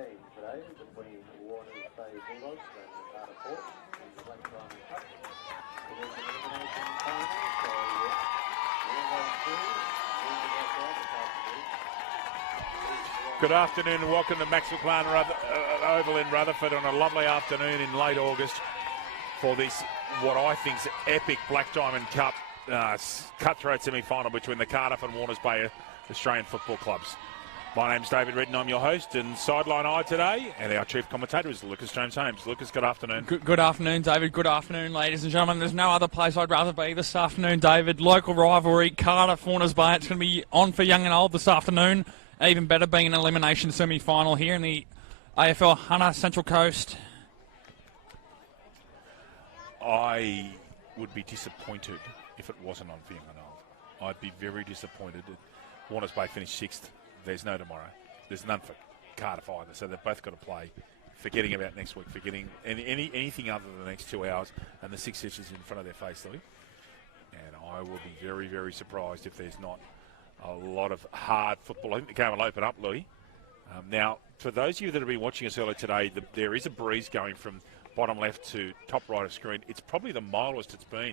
game today between Warners Bay Bulldogs and Cardiff Hawks in the Black Diamond Cup. It is an elimination final, so we'll go through. Good afternoon and welcome to Max McLaren Oval in Rutherford on a lovely afternoon in late August for this, what I think is epic Black Diamond Cup cutthroat semi-final between the Cardiff and Warners Bay Australian football clubs. My name's David Redden, I'm your host and sideline eye today, and our chief commentator is Lucas James Holmes. Lucas, good afternoon. Good afternoon, David. Good afternoon, ladies and gentlemen. There's no other place I'd rather be this afternoon, David. Local rivalry, Cardiff, Warners Bay. It's going to be on for young and old this afternoon. Even better being an elimination semi-final here in the AFL Hunter Central Coast. I would be disappointed if it wasn't on for young and old. I'd be very disappointed. Warners Bay finished 6th. There's no tomorrow. There's none for Cardiff either. So they've both got to play. Forgetting about next week, forgetting anything other than the next 2 hours and the 6 sessions in front of their face, Louis. And I will be very, very surprised if there's not a lot of hard football. I think the game will open up, Louis. Now, for those of you that have been watching us earlier today, there is a breeze going from bottom left to top right of screen. It's probably the mildest it's been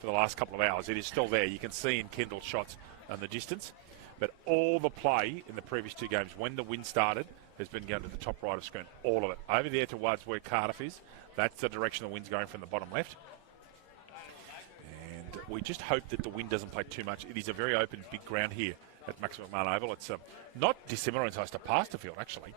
for the last couple of hours. It is still there. You can see in Kendall's shots in the distance. But all the play in the previous 2 games, when the wind started, has been going to the top right of screen. All of it. Over there towards where Cardiff is, that's the direction the wind's going from the bottom left. And we just hope that the wind doesn't play too much. It is a very open, big ground here at Max McMahon Oval. It's not dissimilar in size to Pasterfield, actually.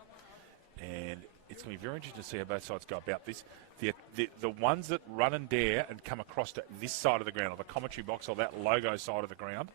And it's going to be very interesting to see how both sides go about this. The ones that run and dare and come across to this side of the ground, or the commentary box, or that logo side of the ground,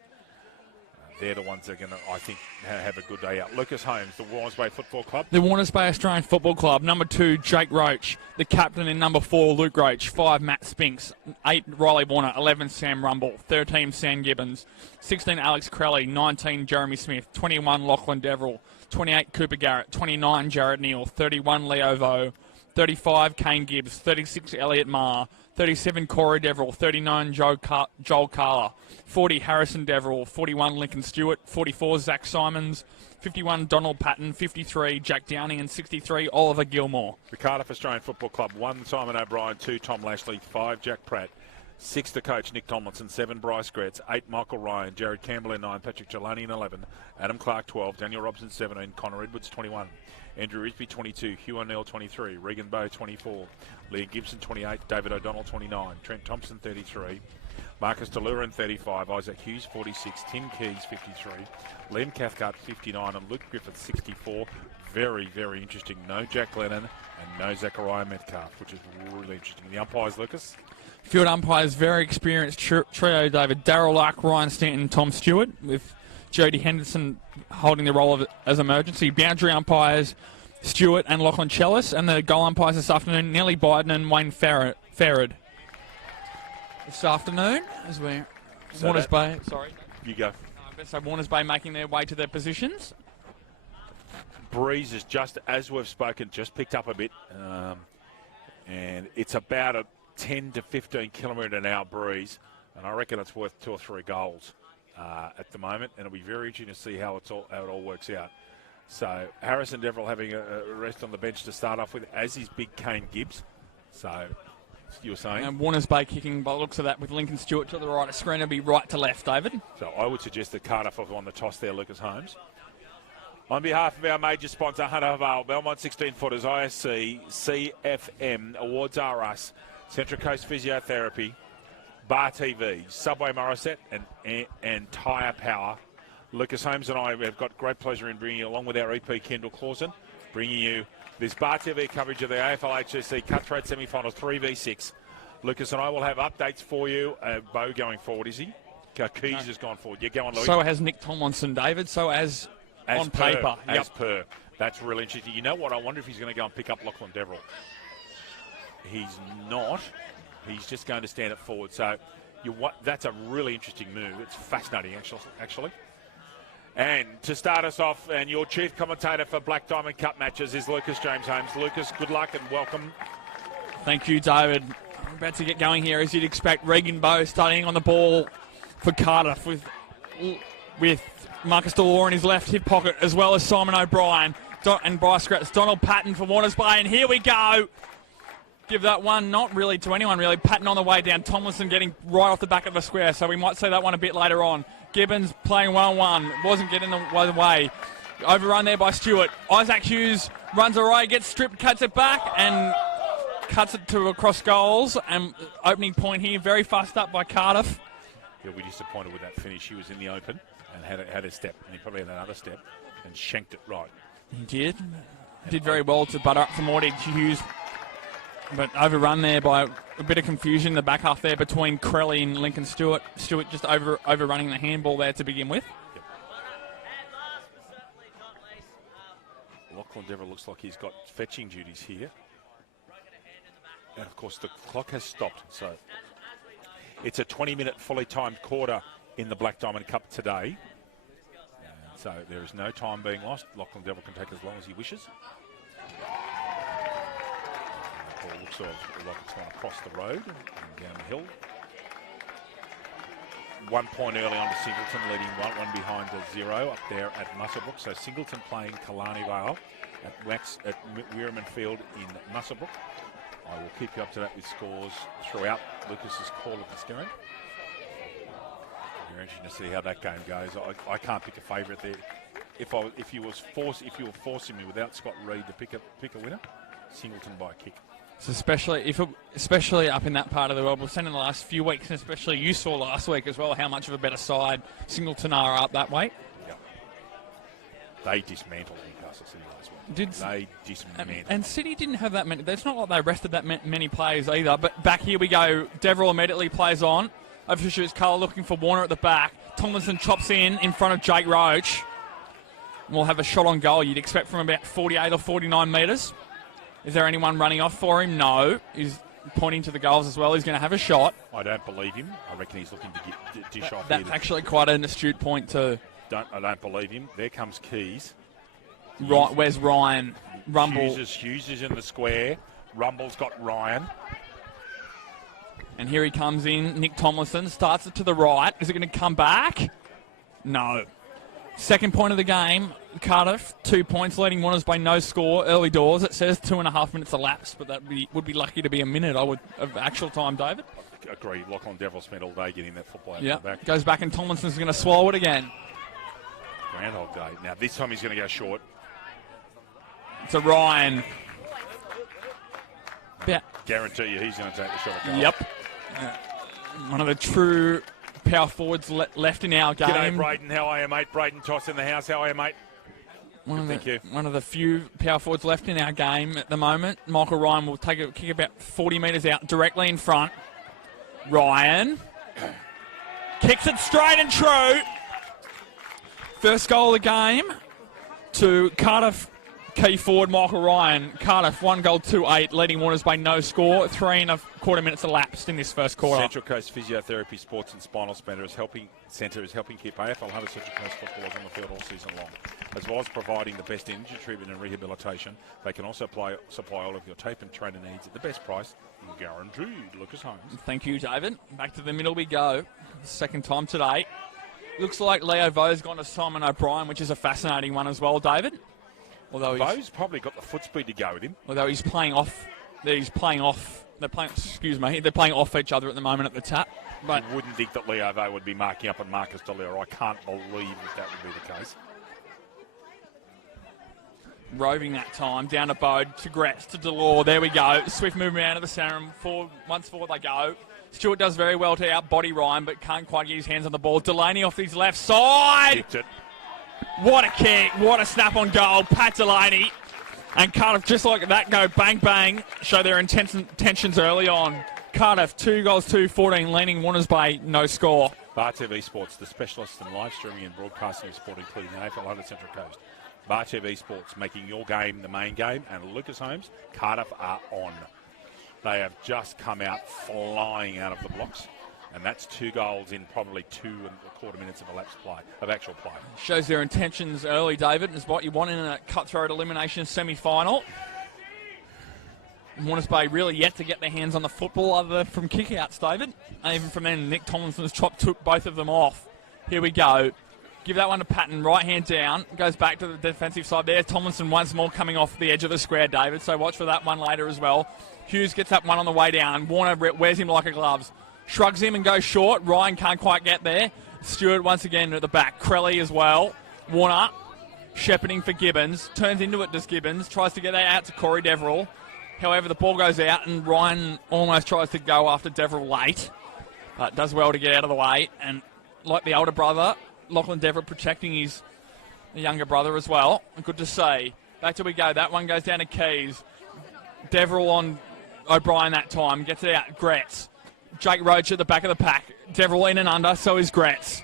they're the ones that are going to, I think, have a good day out. Lucas Holmes, the Warners Bay Football Club. The Warners Bay Australian Football Club. Number 2, Jake Roach. The captain in number 4, Luke Roach. 5, Matt Spinks. 8, Riley Warner. 11, Sam Rumble. 13, Sam Gibbons. 16, Alex Crelly. 19, Jeremy Smith. 21, Lachlan Deverell. 28, Cooper Garrett. 29, Jared Neal. 31, Leo Vo. 35, Kane Gibbs. 36, Elliot Marr. 37, Corey Deverell. 39, Joel Carla. 40, Harrison Deverell. 41, Lincoln Stewart. 44, Zach Simons. 51, Donald Patton. 53, Jack Downing. And 63, Oliver Gilmore. The Cardiff Australian Football Club. 1, Simon O'Brien. 2, Tom Lashley. 5, Jack Pratt. 6, the coach, Nick Tomlinson. 7, Bryce Gretz. 8, Michael Ryan. Jared Campbell in 9. Patrick Jelani in 11. Adam Clark 12. Daniel Robson 17. Connor Edwards 21. Andrew Risby 22, Hugh O'Neill 23, Regan Bowe 24, Liam Gibson 28, David O'Donnell 29, Trent Thompson 33, Marcus Deluran 35, Isaac Hughes 46, Tim Keys 53, Liam Cathcart 59 and Luke Griffith 64. Very, very interesting. No Jack Lennon and no Zachariah Metcalf, which is really interesting. The umpires, Lucas? Field umpires, very experienced trio, David. Darryl Lark, Ryan Stanton, Tom Stewart, with Jody Henderson holding the role of as emergency. Boundary umpires, Stewart and Lachlan Chellis, and the goal umpires this afternoon, Nellie Biden and Wayne Farrad. This afternoon, as we're Warners Bay. Sorry, you go. So Warners Bay making their way to their positions. Breeze is just, as we've spoken, just picked up a bit, and it's about a 10 to 15 kilometre an hour breeze, and I reckon it's worth 2 or 3 goals. At the moment, and it'll be very interesting to see how it all works out. So Harrison Deverell having a rest on the bench to start off with, as is big Kane Gibbs. So you were saying, and Warners Bay kicking by the looks of that with Lincoln Stewart to the right of screen. It'll be right to left, David. So I would suggest that Cardiff have won the toss there, Lucas Holmes. On behalf of our major sponsor, Hunter Vale, Belmont 16 footers, ISC, CFM, Awards R Us, Central Coast Physiotherapy, Bar TV, Subway Morisset, and Tyre Power. Lucas Holmes and I have got great pleasure in bringing you, along with our EP Kendall Clausen, bringing you this Bar TV coverage of the AFL HSC Cutthroat Semi-Finals 3v6. Lucas and I will have updates for you. Bo going forward, is he? Keys has gone forward. You're going, Louis. So has Nick Tomlinson, David. So as on paper. As per. That's really interesting. You know what? I wonder if he's going to go and pick up Lachlan Deverell. He's not. He's just going to stand it forward. So that's a really interesting move. It's fascinating, actually. And to start us off, and your chief commentator for Black Diamond Cup matches is Lucas James Holmes. Lucas, good luck and welcome. Thank you, David. I'm about to get going here, as you'd expect. Regan Bowe starting on the ball for Cardiff with Marcus Delore in his left hip pocket, as well as Simon O'Brien. and by scraps. Donald Patton for Warners Bay, and here we go. Give that one not really to anyone, really. Patton on the way down. Tomlinson getting right off the back of the square, so we might see that one a bit later on. Gibbons playing 1-1. Wasn't getting the way. Overrun there by Stewart. Isaac Hughes runs away, gets stripped, cuts it back, and cuts it to across goals. And opening point here, very fast up by Cardiff. He'll be disappointed with that finish. He was in the open and had a step, and he probably had another step and shanked it right. He did. Did very well to butter up for Morty Hughes. But overrun there by a bit of confusion in the back half there between Crelly and Lincoln Stewart. Stewart just overrunning the handball there to begin with. Yep. Lachlan Deverell looks like he's got fetching duties here. And, of course, the clock has stopped. So it's a 20-minute fully timed quarter in the Black Diamond Cup today. And so there is no time being lost. Lachlan Deverell can take as long as he wishes. It looks like it's gone across the road and down the hill. 1 point early on to Singleton, leading one behind to 0 up there at Muswellbrook. So Singleton playing Killarney Vale at Weirman Field in Muswellbrook. I will keep you up to date with scores throughout Lucas's call of this game. You're interested to see how that game goes. I can't pick a favourite there. If you were forcing me without Scott Reid to pick a winner, Singleton by a kick. So especially up in that part of the world, we've seen in the last few weeks, and especially you saw last week as well, how much of a better side Singleton are up that way. Yep. They dismantled Newcastle City last week. They dismantled. And City didn't have that many. It's not like they rested that many players either. But back here we go. Deverell immediately plays on. Overshoots Carla looking for Warner at the back. Tomlinson chops in front of Jake Roach. We'll have a shot on goal you'd expect from about 48 or 49 metres. Is there anyone running off for him? No. He's pointing to the goals as well. He's going to have a shot. I don't believe him. I reckon he's looking to dish off. That's actually quite an astute point too. I don't believe him. There comes Keys. Right, where's Ryan? Rumble. Hughes is in the square. Rumble's got Ryan. And here he comes in. Nick Tomlinson starts it to the right. Is it going to come back? No. Second point of the game, Cardiff, 2 points, leading Warners by no score, early doors. It says 2.5 minutes elapsed, but that would be lucky to be a minute, of actual time, David. Agree. Lachlan Deverell spent all day getting that football out the back. Goes back and Tomlinson's going to swallow it again. Groundhog Day. Now, this time he's going to go short. It's a Ryan. Yeah. Guarantee you he's going to take the shot at goal. Yep. One of the true power forwards left in our game. G'day, Braden. How are you, mate? Braden Toss in the house. How are you, mate? One of the few power forwards left in our game at the moment. Michael Ryan will take a kick about 40 metres out, directly in front. Ryan kicks it straight and true. First goal of the game to Cardiff key forward Michael Ryan. Cardiff 1 goal 2-8, leading Warners by no score. 3.25 minutes elapsed in this first quarter. Central Coast Physiotherapy Sports and Spinal Centre is helping keep AFL Hunter Central Coast footballers on the field all season long. As well as providing the best injury treatment and rehabilitation, they can also supply all of your tape and trainer needs at the best price, guaranteed. Lucas Holmes. Thank you, David. Back to the middle we go. Second time today. Looks like Leo Vo's gone to Simon O'Brien, which is a fascinating one as well, David. Although Vo's probably got the foot speed to go with him. Although he's playing off. They're playing off each other at the moment at the tap. But you wouldn't think that Leo Vo would be marking up on Marcus D'Aleo. I can't believe that would be the case. Roving that time, down to Bode, to Gretz, to Delore. There we go. Swift movement out of the center. Once forward they go. Stewart does very well to outbody Ryan, but can't quite get his hands on the ball. Delaney off his left side. Kicked it. What a kick. What a snap on goal. Pat Delaney. And Cardiff, just like that, go bang, bang. Show their intentions early on. Cardiff, 2 goals, 2-14, leading Warners Bay, no score. Bar TV Sports, the specialists in live streaming and broadcasting of sport, including the AFL Hunter Central Coast. Bar TV Sports, making your game the main game. And Lucas Holmes, Cardiff are on. They have just come out flying out of the blocks. And that's 2 goals in probably 2.25 minutes of actual play. Shows their intentions early, David. Is what you want in a cutthroat elimination semi-final. Warners Bay really yet to get their hands on the football other than from kick-outs, David. And even from then, Nick Tomlinson's chop took both of them off. Here we go. Give that one to Patton, right hand down, goes back to the defensive side there. Tomlinson once more coming off the edge of the square, David, so watch for that one later as well. Hughes gets that one on the way down. Warner wears him like a glove. Shrugs him and goes short. Ryan can't quite get there. Stewart once again at the back. Crelly as well. Warner shepherding for Gibbons. Turns into it, does Gibbons. Tries to get that out to Corey Deverell. However, the ball goes out and Ryan almost tries to go after Deverell late, but does well to get out of the way. And like the older brother, Lachlan Deverell protecting his younger brother as well. Good to see. Back to we go. That one goes down to Keys. Deverell on O'Brien that time. Gets it out. Gretz. Jake Roach at the back of the pack. Deverell in and under. So is Gretz.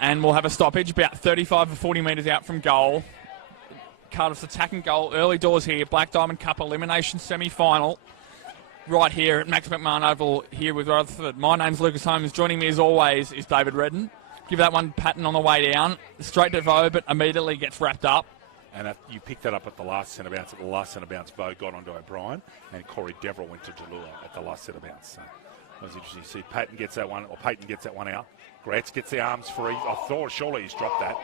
And we'll have a stoppage about 35 or 40 metres out from goal. Cardiff's attacking goal. Early doors here. Black Diamond Cup elimination semi-final. Right here at Max McMahon Oval here with Rutherford. My name's Lucas Holmes. Joining me as always is David Redden. Give that one Patton on the way down. Straight to Vo, but immediately gets wrapped up. And you picked that up at the last centre bounce. At the last centre bounce, Vo got onto O'Brien, and Corey Deverell went to Jalula at the last centre bounce. So that was interesting to see. Payton gets that one out. Gratz gets the arms free. I thought surely he's dropped that.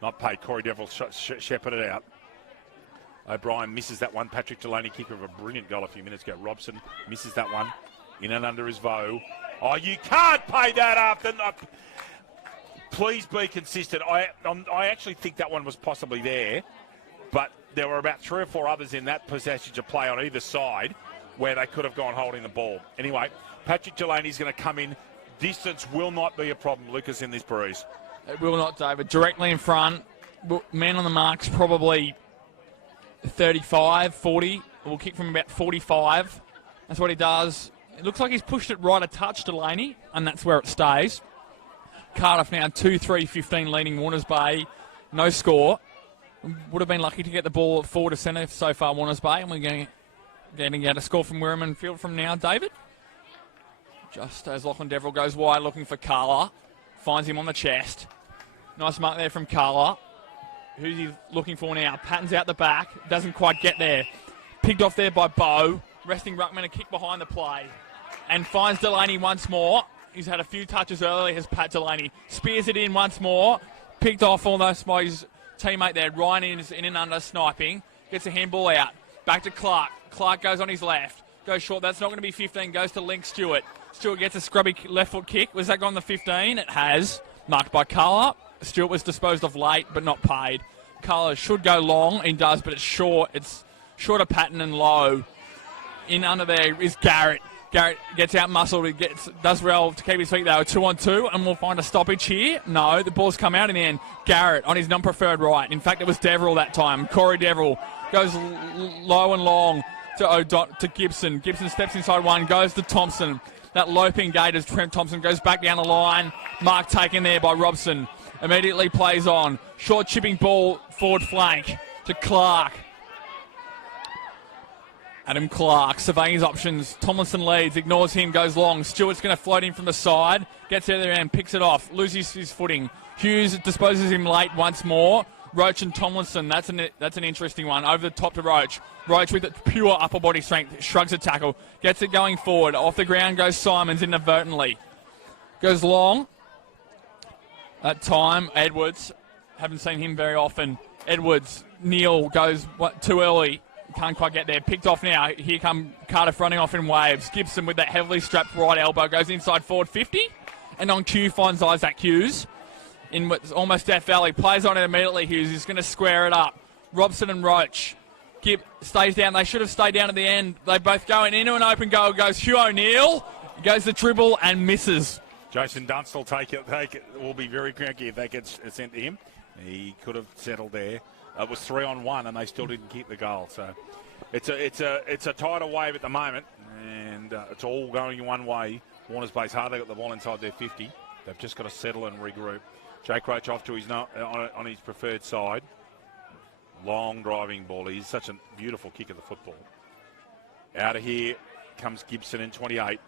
Not paid. Corey Deverell shepherded out. O'Brien misses that one. Patrick Delaney, kicker of a brilliant goal a few minutes ago. Robson misses that one. In and under is Vo. Oh, you can't pay that after not. Please be consistent. I actually think that one was possibly there, but there were about 3 or 4 others in that passage of play on either side where they could have gone holding the ball. Anyway, Patrick Delaney's going to come in. Distance will not be a problem, Lucas, in this breeze. It will not, David. Directly in front. Man on the mark's probably 35, 40. We'll kick from about 45. That's what he does. It looks like he's pushed it right a touch, Delaney, and that's where it stays. Cardiff now 2-3-15 leading Warners Bay. No score. Would have been lucky to get the ball forward to centre so far, Warners Bay, and we're going to get a score from Wirraman Field from now, David. Just as Lachlan Deverell goes wide looking for Carla. Finds him on the chest. Nice mark there from Carla. Who's he looking for now? Patton's out the back. Doesn't quite get there. Picked off there by Bo. Resting ruckman, a kick behind the play. And finds Delaney once more. He's had a few touches earlier, has Pat Delaney. Spears it in once more. Picked off almost by his teammate there. Ryan is in and under, sniping. Gets a handball out. Back to Clark. Clark goes on his left. Goes short. That's not going to be 15. Goes to Link Stewart. Stewart gets a scrubby left foot kick. Was that gone the 15? It has. Marked by Carla. Stewart was disposed of late, but not paid. Carla should go long. He does, but it's short. It's short of Patton and low. In under there is Garrett. Garrett gets out muscled. He does well to keep his feet though. 2-on-2, and we'll find a stoppage here. No, the ball's come out in the end. Garrett on his non-preferred right. In fact, it was Deverell that time. Corey Deverell goes low and long to Gibson. Gibson steps inside one, goes to Thompson. That loping gate as Trent Thompson goes back down the line. Mark taken there by Robson. Immediately plays on. Short chipping ball forward flank to Clark. Adam Clark surveying his options. Tomlinson leads, ignores him, goes long. Stewart's going to float in from the side. Gets out there and picks it off. Loses his footing. Hughes disposes him late once more. Roach and Tomlinson, that's an interesting one. Over the top to Roach. Roach with pure upper body strength. Shrugs a tackle. Gets it going forward. Off the ground goes Simons inadvertently. Goes long. That time, Edwards. Haven't seen him very often. Edwards. Neal goes too early. Can't quite get there. Picked off now. Here come Cardiff running off in waves. Gibson with that heavily strapped right elbow goes inside forward 50. And on cue finds Isaac Hughes. In what's almost Death Valley. Plays on it immediately. Hughes is going to square it up. Robson and Roach. Stays down. They should have stayed down at the end. They both go into an open goal. Goes Hugh O'Neill. Goes the dribble and misses. Jason Dunst will take it. Will be very cranky if that gets sent to him. He could have settled there. It was 3-on-1, and they still didn't keep the goal. So it's a tighter wave at the moment, and it's all going one way. Warners Bay's hard. They got the ball inside their 50. They've just got to settle and regroup. Jake Roach off to his on his preferred side. Long driving ball. He's such a beautiful kick of the football. Out of here comes Gibson in 28.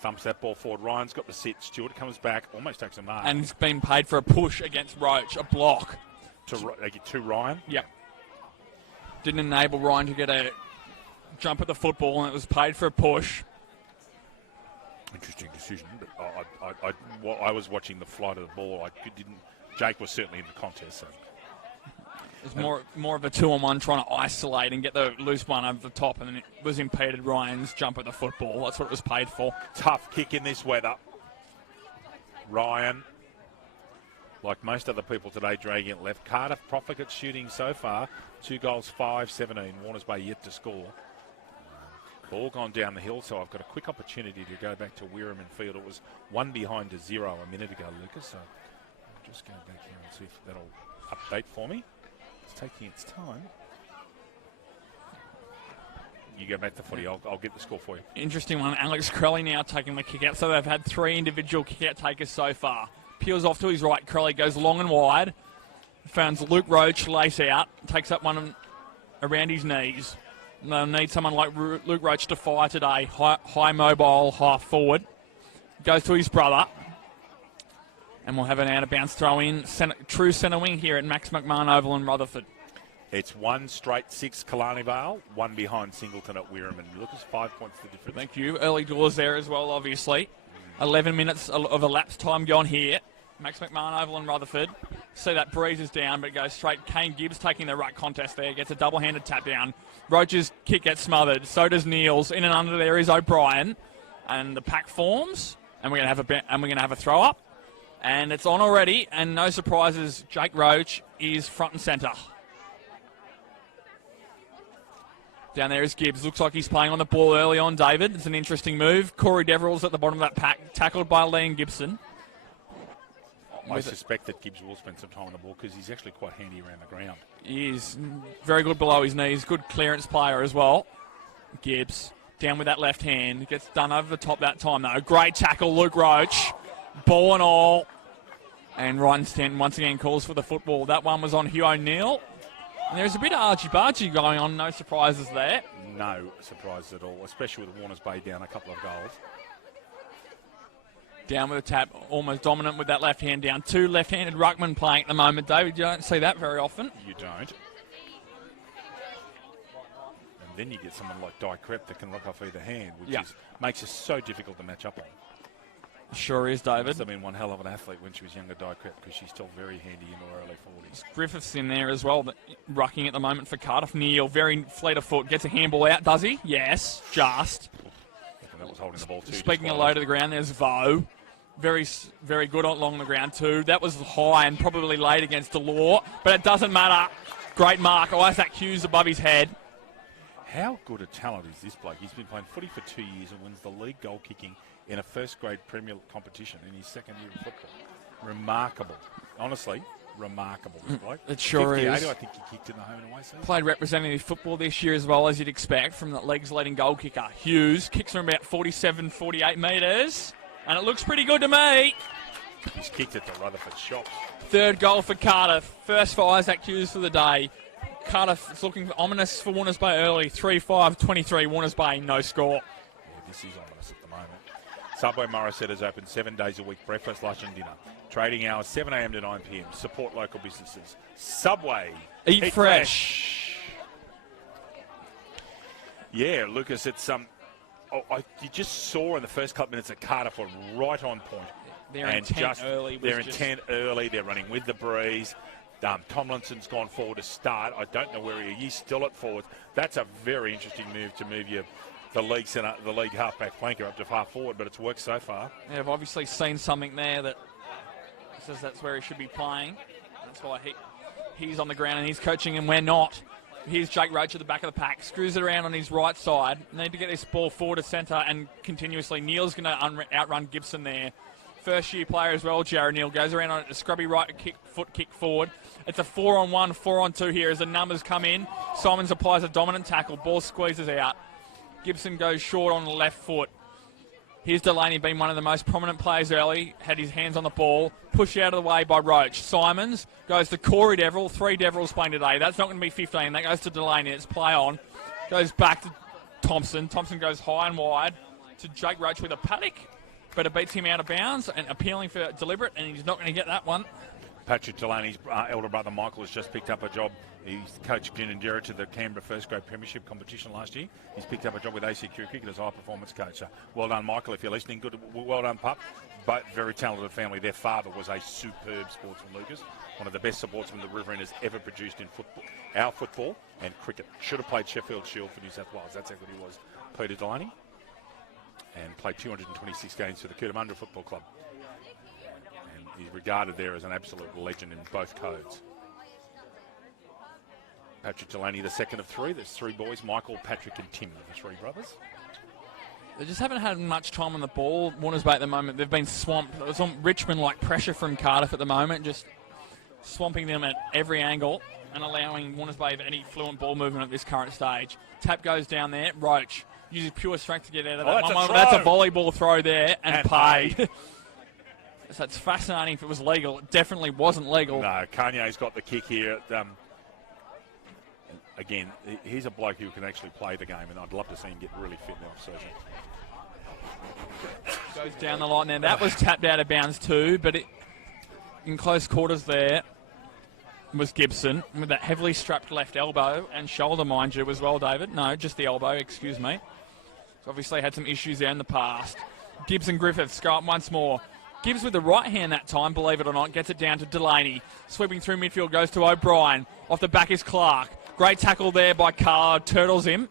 Thumps that ball forward. Ryan's got the sit. Stewart comes back, almost takes a mark. And he's been paid for a push against Roach, a block. They get to Ryan? Yep. Didn't enable Ryan to get a jump at the football, and it was paid for a push. Interesting decision, but I was watching the flight of the ball. Jake was certainly in the contest. So. It was more of a 2-on-1 trying to isolate and get the loose one over the top, and then it was impeded Ryan's jump at the football. That's what it was paid for. Tough kick in this weather. Ryan, like most other people today, dragging it left. Cardiff profligate shooting so far. 2 goals, 5-17. Warners Bay yet to score. Ball gone down the hill, so I've got a quick opportunity to go back to Wirram and field. It was 1 behind to 0 a minute ago, Lucas. So I'll just go back here and see if that'll update for me. It's taking its time. You go back to footy. I'll get the score for you. Interesting one. Alex Crowley now taking the kick out. So they've had 3 individual kick out takers so far. Peels off to his right. Crowley goes long and wide. Finds Luke Roach lace out. Takes up one around his knees. They'll need someone like Luke Roach to fire today. High mobile, half forward. Goes to his brother. And we'll have an out-of-bounds throw-in. True centre wing here at Max McMahon Oval in Rutherford. It's 1 straight 6 Killarney Vale, 1 behind Singleton at Wirram. And Lucas, 5 points the difference. Thank you. Early doors there as well, obviously. 11 minutes of elapsed time gone here. Max McMahon Oval in Rutherford. See that breeze is down, but it goes straight. Kane Gibbs taking the right contest there. Gets a double-handed tap down. Roach's kick gets smothered. So does Neal's. In and under there is O'Brien. And the pack forms. And we're going to have a throw-up. And it's on already. And no surprises, Jake Roach is front and centre. Down there is Gibbs. Looks like he's playing on the ball early on, David. It's an interesting move. Corey Deverell's at the bottom of that pack. Tackled by Liam Gibson. I suspect that Gibbs will spend some time on the ball because he's actually quite handy around the ground. He is very good below his knees. Good clearance player as well. Gibbs down with that left hand. Gets done over the top that time, though. Great tackle, Luke Roach. Ball and all. And Ryan Stanton once again calls for the football. That one was on Hugh O'Neill. And there's a bit of argy-bargy going on. No surprises there. No surprises at all, especially with Warners Bay down a couple of goals. Down with a tap, almost dominant with that left hand down. 2 left-handed ruckmen playing at the moment, David. You don't see that very often. You don't. And then you get someone like Di Crep that can rock off either hand, which makes it so difficult to match up on. Sure is, David. Must have been one hell of an athlete when she was younger, Di Crep, because she's still very handy in her early 40s. Griffiths in there as well, but rucking at the moment for Cardiff. Neal, very fleet of foot, gets a handball out, does he? Yes, just. That was holding the ball too. Speaking of low to the ground, there's Vo. Very, very good along the ground too. That was high and probably late against Delore, but it doesn't matter. Great mark. Isaac Hughes above his head. How good a talent is this bloke? He's been playing footy for 2 years and wins the league goal kicking in a first-grade Premier competition in his second year of football. Remarkable. Honestly, remarkable, this bloke. It sure is. I think he kicked in the home and away season. Played representative football this year as well, as you'd expect, from the league's leading goal kicker. Hughes kicks from about 47, 48 metres, and it looks pretty good to me. He's kicked it to Rutherford shops. 3rd goal for Cardiff. First for Isaac Hughes for the day. Cardiff is looking ominous for Warners Bay early. 3-5-23. Warners Bay, no score. Yeah, this is ominous at the moment. Subway Morisset is open 7 days a week, breakfast, lunch and dinner. Trading hours 7 a.m. to 9 p.m. Support local businesses. Subway. Eat fresh. Yeah, Lucas, it's you just saw in the first couple of minutes that Cardiff were right on point. They're intent early. They're running with the breeze. Tomlinson's gone forward to start. I don't know where he's still at forward. That's a very interesting move to move the league centre, the league half-back flanker up to far forward, but it's worked so far. Yeah, I've obviously seen something there that says that's where he should be playing. That's why he's on the ground and he's coaching and we're not. Here's Jake Roach at the back of the pack. Screws it around on his right side. Need to get this ball forward to centre and continuously. Neal's going to outrun Gibson there. First-year player as well, Jared Neal. Goes around on a scrubby right foot kick forward. It's a 4-on-1, 4-on-2 here as the numbers come in. Simons applies a dominant tackle. Ball squeezes out. Gibson goes short on the left foot. Here's Delaney, been one of the most prominent players early. Had his hands on the ball. Pushed out of the way by Roach. Simons goes to Corey Deverell. 3 Deverells playing today. That's not going to be 15. That goes to Delaney. It's play on. Goes back to Thompson. Thompson goes high and wide to Jake Roach with a paddock. But it beats him out of bounds and appealing for deliberate, and he's not going to get that one. Patrick Delaney's elder brother Michael has just picked up a job. He's coached Ginninderra to the Canberra First Grade Premiership competition last year. He's picked up a job with ACQ Cricket as high performance coach. So well done, Michael, if you're listening. Good, well done, pup. But very talented family. Their father was a superb sportsman, Lucas. One of the best sportsmen the Riverine has ever produced in football, our football and cricket. Should have played Sheffield Shield for New South Wales. That's how good he was, Peter Delaney. And played 226 games for the Cootamundra Football Club. And he's regarded there as an absolute legend in both codes. Patrick Delaney, the second of three. There's three boys, Michael, Patrick and Tim, the three brothers. They just haven't had much time on the ball. Warners Bay at the moment, they've been swamped. There's some Richmond-like pressure from Cardiff at the moment, just swamping them at every angle and allowing Warners Bay any fluent ball movement at this current stage. Tap goes down there. Roach uses pure strength to get out of that one. That's a volleyball throw there and paid. So it's fascinating if it was legal. It definitely wasn't legal. No, Kanye's got the kick here. Again, he's a bloke who can actually play the game, and I'd love to see him get really fit in the off-season. Goes down the line there. That was tapped out of bounds too, but in close quarters there was Gibson with that heavily strapped left elbow and shoulder, mind you, as well, David. No, just the elbow, excuse me. So obviously had some issues there in the past. Gibbs and Griffiths go up once more. Gibbs with the right hand that time, believe it or not, gets it down to Delaney. Sweeping through midfield goes to O'Brien. Off the back is Clark. Great tackle there by Carlo. Turtles him,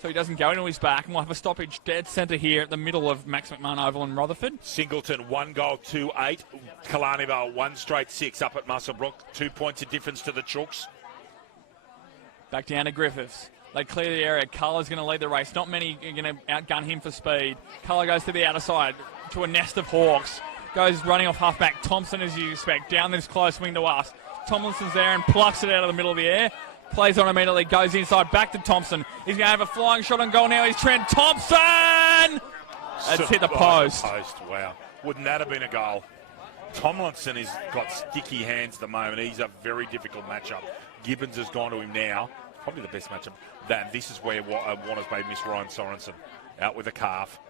so he doesn't go into his back. And we'll have a stoppage dead centre here at the middle of Max McMahon Oval in Rutherford. Singleton, 1 goal, 2-8. Kalani Vale, 1 straight 6 up at Muswellbrook. 2 points of difference to the Chooks. Back down to Griffiths. They clear the area. Carlo's going to lead the race. Not many are going to outgun him for speed. Carlo goes to the outer side to a nest of Hawks. Goes running off halfback. Thompson, as you expect, down this close wing to us. Tomlinson's there and plucks it out of the middle of the air. Plays on immediately, goes inside, back to Thompson. He's going to have a flying shot on goal now. He's Trent Thompson! That's hit the post. Wow. Wouldn't that have been a goal? Tomlinson has got sticky hands at the moment. He's a very difficult matchup. Gibbons has gone to him now. Probably the best matchup. This is where Warner's Bay missed Ryan Sorensen. Out with a calf.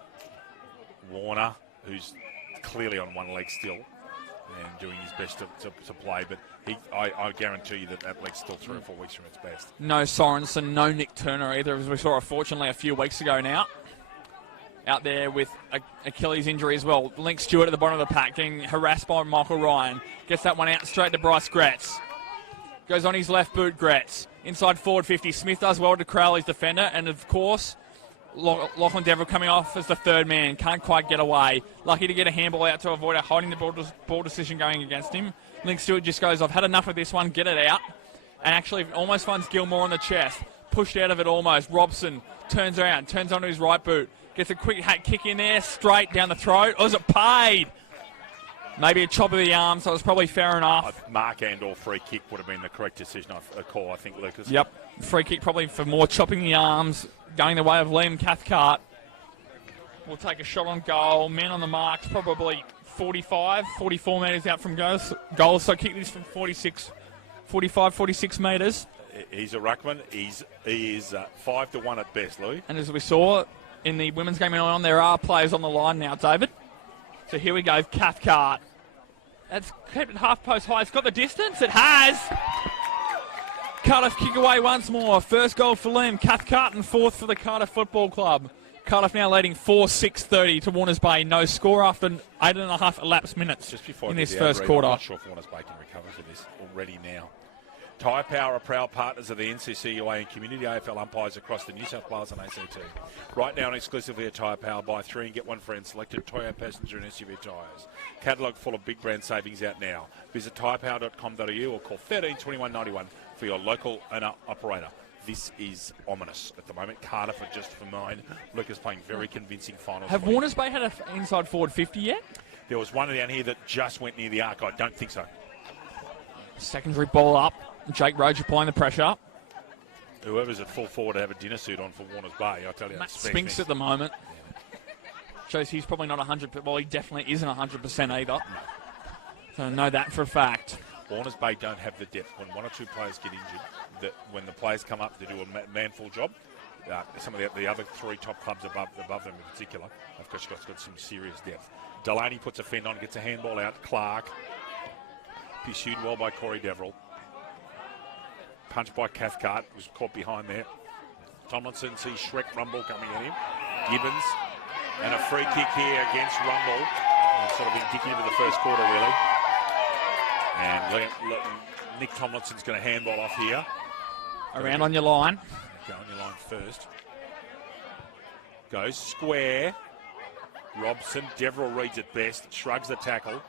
Warner, who's clearly on one leg still and doing his best to play, but I guarantee you that leg's still 3 or 4 weeks from its best. No Sorensen, no Nick Turner either, as we saw fortunately a few weeks ago now. Out there with Achilles injury as well. Link Stewart at the bottom of the pack, getting harassed by Michael Ryan. Gets that one out straight to Bryce Gretz. Goes on his left boot, Gretz. Inside forward 50. Smith does well to Crowley's defender, and of course, Lachlan Deverill coming off as the third man. Can't quite get away. Lucky to get a handball out to avoid a holding the ball decision going against him. Link Stewart just goes, I've had enough of this one, get it out. And actually almost finds Gilmore on the chest. Pushed out of it almost. Robson turns around, turns onto his right boot. Gets a quick hat kick in there, straight down the throat. Or was it paid? Maybe a chop of the arm, so it was probably fair enough. Mark and or free kick would have been the correct decision, call, I think, Lucas. Yep. Free kick probably for more chopping the arms, going the way of Liam Cathcart. We'll take a shot on goal. Men on the marks, probably 45, 44 metres out from goal. So kick this from 45, 46 metres. He's a ruckman. He is 5-1 at best, Lou. And as we saw in the women's game on, there are players on the line now, David. So here we go, Cathcart. That's kept it half post high. It's got the distance. It has. Cardiff kick away once more. First goal for Liam Cathcart and fourth for the Cardiff Football Club. Cardiff now leading 4-6-30 to Warners Bay. No score after 8.5 elapsed minutes just before in this first quarter. I'm not sure if Warners Bay can recover for this already now. Tyre Power are proud partners of the NCCUA and community AFL umpires across the New South Wales and ACT. Right now, exclusively at Tyre Power, buy 3 and get 1 free selected Toyota passenger and SUV tyres. Catalogue full of big brand savings out now. Visit tyrepower.com.au or call 13 21 91 for your local owner-operator. This is ominous at the moment. Cardiff are just for mine. Lucas playing very convincing finals. Have Warners Bay had an inside forward 50 yet? There was one down here that just went near the arc. I don't think so. Secondary ball up. Jake Roach applying the pressure. Whoever's at full forward to have a dinner suit on for Warners Bay, I tell you. Matt Spinks at the moment. Yeah. Shows he's probably not 100%. Well, he definitely isn't 100% either. No. So I know that for a fact. Warners Bay don't have the depth. When 1 or 2 players get injured, that when the players come up to do a manful job, some of the other 3 top clubs above them in particular, of course, got some serious depth. Delaney puts a fend on, gets a handball out. Clark Pursued well by Corey Deverill. Punched by Cathcart, was caught behind there. Tomlinson sees Shrek Rumble coming at him. Gibbons, and a free kick here against Rumble. It's sort of indicative of the first quarter, really. And Nick Tomlinson's going to handball off here. Around on your line. Go on your line first. Goes square. Robson, Deverill reads it best, shrugs the tackle.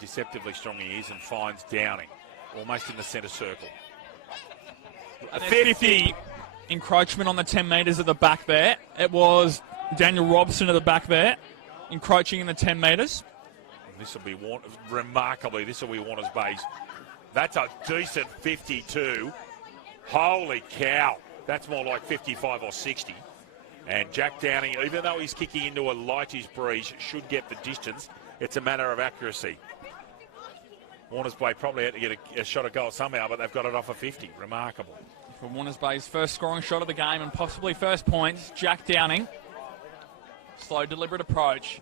Deceptively strong he is and finds Downing, almost in the centre circle. And 50 encroachment on the 10 metres at the back there. It was Daniel Robson at the back there, encroaching in the 10 metres. This will be remarkably. This will be Warner's base. That's a decent 52. Holy cow! That's more like 55 or 60. And Jack Downing, even though he's kicking into a lightish breeze, should get the distance. It's a matter of accuracy. Warners Bay probably had to get a shot at goal somehow, but they've got it off a 50. Remarkable. For Warners Bay's first scoring shot of the game and possibly first points, Jack Downing. Slow, deliberate approach.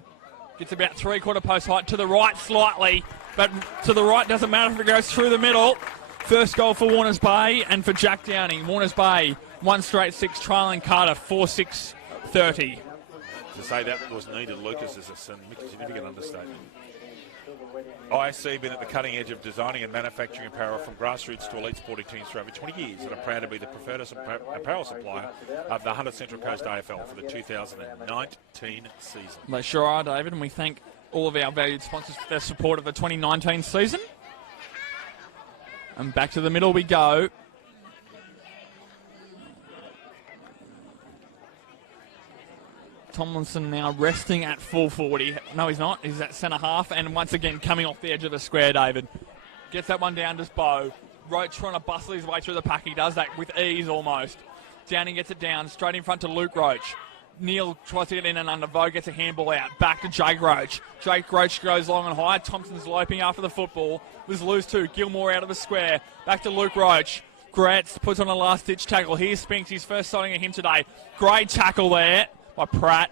Gets about three-quarter post height to the right slightly, but to the right doesn't matter if it goes through the middle. First goal for Warners Bay and for Jack Downing. Warners Bay, 1 straight 6, trailing Cardiff, 4-6-30. To say that was needed, Lucas, is a significant understatement. ISC been at the cutting edge of designing and manufacturing apparel from grassroots to elite sporting teams for over 20 years and are proud to be the preferred apparel supplier of the Hunter Central Coast AFL for the 2019 season. They sure are, David, and we thank all of our valued sponsors for their support of the 2019 season. And back to the middle we go. Tomlinson now resting at full 40. No, he's not. He's at centre half. And once again, coming off the edge of the square, David. Gets that one down to Bow. Roach trying to bustle his way through the pack. He does that with ease almost. Downing gets it down, straight in front to Luke Roach. Neil tries to get in and under. Vo gets a handball out. Back to Jake Roach. Jake Roach goes long and high. Thompson's loping after the football. Was loose too. Gilmore out of the square. Back to Luke Roach. Gratz puts on a last-ditch tackle. Here's Spinks. His first sighting of him today. Great tackle there by Pratt.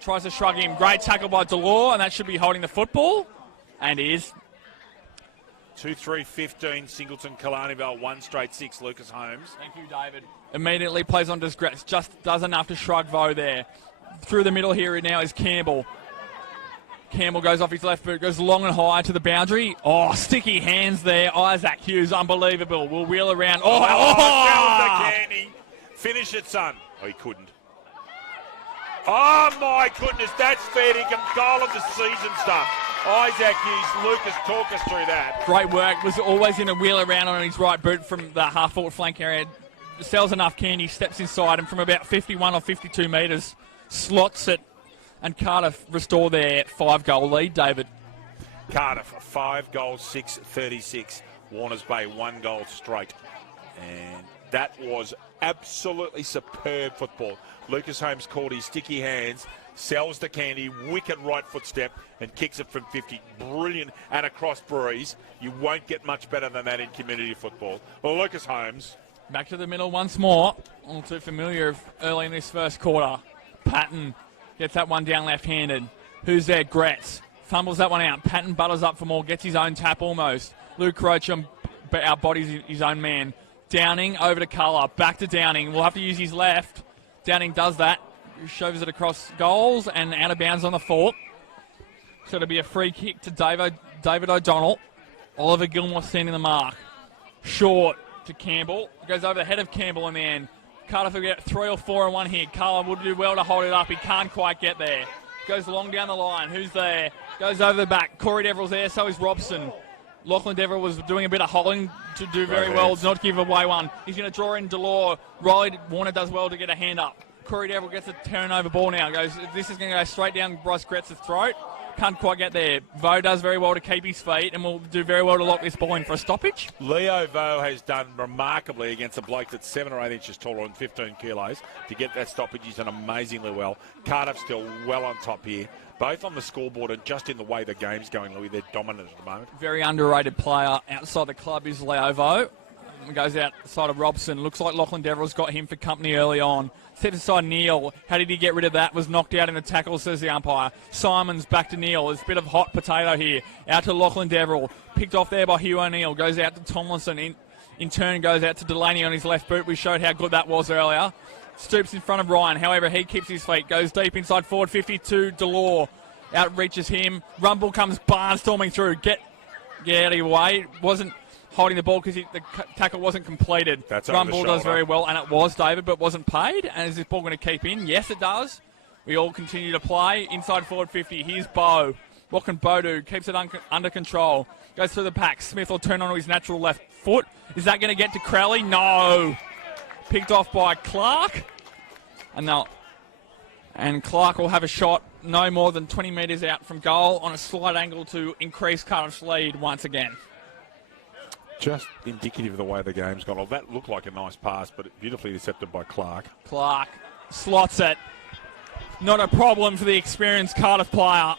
Tries to shrug him. Great tackle by Delore, and that should be holding the football. And is. 2-3-15, Singleton, Killarneyville, 1 straight 6, Lucas Holmes. Thank you, David. Immediately plays on to Gratz. Just does enough to shrug Vo there. Through the middle here now is Campbell. Campbell goes off his left boot, goes long and high to the boundary. Oh, sticky hands there. Isaac Hughes, unbelievable. Will wheel around. The candy. Finish it, son. Oh, he couldn't. Oh, my goodness, that's fair dinkum. Goal of the season stuff. Isaac Hughes, Lucas, talk us through that. Great work. Was always in a wheel around on his right boot from the half-forward flank area. Sells enough candy, steps inside, and from about 51 or 52 metres, slots it. And Cardiff restore their 5-goal lead, David. Cardiff, 5 goals, 6-36. Warners Bay, 1 goal straight. And that was absolutely superb football. Lucas Holmes caught his sticky hands, sells the candy, wicked right foot step, and kicks it from 50. Brilliant. And a cross breeze. You won't get much better than that in community football. Well, Lucas Holmes. Back to the middle once more. All too familiar early in this first quarter. Patton gets that one down left-handed. Who's there? Gratz. Fumbles that one out. Patton butters up for more. Gets his own tap almost. Luke Roach outbodies his own man. Downing over to Culler. Back to Downing. We'll have to use his left. Downing does that. Shoves it across goals and out of bounds on the fork. So it'll be a free kick to David O'Donnell. Oliver Gilmore standing the mark. Short to Campbell. Goes over the head of Campbell in the end. Cardiff will get 3 or 4 in one here. Cullen would do well to hold it up. He can't quite get there. Goes long down the line. Who's there? Goes over the back. Corey Deverill's there. So is Robson. Lachlan Deverill was doing a bit of holding to do very well, not give away one. He's going to draw in Delore. Riley Warner does well to get a hand up. Corey Deverill gets a turnover ball now. This is going to go straight down Bryce Gretz's throat. Can't quite get there. Vo does very well to keep his feet and will do very well to lock this ball in for a stoppage. Leo Vo has done remarkably against a bloke that's 7 or 8 inches taller and 15 kilos. To get that stoppage, he's done amazingly well. Cardiff still well on top here. Both on the scoreboard and just in the way the game's going, Louis, they're dominant at the moment. Very underrated player outside the club is Leo Vo. Goes out the side of Robson. Looks like Lachlan Deverell's got him for company early on. Set aside Neal. How did he get rid of that? Was knocked out in the tackle, says the umpire. Simons back to Neal. There's a bit of hot potato here. Out to Lachlan Deverell. Picked off there by Hugh O'Neill. Goes out to Tomlinson. In turn goes out to Delaney on his left boot. We showed how good that was earlier. Stoops in front of Ryan. However, he keeps his feet. Goes deep inside forward 52. Delore outreaches him. Rumble comes barnstorming through. Get out of your way. Wasn't holding the ball because the tackle wasn't completed. That's Rumble does very well, and it was, David, but wasn't paid. And is this ball going to keep in? Yes, it does. We all continue to play. Inside forward 50. Here's Bo. What can Bo do? Keeps it under control. Goes through the pack. Smith will turn onto his natural left foot. Is that going to get to Crowley? No. Picked off by Clark. And Clark will have a shot no more than 20 metres out from goal on a slight angle to increase Cardiff's lead once again. Just indicative of the way the game's gone. Well, that looked like a nice pass, but beautifully intercepted by Clark. Clark slots it. Not a problem for the experienced Cardiff player,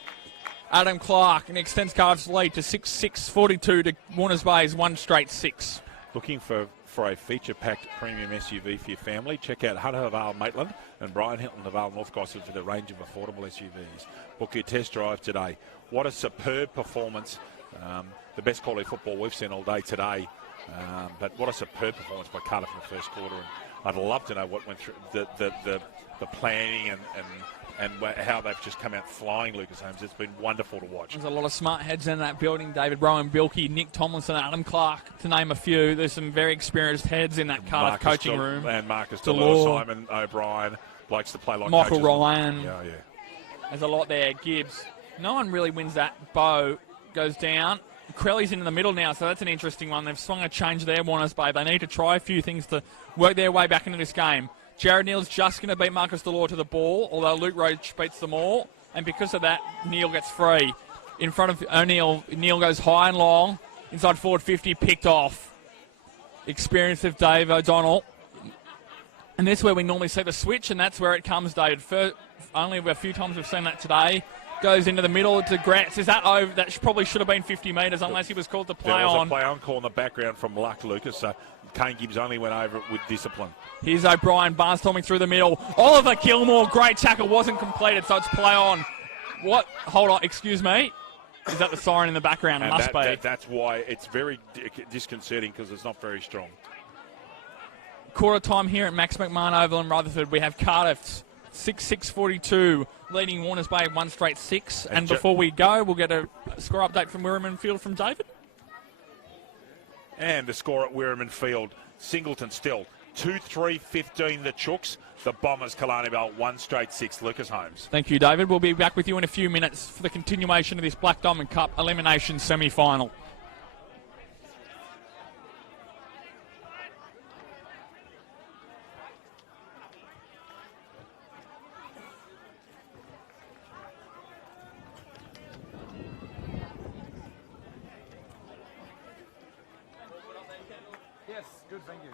Adam Clark, and extends Cardiff's lead to 6-6-42 to Warners Bay's 1 straight 6. Looking for a feature-packed premium SUV for your family? Check out Hunter Vale Maitland and Brian Hilton of Vale North Gossard for the range of affordable SUVs. Book your test drive today. What a superb performance. The best quality football we've seen all day today. But what a superb performance by Cardiff in the first quarter. And I'd love to know what went through the planning and how they've just come out flying, Lucas Holmes. It's been wonderful to watch. There's a lot of smart heads in that building. David Rowan Bilkey, Nick Tomlinson, Adam Clark, to name a few. There's some very experienced heads in that Cardiff coaching room. And Marcus Delore, Simon O'Brien, likes to play like Michael coaches. Ryan. Yeah. There's a lot there. Gibbs. No one really wins that. Bo goes down. Crowley's in the middle now, so that's an interesting one. They've swung a change there, Warners Bay. They need to try a few things to work their way back into this game. Jared Neal's just going to beat Marcus Delore to the ball, although Luke Roach beats them all. And because of that, Neal gets free. In front of O'Neill, Neal goes high and long. Inside forward 50, picked off. Experience of Dave O'Donnell. And that's where we normally see the switch, and that's where it comes, David. Only a few times we've seen that today. Goes into the middle to Gratz. Is that over? That probably should have been 50 metres unless he was called to play on. There was a play on call in the background from Luck, Lucas. So Kane Gibbs only went over it with discipline. Here's O'Brien, barnstorming through the middle. Oliver Gilmore, great tackle, wasn't completed, so it's play on. What? Hold on, excuse me. Is that the siren in the background? It must be. That's why it's very disconcerting, because it's not very strong. Quarter time here at Max McMahon Oval in Rutherford. We have Cardiff's 6-6-42, leading Warners Bay 1 straight 6. And before we go, we'll get a score update from Wirraman Field from David. And the score at Wirraman Field, Singleton still 2-3-15 the Chooks. The Bombers, Killarney Bell 1 straight 6. Lucas Holmes. Thank you, David. We'll be back with you in a few minutes for the continuation of this Black Diamond Cup elimination semi-final. Yes, good, thank you.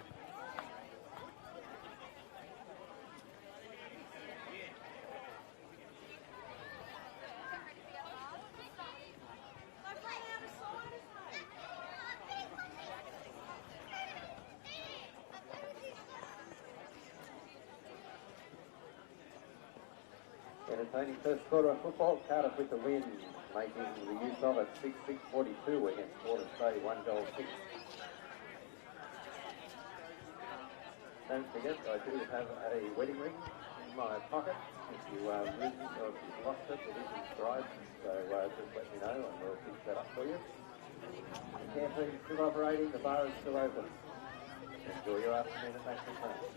Entertaining first quarter of football. Cardiff with the win, making the use of it 6-6-42 against Warners Bay, 1 goal 6. Don't forget, I do have a wedding ring in my pocket. If you lose it or if you've lost it, it is inscribed. So just let me know and we'll fix that up for you. The canteen is still operating, the bar is still open. Enjoy your afternoon at Max McMahon.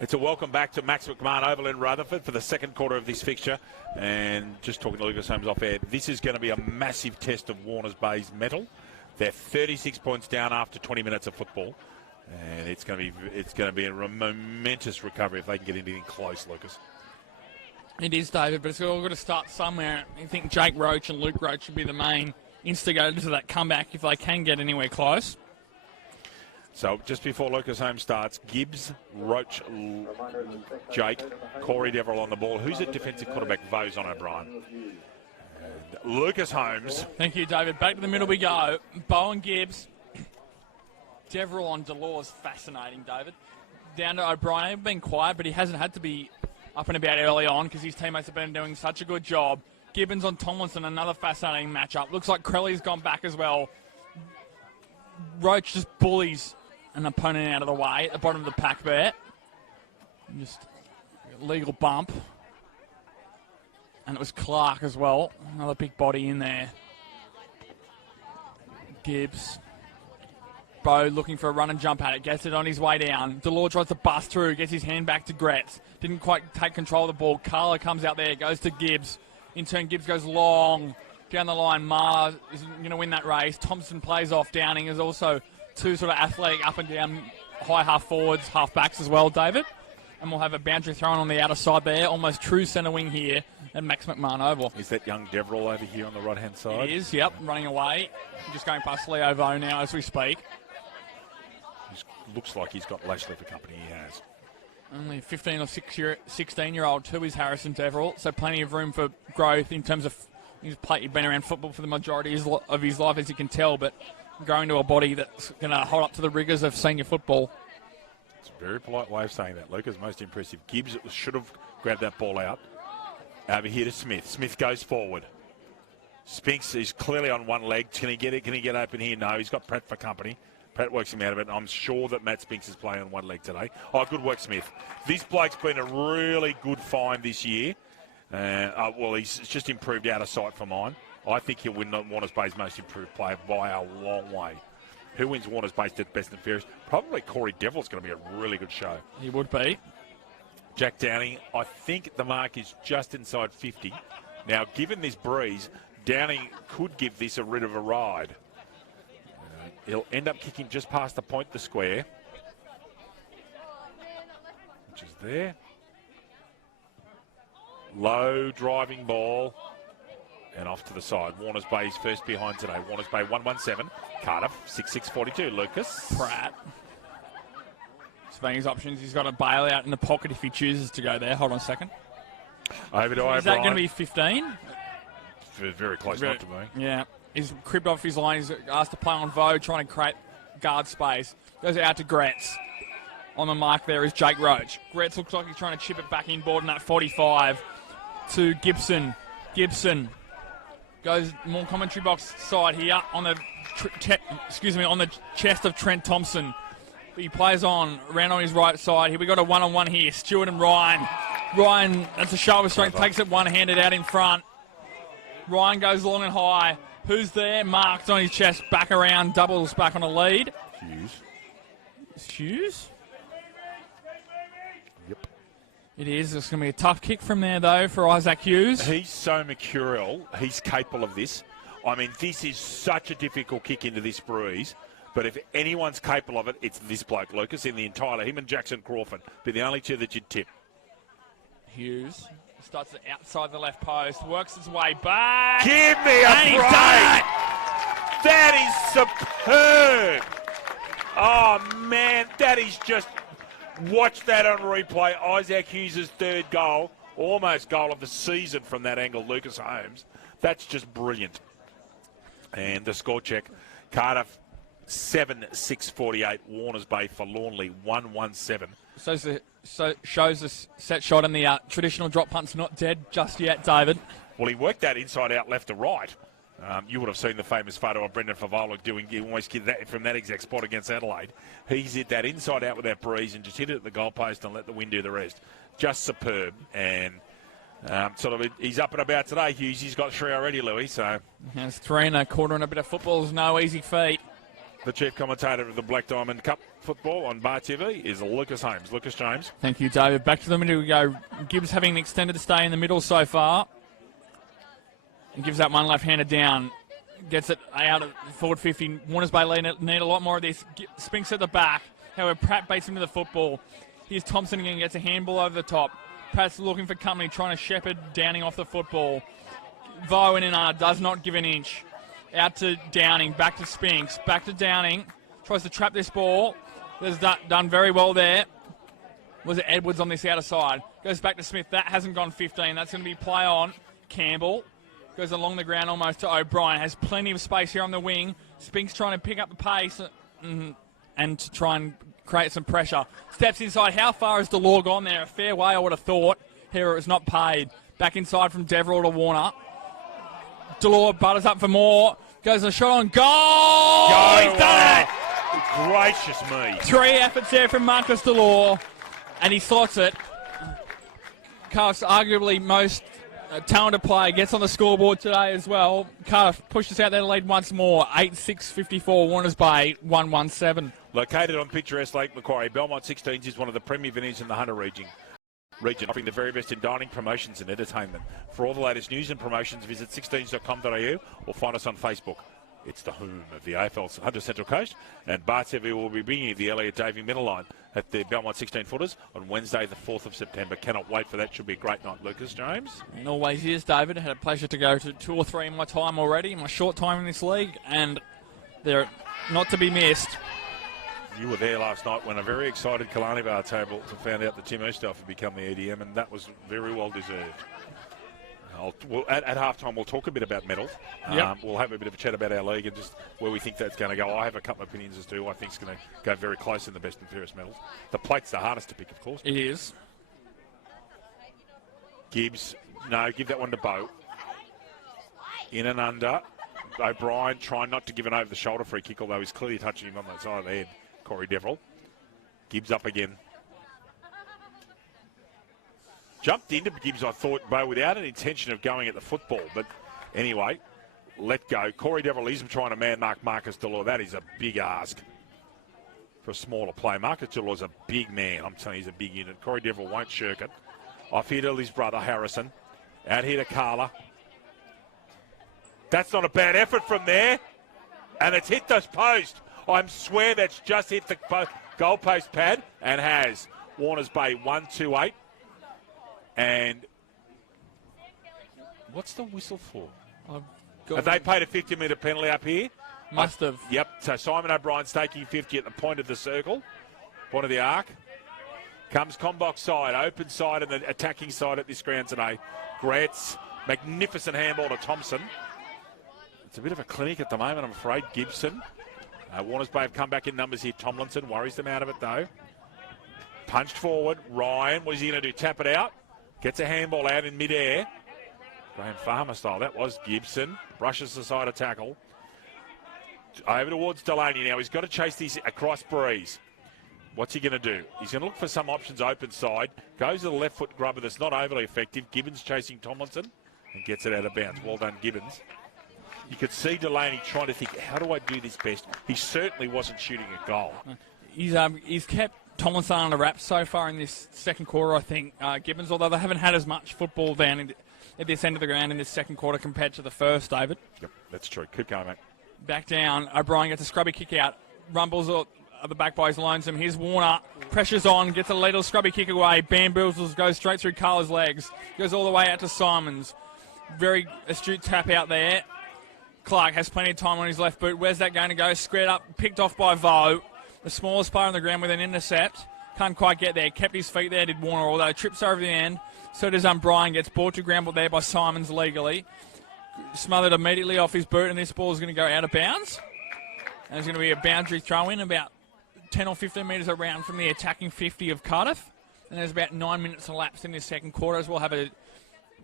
It's a welcome back to Max McMahon Oval in Rutherford for the second quarter of this fixture. And just talking to Lucas Holmes off air, this is going to be a massive test of Warners Bay's mettle. They're 36 points down after 20 minutes of football. And it's going to be a momentous recovery if they can get anything close, Lucas. It is, David, but it's all got to start somewhere. I think Jake Roach and Luke Roach should be the main instigators of that comeback if they can get anywhere close. So just before Lucas Holmes starts, Gibbs, Roach, Jake, Corey Deverill on the ball. Who's at defensive quarterback? Vose on O'Brien. And Lucas Holmes. Thank you, David. Back to the middle we go. Bowen, Gibbs. Deverill on Delors. Fascinating, David. Down to O'Brien. He's been quiet, but he hasn't had to be up and about early on because his teammates have been doing such a good job. Gibbons on Tomlinson, another fascinating matchup. Looks like Crowley's gone back as well. Roach just bullies an opponent out of the way at the bottom of the pack there. Just legal bump. And it was Clark as well. Another big body in there. Gibbs. Bo looking for a run and jump at it. Gets it on his way down. Delors tries to bust through. Gets his hand back to Gretz. Didn't quite take control of the ball. Carla comes out there. Goes to Gibbs. In turn, Gibbs goes long. Down the line, Mars is going to win that race. Thompson plays off. Downing is also two sort of athletic up and down high half forwards, half backs as well, David. And we'll have a boundary thrown on the outer side there. Almost true centre wing here at Max McMahon Oval. Is that young Deverill over here on the right-hand side? It is, yep, running away. Just going past Leo Vo now as we speak. Looks like he's got Lashley for company. He has. Only 15 or 16-year-old too is Harrison Deverill, so plenty of room for growth in terms of he's been around football for the majority of his life, as you can tell, but growing to a body that's going to hold up to the rigours of senior football. It's a very polite way of saying that, Lucas. Most impressive. Gibbs should have grabbed that ball out. Over here to Smith. Smith goes forward. Spinks is clearly on one leg. Can he get it? Can he get open here? No, he's got Pratt for company. Pratt works him out of it, and I'm sure that Matt Spinks is playing on one leg today. Oh, good work, Smith. This bloke's been a really good find this year. Well, he's just improved out of sight for mine. I think he'll win Warners Bay's most improved player by a long way. Who wins Warners Bay's best and fairest? Probably Corey Devill's going to be a really good show. He would be. Jack Downing, I think the mark is just inside 50. Now, given this breeze, Downing could give this a bit of a ride. He'll end up kicking just past the point, the square, which is there. Low driving ball and off to the side. Warners Bay's first behind today. Warners Bay 117. Cardiff 66-42. Lucas. Pratt. Surveying his options. He's got a bailout in the pocket if he chooses to go there. Hold on a second. Over to O'Brien. Is that going to be 15? Very close not to me. Yeah. He's cribbed off his line. He's asked to play on Vo, trying to create guard space. Goes out to Gretz. On the mark there is Jake Roach. Gretz looks like he's trying to chip it back inboard in that 45 to Gibson. Gibson goes more commentary box side here on the on the chest of Trent Thompson. He plays on around on his right side. Here we got a one-on-one here. Stewart and Ryan. Ryan, that's a shoulder strength, takes it one-handed out in front. Ryan goes long and high. Who's there? Marked on his chest, back around, doubles back on a lead. Hughes? Yep. It is. It's going to be a tough kick from there, though, for Isaac Hughes. He's so mercurial. He's capable of this. I mean, this is such a difficult kick into this breeze. But if anyone's capable of it, it's this bloke, Lucas, in the entire... Him and Jackson Crawford be the only two that you'd tip. Hughes starts it outside the left post, works his way back. Give me a break! That is superb! Oh, man, that is just... Watch that on replay. Isaac Hughes' third goal, almost goal of the season from that angle, Lucas Holmes. That's just brilliant. And the score check, Cardiff 7-6-48, Warners Bay forlornly 1-1-7. So shows the set shot and the traditional drop punt's not dead just yet, David. Well, he worked that inside out, left to right. You would have seen the famous photo of Brendan Favola almost get that from that exact spot against Adelaide. He's hit that inside out with that breeze and just hit it at the goalpost and let the wind do the rest. Just superb. And he's up and about today, Hughes. He's got 3 already, Louis. So has 3 and a quarter and a bit of football is no easy feat. The chief commentator of the Black Diamond Cup football on Bar TV is Lucas Holmes. Lucas James. Thank you, David. Back to the middle we go. Gibbs having an extended stay in the middle so far. And gives that one left-handed down. Gets it out of forward 50. Warners Bay need a lot more of this. Spinks at the back. However, Pratt baits him to the football. Here's Thompson again, gets a handball over the top. Pratt's looking for company, trying to shepherd Downing off the football. Vo in and under, does not give an inch. Out to Downing, back to Spinks, back to Downing. Tries to trap this ball. That's done very well there. Was it Edwards on this outer side? Goes back to Smith. That hasn't gone 15. That's going to be play on. Campbell goes along the ground almost to O'Brien. Has plenty of space here on the wing. Spinks trying to pick up the pace and to try and create some pressure. Steps inside. How far has Delore gone there? A fair way, I would have thought. Here it was not paid. Back inside from Deverell to Warner. Delore butters up for more. Goes a shot on goal. He's done it. Gracious me. 3 efforts there from Marcus Delore. And he slots it. Cardiff's arguably most talented player gets on the scoreboard today as well. Cardiff pushes out their lead once more. 8-6-54. Warners Bay 1-1-7. Located on picturesque Lake Macquarie, Belmont 16s is one of the premier venues in the Hunter region, offering the very best in dining, promotions and entertainment. For all the latest news and promotions, visit 16s.com.au or find us on Facebook. It's the home of the AFL Hunter Central Coast, and Bar TV will be bringing you the Elliot Davey medal line at the Belmont 16-footers on Wednesday the 4th of September. Cannot wait for that. Should be a great night, Lucas James. It always is, David. I had a pleasure to go to 2 or 3 in my time already, in my short time in this league, and they're not to be missed. You were there last night when a very excited Kalani Bar table found out that Tim Eastoff had become the EDM, and that was very well deserved. At halftime, we'll talk a bit about medals. Yep. We'll have a bit of a chat about our league and just where we think that's going to go. I have a couple of opinions as to who I think is going to go very close in the best and fairest medals. The plate's the hardest to pick, of course. It is. Gibbs, no, give that one to Bo. In and under. O'Brien trying not to give an over-the-shoulder free kick, although he's clearly touching him on the side of the head. Corey Deverell. Gibbs up again. Jumped into Gibbs, I thought, Bo, without an intention of going at the football. But anyway, let go. Corey Deverell is trying to man-mark Marcus Delore. That is a big ask for a smaller play. Marcus Delore's a big man. I'm telling you, he's a big unit. Corey Deverell won't shirk it. Off here to his brother, Harrison. Out here to Carla. That's not a bad effort from there. And it's hit the post. I swear that's just hit the goalpost pad and has. Warners Bay 1-2-8. And what's the whistle for? Have they paid a 50-metre penalty up here? Must have. Yep. So Simon O'Brien staking 50 at the point of the circle, point of the arc. Comes Combox side, open side, and the attacking side at this ground today. Gretz, magnificent handball to Thompson. It's a bit of a clinic at the moment, I'm afraid. Gibson. Warners Bay have come back in numbers here. Tomlinson worries them out of it, though. Punched forward. Ryan, what is he going to do? Tap it out. Gets a handball out in midair. Graham Farmer style. That was Gibson. Brushes the side of tackle. Over towards Delaney now. He's got to chase this across Breeze. What's he going to do? He's going to look for some options open side. Goes to the left foot grubber that's not overly effective. Gibbons chasing Tomlinson and gets it out of bounds. Well done, Gibbons. You could see Delaney trying to think, how do I do this best? He certainly wasn't shooting a goal. He's kept Tomlinson on the wrap so far in this second quarter, I think, Gibbons, although they haven't had as much football down at this end of the ground in this second quarter compared to the first, David. Yep, that's true. Keep going, mate. Back down. O'Brien gets a scrubby kick out. Rumbles at the back by his lonesome. Here's Warner. Pressure's on. Gets a little scrubby kick away. Bamboozles. Goes straight through Carla's legs. Goes all the way out to Simons. Very astute tap out there. Clark has plenty of time on his left boot. Where's that going to go? Squared up. Picked off by Vo. The smallest player on the ground with an intercept. Can't quite get there. Kept his feet there, did Warner, although trips over the end. So does O'Brien. Gets brought to ground, but there by Simons legally. Smothered immediately off his boot, and this ball is going to go out of bounds. And there's going to be a boundary throw-in about 10 or 15 metres around from the attacking 50 of Cardiff. And there's about 9 minutes elapsed in this second quarter, as we'll have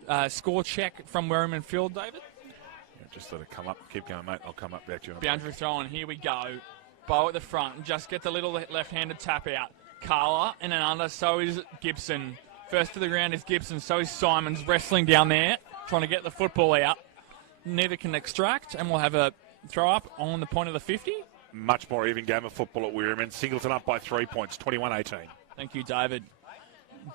a score check from Werriman Field, David. Yeah, just let it come up. Keep going, mate. I'll come up back to you. Boundary throw-in. Here we go. Bow at the front. Just gets a little left-handed tap out. Carla in and under. So is Gibson. First to the ground is Gibson. So is Simons wrestling down there, trying to get the football out. Neither can extract, and we'll have a throw up on the point of the 50. much more even game of football at Weirman. Singleton up by 3 points, 21-18. Thank you, David.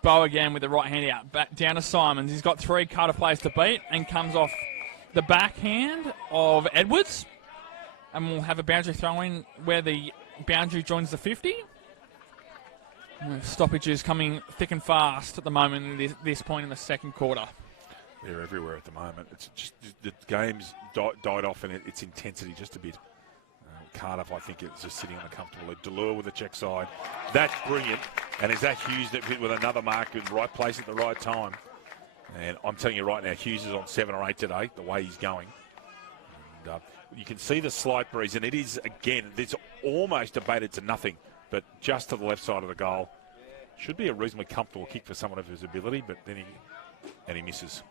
Bow again with the right hand out. Back down to Simons. He's got 3 Cardiff players to beat and comes off the backhand of Edwards. And we'll have a boundary throw in where the boundary joins the 50. Stoppages coming thick and fast at the moment at this point in the second quarter. They're everywhere at the moment. It's just the game's died off in its intensity just a bit. Cardiff, I think, is just sitting uncomfortably. Delure with the check side. That's brilliant. And is that Hughes that hit with another mark in the right place at the right time? And I'm telling you right now, Hughes is on 7 or 8 today, the way he's going. And, you can see the slight breeze, and it is, again, it's almost debated to nothing, but just to the left side of the goal. Should be a reasonably comfortable kick for someone of his ability, but then he misses.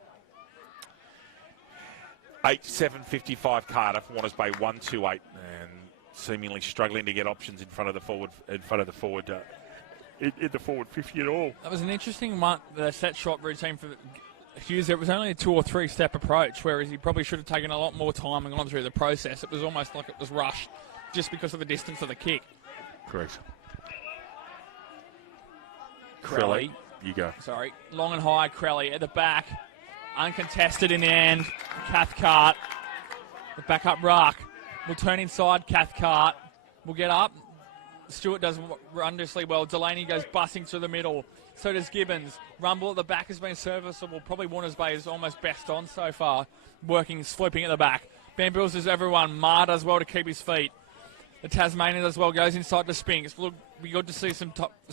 8-7-55 Cardiff, Warners Bay 1-2-8, and seemingly struggling to get options in front of the forward in the forward 50 at all. That was an interesting one, the set shot routine for Hughes. It was only a 2 or 3 step approach, whereas he probably should have taken a lot more time and gone through the process. It was almost like it was rushed just because of the distance of the kick. Correct. Crowley. You go. Sorry. Long and high, Crowley at the back. Uncontested in the end. Cathcart. The backup ruck. Will turn inside. Cathcart will get up. Stewart does wondrously well. Delaney goes busting through the middle. So does Gibbons. Rumble at the back has been serviceable. Probably Warners Bay is almost best on so far. Working, swooping at the back. Bamboozles everyone. Ma does well to keep his feet. The Tasmanian as well goes inside to Spinks. Look, we got to see some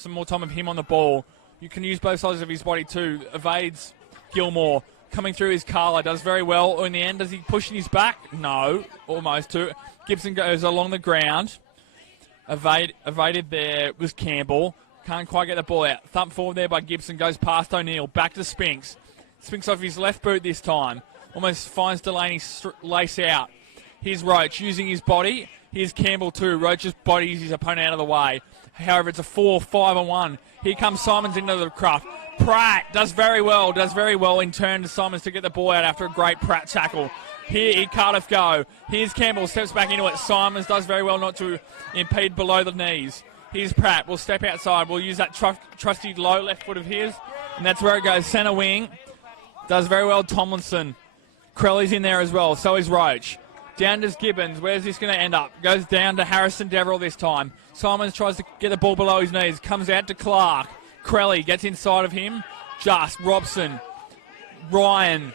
more time of him on the ball. You can use both sides of his body too. Evades Gilmore. Coming through is Carla. Does very well. In the end, does he push in his back? No. Almost to. Gibson goes along the ground. Evaded there was Campbell. Can't quite get the ball out. Thump forward there by Gibson. Goes past O'Neill. Back to Spinks. Spinks off his left boot this time. Almost finds Delaney lace out. Here's Roach using his body. Here's Campbell too. Roach just bodies his opponent out of the way. However, it's a 4-5-1. Here comes Simons into the craft. Pratt does very well in turn to Simons to get the ball out after a great Pratt tackle. Here Cardiff go. Here's Campbell, steps back into it. Simons does very well not to impede below the knees. Here's Pratt, will step outside. We'll use that trusty low left foot of his. And that's where it goes. Centre wing. Does very well Tomlinson. Crowley's in there as well. So is Roach. Down to Gibbons. Where's this going to end up? Goes down to Harrison Deverell this time. Simons tries to get the ball below his knees. Comes out to Clark. Crowley gets inside of him. Just Robson. Ryan.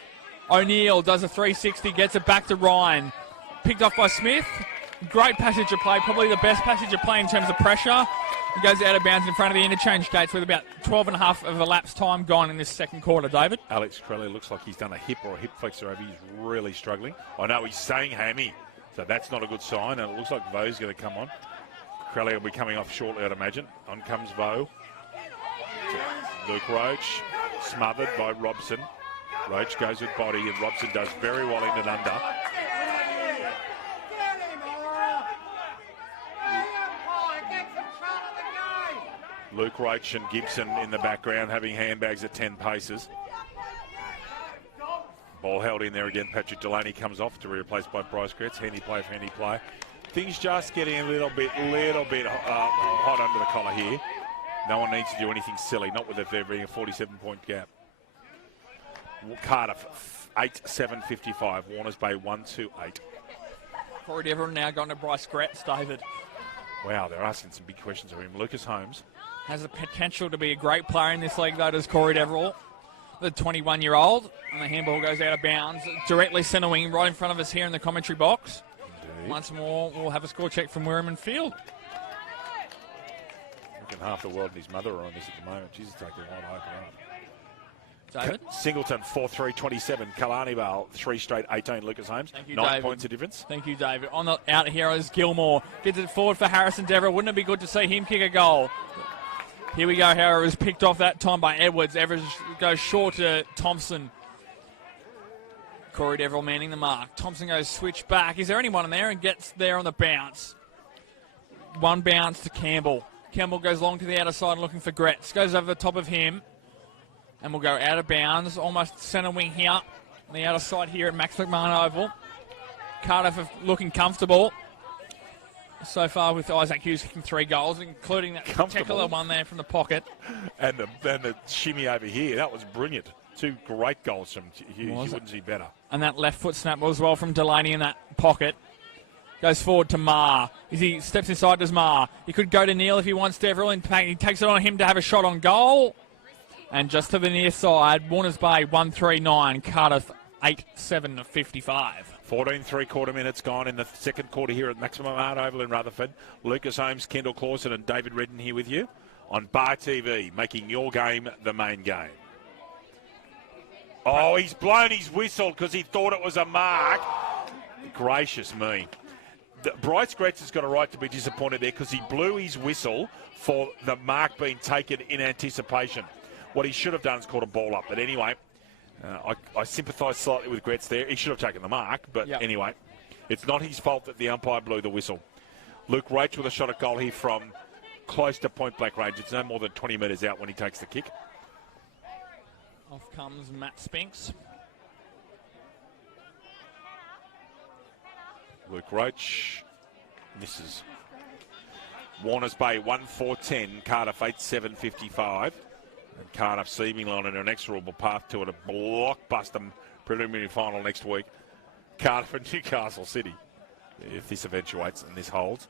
O'Neill does a 360. Gets it back to Ryan. Picked off by Smith. Great passage of play. Probably the best passage of play in terms of pressure. He goes out of bounds in front of the interchange gates with about 12 and a half of elapsed time gone in this second quarter, David. Alex Crowley looks like he's done a hip or a hip flexor over. He's really struggling. I know he's saying hammy, so that's not a good sign, and it looks like Vo's going to come on. Crowley will be coming off shortly, I'd imagine. On comes Vo. Luke Roach, smothered by Robson. Roach goes with body, and Robson does very well in and under. Luke Roach and Gibson in the background having handbags at 10 paces. Ball held in there again. Patrick Delaney comes off to be replaced by Bryce Gretz. Handy play for handy play. Things just getting a little bit hot under the collar here. No one needs to do anything silly, not with it there being a 47-point gap. Cardiff 8-7-55. Warners Bay 1-2-8. Corey Deverell now gone to Bryce Gretz, David. Wow, they're asking some big questions of him. Lucas Holmes has the potential to be a great player in this league, though, does Corey Deverell, the 21-year-old. And the handball goes out of bounds, directly centre wing, right in front of us here in the commentary box. Indeed. Once more, we'll have a score check from Wirraman Field. I reckon half the world and his mother are on this at the moment. Jesus, take the one open up. David? Singleton, 4-3-27. Kalani Vale, 3 straight, 18. Lucas Holmes, Thank you, 9 David. points of difference. Thank you, David. On the out here is Gilmore. Gets it forward for Harrison Deverell. Wouldn't it be good to see him kick a goal? Here we go. Harrow is picked off that time by Edwards. Edwards goes short to Thompson. Corey Deverell manning the mark. Thompson goes switch back. Is there anyone in there? And gets there on the bounce. One bounce to Campbell. Campbell goes long to the outer side looking for Gretz. Goes over the top of him. And will go out of bounds. Almost centre wing here. On the outer side here at Max McMahon Oval. Cardiff looking comfortable. so far with Isaac Hughes kicking 3 goals, including that spectacular one there from the pocket. And the shimmy over here, that was brilliant. 2 great goals from Hughes. You wouldn't see better. And that left foot snap as well from Delaney in that pocket. Goes forward to Marr. He steps inside to Marr. He could go to Neil if he wants to. He takes it on him to have a shot on goal. And just to the near side, Warners Bay 1-3-9, Cardiff 8-7-55. 14 3/4 minutes gone in the second quarter here at Maximum Art Oval in Rutherford. Lucas Holmes, Kendall Clawson and David Redden here with you on Bar TV, making your game the main game. Oh, he's blown his whistle because he thought it was a mark. Gracious me. Bryce Gretz has got a right to be disappointed there because he blew his whistle for the mark being taken in anticipation. What he should have done is called a ball up. But anyway, I sympathise slightly with Gretz there. He should have taken the mark. But anyway, it's not his fault that the umpire blew the whistle. Luke Roach with a shot at goal here from close to point-blank range. It's no more than 20 metres out when he takes the kick. Off comes Matt Spinks. Luke Roach misses. Warners Bay 1-4-10, Cardiff 8-7-55. And Cardiff seemingly on an inexorable path to a blockbuster preliminary final next week. Cardiff and Newcastle City, if this eventuates and this holds.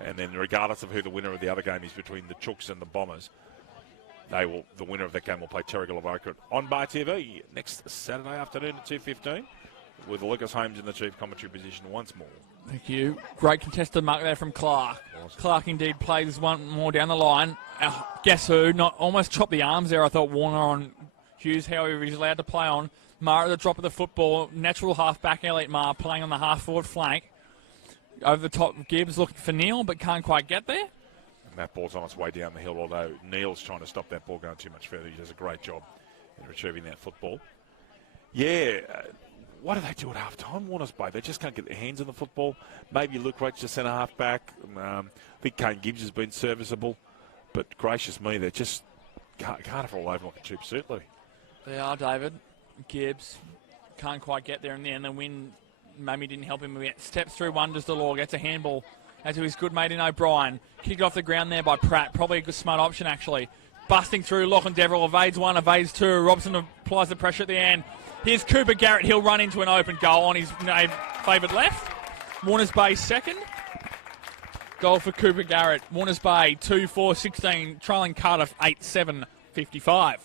And then regardless of who the winner of the other game is between the Chooks and the Bombers, the winner of that game will play Terrigal Avoca on Bar TV next Saturday afternoon at 2:15 with Lucas Holmes in the chief commentary position once more. Thank you. Great contested mark there from Clark. Awesome. Clark indeed plays one more down the line. Guess who? Almost chopped the arms there. I thought Warner on Hughes, however, he's allowed to play on. Marr at the drop of the football. Natural half-back Elliot Marr playing on the half-forward flank. Over the top, Gibbs looking for Neil, but can't quite get there. And that ball's on its way down the hill, although Neil's trying to stop that ball going too much further. He does a great job in retrieving that football. Yeah, what do they do at half-time? Warners Bay, they just can't get their hands on the football. Maybe Luke Roach, the centre half-back. I think Kane Gibbs has been serviceable. But gracious me, they're just Cardiff all over like a cheap suit, Louis. They are, David. Gibbs can't quite get there in the end. The win maybe didn't help him. Steps through one, just the law, gets a handball out to his good mate in O'Brien. Kicked off the ground there by Pratt. Probably a good smart option, actually. Busting through, Lachlan Deverell evades one, evades two. Robson applies the pressure at the end. Here's Cooper Garrett. He'll run into an open goal on his favoured left. Warners Bay second. Goal for Cooper Garrett. Warners Bay 2-4-16, trailing Cardiff 8-7-55.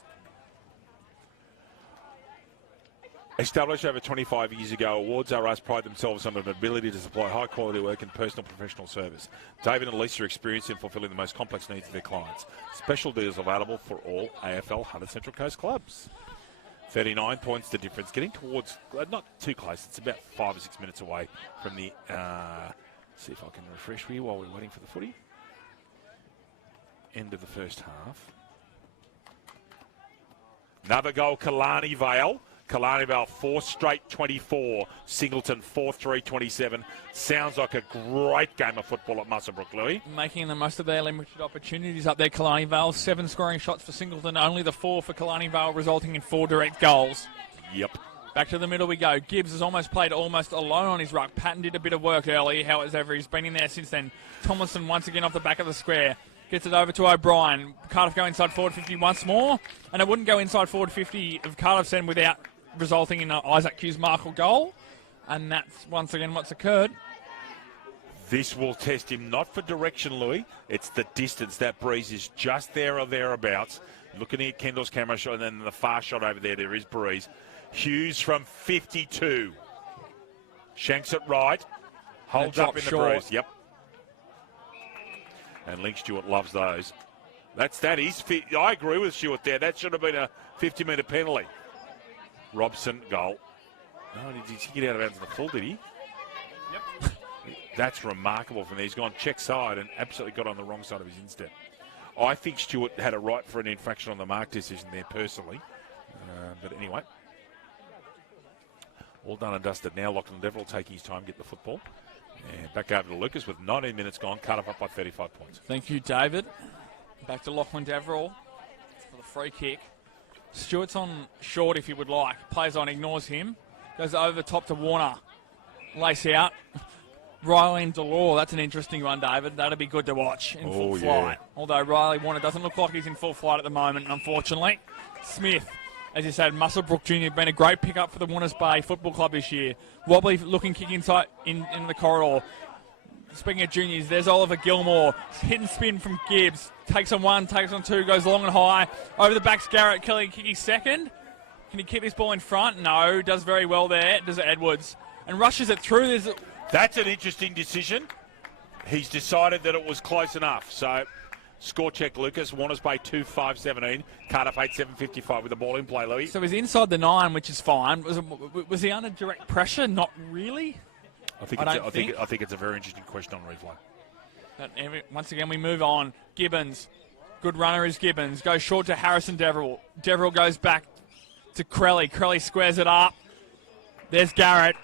Established over 25 years ago, Awards R Us pride themselves on an ability to supply high-quality work and personal professional service. David and Lisa are experienced in fulfilling the most complex needs of their clients. Special deals available for all AFL 100 Central Coast clubs. 39 points the difference. Getting towards, not too close, it's about 5 or 6 minutes away from the... see if I can refresh for you while we're waiting for the footy. End of the first half. Another goal, Killarney Vale. Killarney Vale 4 straight 24. Singleton 4-3-27. Sounds like a great game of football at Muswellbrook, Louis. Making the most of their limited opportunities up there, Killarney Vale. 7 scoring shots for Singleton, only the 4 for Killarney Vale, resulting in 4 direct goals. Yep. Back to the middle we go. Gibbs has almost played almost alone on his ruck. Patton did a bit of work early. However, he's been in there since then. Tomlinson once again off the back of the square. Gets it over to O'Brien. Cardiff go inside forward 50 once more. And it wouldn't go inside forward 50 of Cardiff's end without resulting in an Isaac Hughes Markle goal. And that's once again what's occurred. This will test him not for direction, Louis. It's the distance. That breeze is just there or thereabouts. Looking at Kendall's camera shot and then the far shot over there is breeze. Hughes from 52. Shanks it right. Holds up in the breeze. Yep. And Link Stewart loves those. That is fit. I agree with Stewart there. That should have been a 50-metre penalty. Robson, goal. Oh, did he get out of bounds in the full, did he? Yep. That's remarkable from there. He's gone check side and absolutely got on the wrong side of his instep. I think Stewart had a right for an infraction on the mark decision there personally. But anyway. All done and dusted now. Lachlan Deverell taking his time to get the football. And back over to Lucas with 19 minutes gone. Cardiff up by 35 points. Thank you, David. Back to Lachlan Deverell for the free kick. Stewart's on short if he would like. Plays on, ignores him. Goes over the top to Warner. Lace out. Riley and Delore, that's an interesting one, David. That'll be good to watch in full flight. Although Riley Warner doesn't look like he's in full flight at the moment, unfortunately. Smith, as you said, Musselbrook Jr. been a great pickup for the Warners Bay Football Club this year. Wobbly looking kick inside in the corridor. Speaking of juniors, there's Oliver Gilmore. Hit and spin from Gibbs. Takes on one, takes on two, goes long and high. Over the back's Garrett Kelly kicking second. Can he keep this ball in front? No, does very well there. Does it Edwards. And rushes it through. That's an interesting decision. He's decided that it was close enough. So, score check, Lucas. Warners Bay 2-5-17. Cardiff 8-7-55 with the ball in play, Louis. So he's inside the 9, which is fine. Was he under direct pressure? Not really. I think it's a very interesting question on replay. But once again, we move on. Gibbons. Good runner is Gibbons. Goes short to Harrison Deverell. Deverell goes back to Crelly. Crelly squares it up. There's Garrett.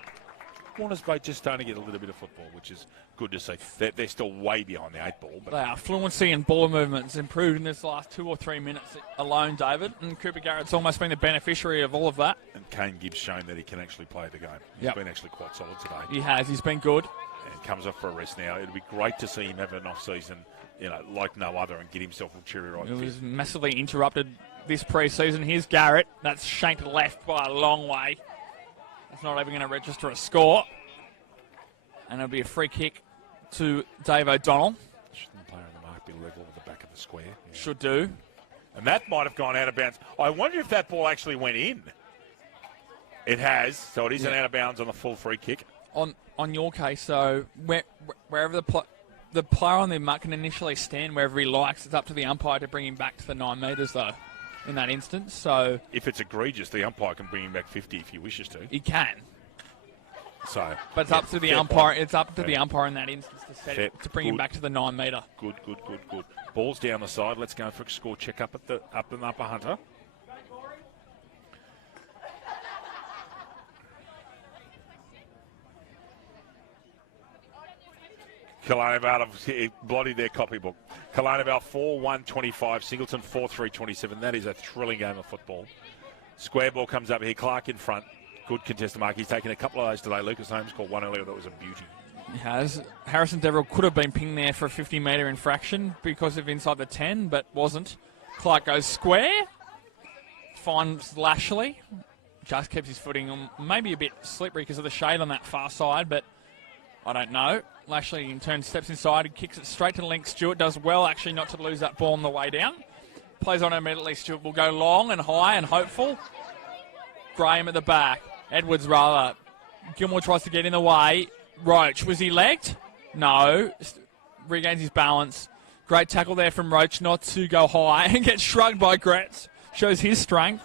Warners Bay just starting to get a little bit of football, which is good to see. They're still way behind the 8 ball. But they are. Fluency and ball movements improved in this last 2 or 3 minutes alone, David. And Cooper Garrett's almost been the beneficiary of all of that. And Kane Gibbs shown that he can actually play the game. He's been actually quite solid today. He has. He's been good. And comes off for a rest now. It'd be great to see him have an off-season, like no other, and get himself a cherry right. It was massively interrupted this pre-season. Here's Garrett. That's shanked left by a long way. That's not even going to register a score. And it'll be a free kick to Dave O'Donnell. Shouldn't the player on the mark be level with the back of the square? Yeah. Should do. And that might have gone out of bounds. I wonder if that ball actually went in. It has, so it is an out of bounds on the full free kick. On your case, so wherever the player on the mark can initially stand wherever he likes, it's up to the umpire to bring him back to the 9 metres, though, in that instance. So if it's egregious, the umpire can bring him back 50 if he wishes to. He can. So, but it's up to the umpire. It's up to the umpire in that instance to bring him back to the 9 metre. Good. Ball's down the side. Let's go for a score check up in the upper Hunter. Kelowna Vale have bloodied their copybook. Kelowna Vale 4-1-25, Singleton 4-3-27. That is a thrilling game of football. Square ball comes up here. Clark in front. Good contested mark. He's taken a couple of those today. Lucas Holmes called one earlier that was a beauty. He has. Harrison Deverell could have been pinged there for a 50-metre infraction because of inside the 10, but wasn't. Clark goes square. Finds Lashley. Just keeps his footing on. Maybe a bit slippery because of the shade on that far side, but I don't know. Lashley in turn steps inside and kicks it straight to the link. Stewart does well actually not to lose that ball on the way down. Plays on immediately. Stewart will go long and high and hopeful. Graham at the back. Edwards rather. Gilmore tries to get in the way. Roach, was he legged? No. Regains his balance. Great tackle there from Roach not to go high and gets shrugged by Gretz. Shows his strength.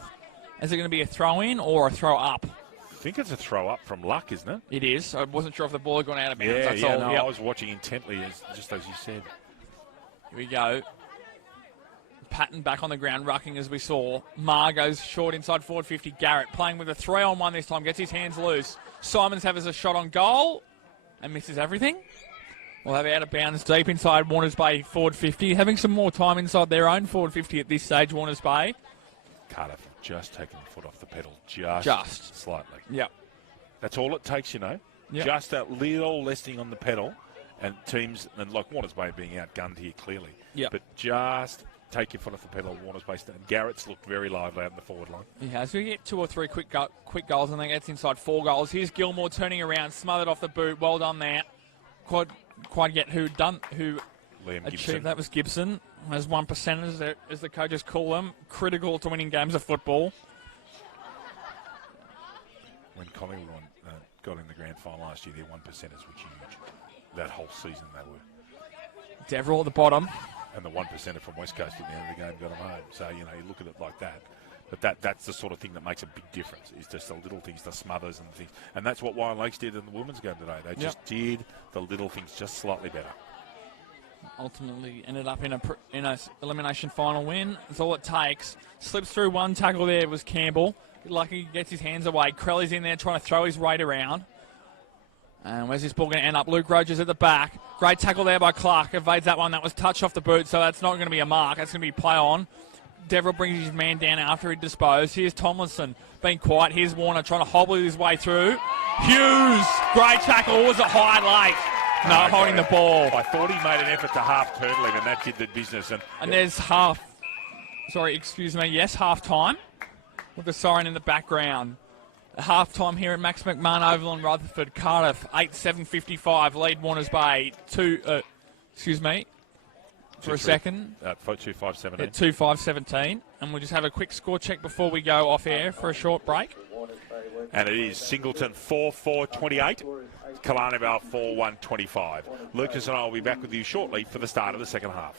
Is it going to be a throw-in or a throw-up? I think it's a throw-up from Luck, isn't it? It is. I wasn't sure if the ball had gone out of bounds. That's all. No, I was watching intently, just as you said. Here we go. Patton back on the ground, rucking as we saw. Marr goes short inside forward 50. Garrett playing with a 3-on-1 this time. Gets his hands loose. Simons has a shot on goal and misses everything. We'll have out of bounds deep inside Warners Bay forward 50. Having some more time inside their own forward 50 at this stage, Warners Bay. Cardiff have just taken the foot off the pedal. Just slightly. Yep. That's all it takes, Yep. Just that little lessening on the pedal. And teams, and like Warners Bay being outgunned here clearly. Yep. But just take your foot off the pedal, Warners Bay. Garrett's looked very lively out in the forward line. He has. We get 2 or 3 quick goals, and then gets inside 4 goals. Here's Gilmore turning around, smothered off the boot. Well done there. Quite yet who Liam achieved Gibson. that was Gibson. As 1%ers, as the coaches call them, critical to winning games of football. When Collingwood got in the grand final last year, their 1%ers were huge. That whole season they were. Deverell at the bottom. And the 1%er from West Coast at the end of the game got them home. So, you look at it like that. But that's the sort of thing that makes a big difference, is just the little things, the smothers and things. And that's what Wine Lakes did in the women's game today. They just did the little things just slightly better. Ultimately ended up in a elimination final win. That's all it takes. Slips through one tackle there was Campbell. Lucky he gets his hands away. Crelly's in there trying to throw his weight around. And where's this ball going to end up? Luke Rogers at the back. Great tackle there by Clark. Evades that one. That was touch off the boot, so that's not going to be a mark. That's going to be play on. Deverell brings his man down after he disposed. Here's Tomlinson being quiet. Here's Warner trying to hobble his way through. Hughes, great tackle. Was it high late? No, holding the ball. I thought he made an effort to half turtle him, and that did the business. And there's half time with the siren in the background. Half time here at Max McMahon Oval in Rutherford, Cardiff, 8:7:55, lead Warners Bay, for a second. 2-5-17. At 2-5-17. And we'll just have a quick score check before we go off air for a short break. And it is Singleton 4-4-28, Kalanabel 4-1-25. Lucas and I will be back with you shortly for the start of the second half.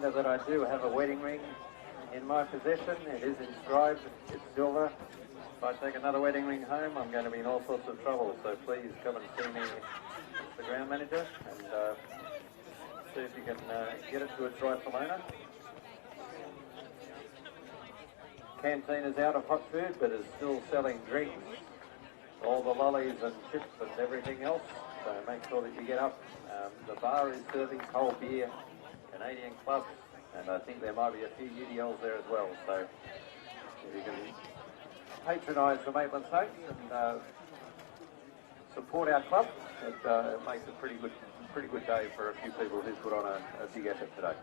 reminder that I do have a wedding ring in my possession. It is inscribed, it's silver. If I take another wedding ring home, I'm going to be in all sorts of trouble. So please come and see me, the ground manager, and see if you can get it to its rightful owner. Canteen is out of hot food, but is still selling drinks, all the lollies and chips and everything else. So make sure that you get up. The bar is serving cold beer, Canadian clubs, and I think there might be a few UDLs there as well. So if you can patronise the Maitland Saints and support our club, it makes a pretty good day for a few people who's put on a big effort today.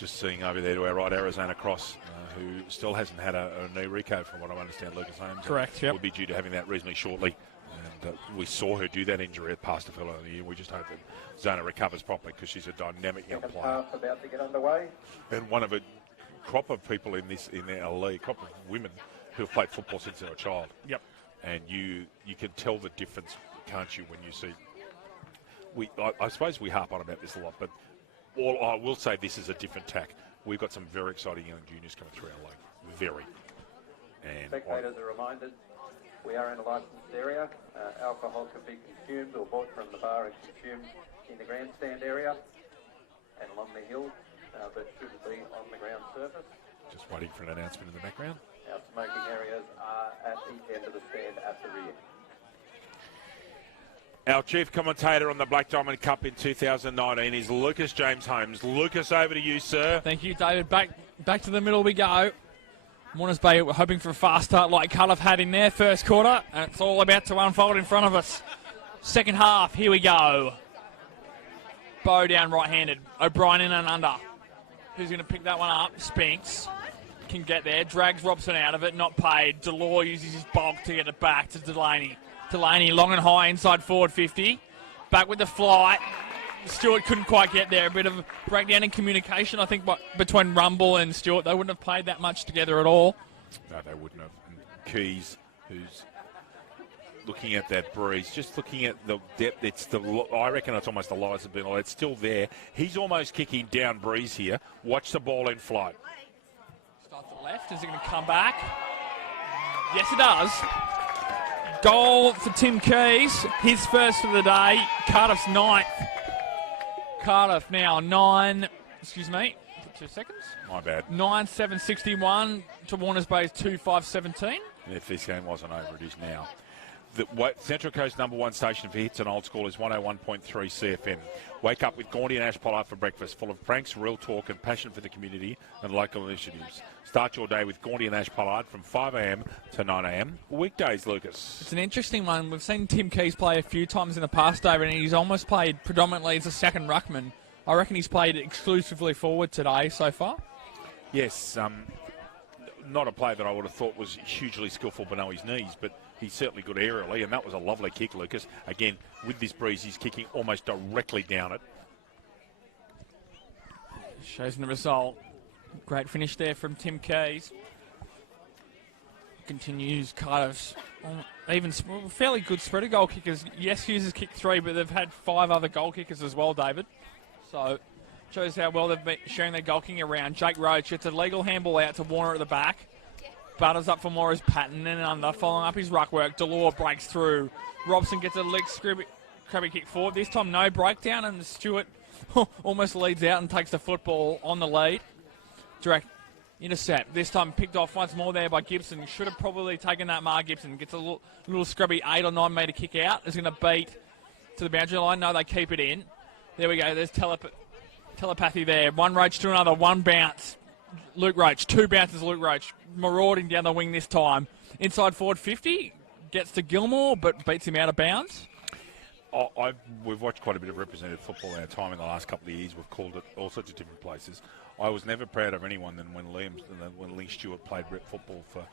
Just seeing over there to our right, Arizona Cross, who still hasn't had a knee recode from what I understand. Lucas Holmes. Correct, yep. Will be due to having that reasonably shortly. And we saw her do that injury at past the fellow of the year. We just hope that Zona recovers properly because she's a dynamic young player. Half about to get underway. And one of a crop of people in our league, crop of women who have played football since they were a child. Yep. And you can tell the difference, can't you, when you see... I suppose we harp on about this a lot, but I will say this is a different tack. We've got some very exciting young juniors coming through our league. Very. And Spectators are reminded we are in a licensed area. Alcohol can be consumed or bought from the bar and consumed in the grandstand area and along the hill, but shouldn't be on the ground surface. Just waiting for an announcement in the background. Our smoking areas are at each end of the stand at the rear. Our chief commentator on the Black Diamond Cup in 2019 is Lucas James Holmes. Lucas, over to you, sir. Thank you, David. Back to the middle we go. Mourners Bay were hoping for a fast start like Cardiff had in their first quarter, and it's all about to unfold in front of us. Second half, here we go. Bow down right-handed. O'Brien in and under. Who's going to pick that one up? Spinks can get there. Drags Robson out of it. Not paid. Delore uses his bulk to get it back to Delaney. Delaney long and high inside forward 50. Back with the flight. Stewart couldn't quite get there. A bit of a breakdown in communication, I think, between Rumble and Stewart. They wouldn't have played that much together at all. No, they wouldn't have. And Keys, who's looking at that breeze, just looking at the depth. I reckon it's almost the lies have been. It's still there. He's almost kicking down breeze here. Watch the ball in flight. Start to the left. Is it going to come back? Yes, it does. Goal for Tim Keys. His first of the day. Cardiff's ninth. Cardiff now 9. Excuse me. 2 seconds. My bad. 9-7-61 to Warners Bay's 2-5-17. If this game wasn't over, it is now. The Central Coast #1 station for hits and old school is 101.3 CFM. Wake up with Gaundy and Ash Pollard for breakfast, full of pranks, real talk and passion for the community and local initiatives. Start your day with Gaundy and Ash Pollard from 5 a.m. to 9 a.m. weekdays, Lucas. It's an interesting one. We've seen Tim Keys play a few times in the past, David, and he's almost played predominantly as a second ruckman. I reckon he's played exclusively forward today so far. Yes, not a player that I would have thought was hugely skillful below his knees, but he's certainly good aerially, and that was a lovely kick, Lucas. Again, with this breeze, he's kicking almost directly down it. Shows in the result. Great finish there from Tim Keys. Continues Cardiff's even fairly good spread of goal kickers. Yes, Hughes has kicked 3, but they've had 5 other goal kickers as well, David. So shows how well they've been sharing their goal kicking around. Jake Roach gets a legal handball out to Warner at the back. Butters up for Morris Patton and under, following up his ruck work. Delore breaks through. Robson gets a leg crabby kick forward. This time no breakdown, and Stewart almost leads out and takes the football on the lead. Direct intercept. This time picked off once more there by Gibson. Should have probably taken that Mar Gibson. Gets a little scrubby 8 or 9 metre kick out. Is going to beat to the boundary line. No, they keep it in. There we go. There's telepathy there. One Roach to another. One bounce. Luke Roach. 2 bounces Luke Roach. Marauding down the wing this time. Inside forward 50. Gets to Gilmore, but beats him out of bounds. We've watched quite a bit of representative football in our time in the last couple of years. We've called it all sorts of different places. I was never prouder of anyone than when Lee Stewart played rep football for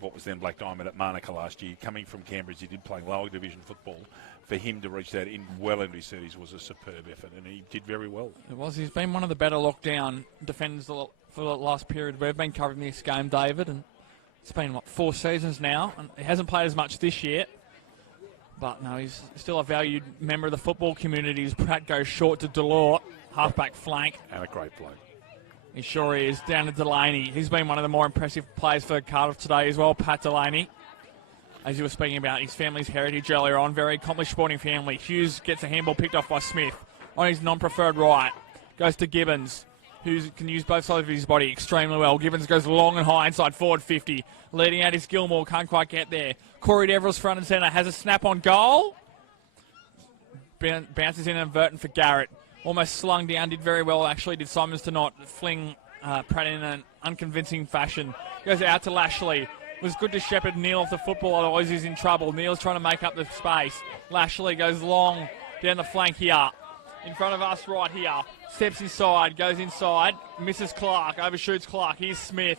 what was then Black Diamond at Manuka last year. Coming from Canberra, he did playing lower division football. For him to reach that well into his 30s was a superb effort, and he did very well. It was. He's been one of the better lockdown defenders for the last period we've been covering this game, David, and it's been, 4 seasons now, and he hasn't played as much this year. But no, he's still a valued member of the football community as Pratt goes short to Delort, halfback flank. And a great bloke. He sure is. Down to Delaney. He's been one of the more impressive players for Cardiff today as well, Pat Delaney. As you were speaking about his family's heritage earlier on, very accomplished sporting family. Hughes gets a handball picked off by Smith on his non-preferred right. Goes to Gibbons, who can use both sides of his body extremely well. Gibbons goes long and high inside forward 50. Leading out is Gilmore, can't quite get there. Corey Deverell's front and centre, has a snap on goal. Bounces in and Verton for Garrett. Almost slung down, did very well actually, did Simons to not fling Pratt in an unconvincing fashion. Goes out to Lashley. It was good to shepherd Neil off the football, otherwise he's in trouble. Neil's trying to make up the space. Lashley goes long down the flank here. In front of us right here. Steps inside, goes inside, misses Clark, overshoots Clark. Here's Smith.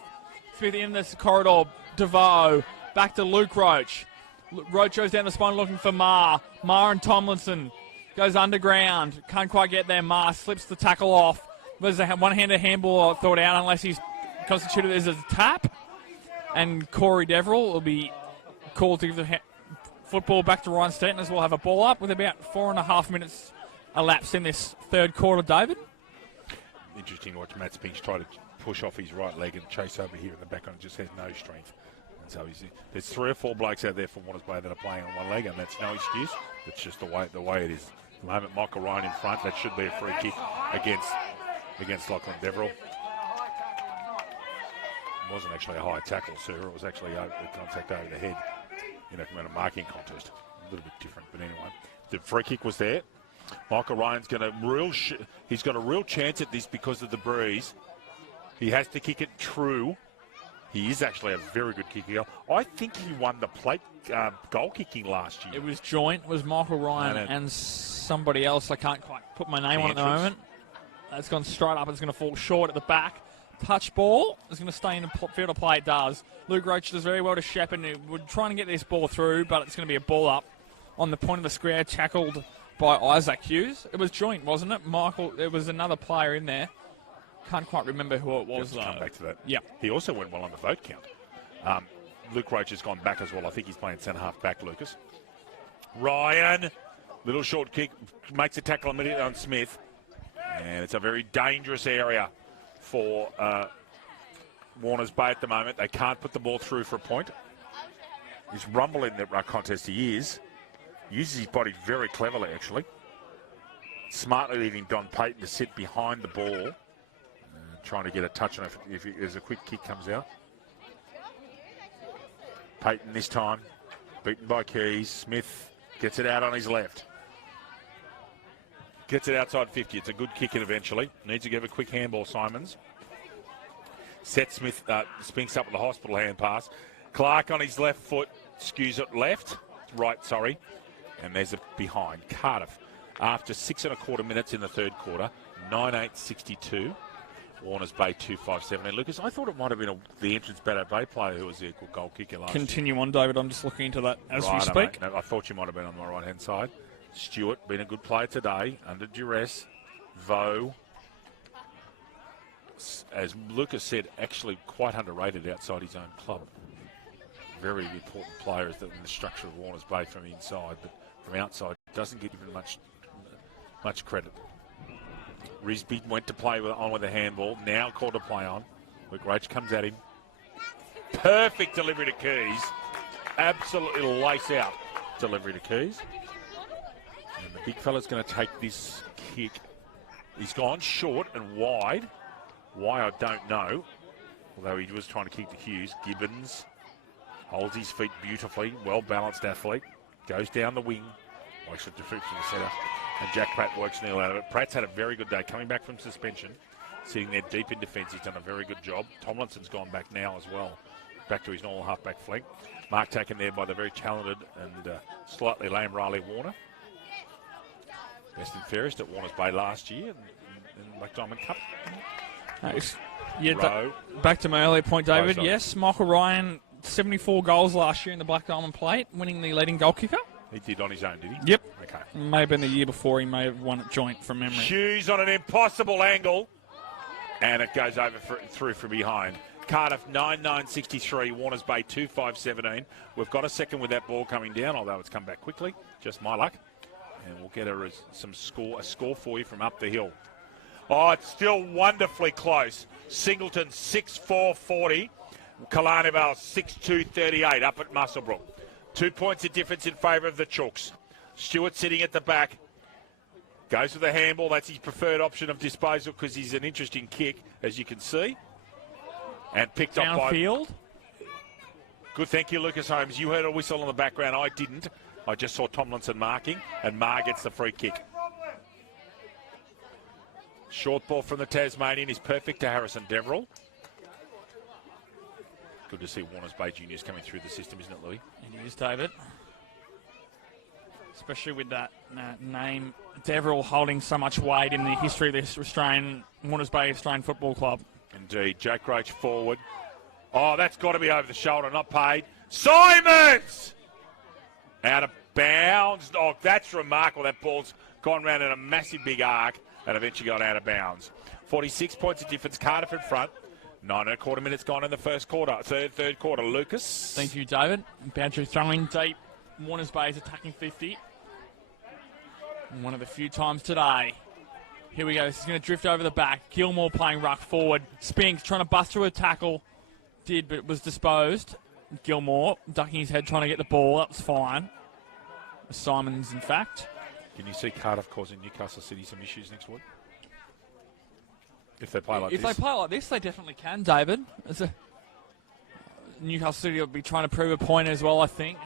Smith in this corridor. DeVoe. Back to Luke Roach. Roach goes down the spine looking for Marr. Marr and Tomlinson. Goes underground. Can't quite get there. Marr slips the tackle off. There's a one-handed handball thought out unless he's constituted as a tap. And Corey Deverill will be called to give the football back to Ryan Stanton as we'll have a ball up with about 4.5 minutes elapsed in this third quarter, David. Interesting to watch Matt Spinks try to push off his right leg and chase over here in the back and just has no strength. And so there's 3 or 4 blokes out there from Warners Bay that are playing on one leg, and that's no excuse. That's just the way it is. At the moment, Michael Ryan in front. That should be a free kick against Lachlan Deverill. It wasn't actually a high tackle, sir. It was actually a contact over the head in a marking contest. A little bit different, but anyway. The free kick was there. Michael Ryan's he's got a real chance at this because of the breeze. He has to kick it true. He is actually a very good kicker. I think he won the plate goal kicking last year. It was joint. It was Michael Ryan and somebody else. I can't quite put my name on at the moment. It's gone straight up. It's going to fall short at the back. Touch ball. It's going to stay in the field of play. It does. Luke Roach does very well to Shepard. We're trying to get this ball through, but it's going to be a ball up on the point of the square, tackled by Isaac Hughes. It was joint, wasn't it? Michael, there was another player in there. Can't quite remember who it was. Come back to that. Yeah. He also went well on the vote count. Luke Roach has gone back as well. I think he's playing centre-half back, Lucas. Ryan, little short kick, makes a tackle immediately on Smith. And it's a very dangerous area for Warners Bay at the moment. They can't put the ball through for a point. He's rumbling in the contest. He is. Uses his body very cleverly, actually. Smartly leaving Don Payton to sit behind the ball. Trying to get a touch on it if there's a quick kick comes out. Payton this time. Beaten by Keys. Smith gets it out on his left. Gets it outside 50. It's a good kick in eventually. Needs to give a quick handball, Simons. Sets Spinks up with the hospital hand pass. Clark on his left foot. Skews it left. Right, sorry. And there's a behind. Cardiff, after 6.25 minutes in the third quarter, 9-8-62. Warners Bay 2-5-7. And Lucas, I thought it might have been the entrance Batter Bay player who was the equal goal kicker last year. Continue on, David. I'm just looking into that as we speak. No, I thought you might have been on my right-hand side. Stewart, been a good player today, under duress. Vo, as Lucas said, actually quite underrated outside his own club. Very important player in the structure of Warners Bay from inside, but from outside doesn't get given much credit. Risby went to play on with a handball, now called to play on. Luke Roach comes at him. Perfect delivery to Keys. Absolutely lace out delivery to Keys. And the big fella's going to take this kick. He's gone short and wide. Why, I don't know. Although he was trying to kick to Hughes. Gibbons holds his feet beautifully. Well-balanced athlete. Goes down the wing. Works it to the centre. And Jack Pratt works nearly out of it. Pratt's had a very good day coming back from suspension. Sitting there deep in defence. He's done a very good job. Tomlinson's gone back now as well. Back to his normal half-back flank. Mark taken there by the very talented and slightly lame Riley Warner. Best and fairest at Warners Bay last year in the Black Diamond Cup. Back to my earlier point, David. Yes, Michael Ryan, 74 goals last year in the Black Diamond Plate, winning the leading goal kicker. He did on his own, did he? Yep. Okay. May have been the year before. He may have won it joint from memory. Hughes on an impossible angle. And it goes through from behind. Cardiff 9-9-63. Warners Bay 2-5-17. We've got a second with that ball coming down, although it's come back quickly. Just my luck. And we'll get a score for you from up the hill. Oh, it's still wonderfully close. Singleton 6-4-40. Kalanival 6-2-38 up at Muswellbrook. 2 points of difference in favour of the Chooks. Stewart sitting at the back. Goes for the handball. That's his preferred option of disposal because he's an interesting kick, as you can see. And picked up by... Downfield. Good, thank you, Lucas Holmes. You heard a whistle in the background. I didn't. I just saw Tomlinson marking, and Marr gets the free kick. Short ball from the Tasmanian is perfect to Harrison Deverill. Good to see Warners Bay Juniors coming through the system, isn't it, Louis? It is, David. especially with that name Deverell holding so much weight in the history of this Warners Bay Australian Football Club. Indeed. Jack Roach forward. Oh, that's got to be over the shoulder, not paid. Simons! Out of bounds. Oh, that's remarkable. That ball's gone round in a massive big arc and eventually got out of bounds. 46 points of difference. Cardiff in front. 9.25 minutes gone in the first quarter. Third quarter. Lucas. Thank you, David. Boundary throwing deep. Warners Bay is attacking 50. And one of the few times today. Here we go. This is going to drift over the back. Gilmore playing ruck forward. Spinks trying to bust through a tackle. Did, but it was disposed. Gilmore ducking his head, trying to get the ball. That was fine. Simons, in fact. Can you see Cardiff causing Newcastle City some issues next week? If they play like this? If they play like this, they definitely can, David. Newcastle City will be trying to prove a point as well, I think.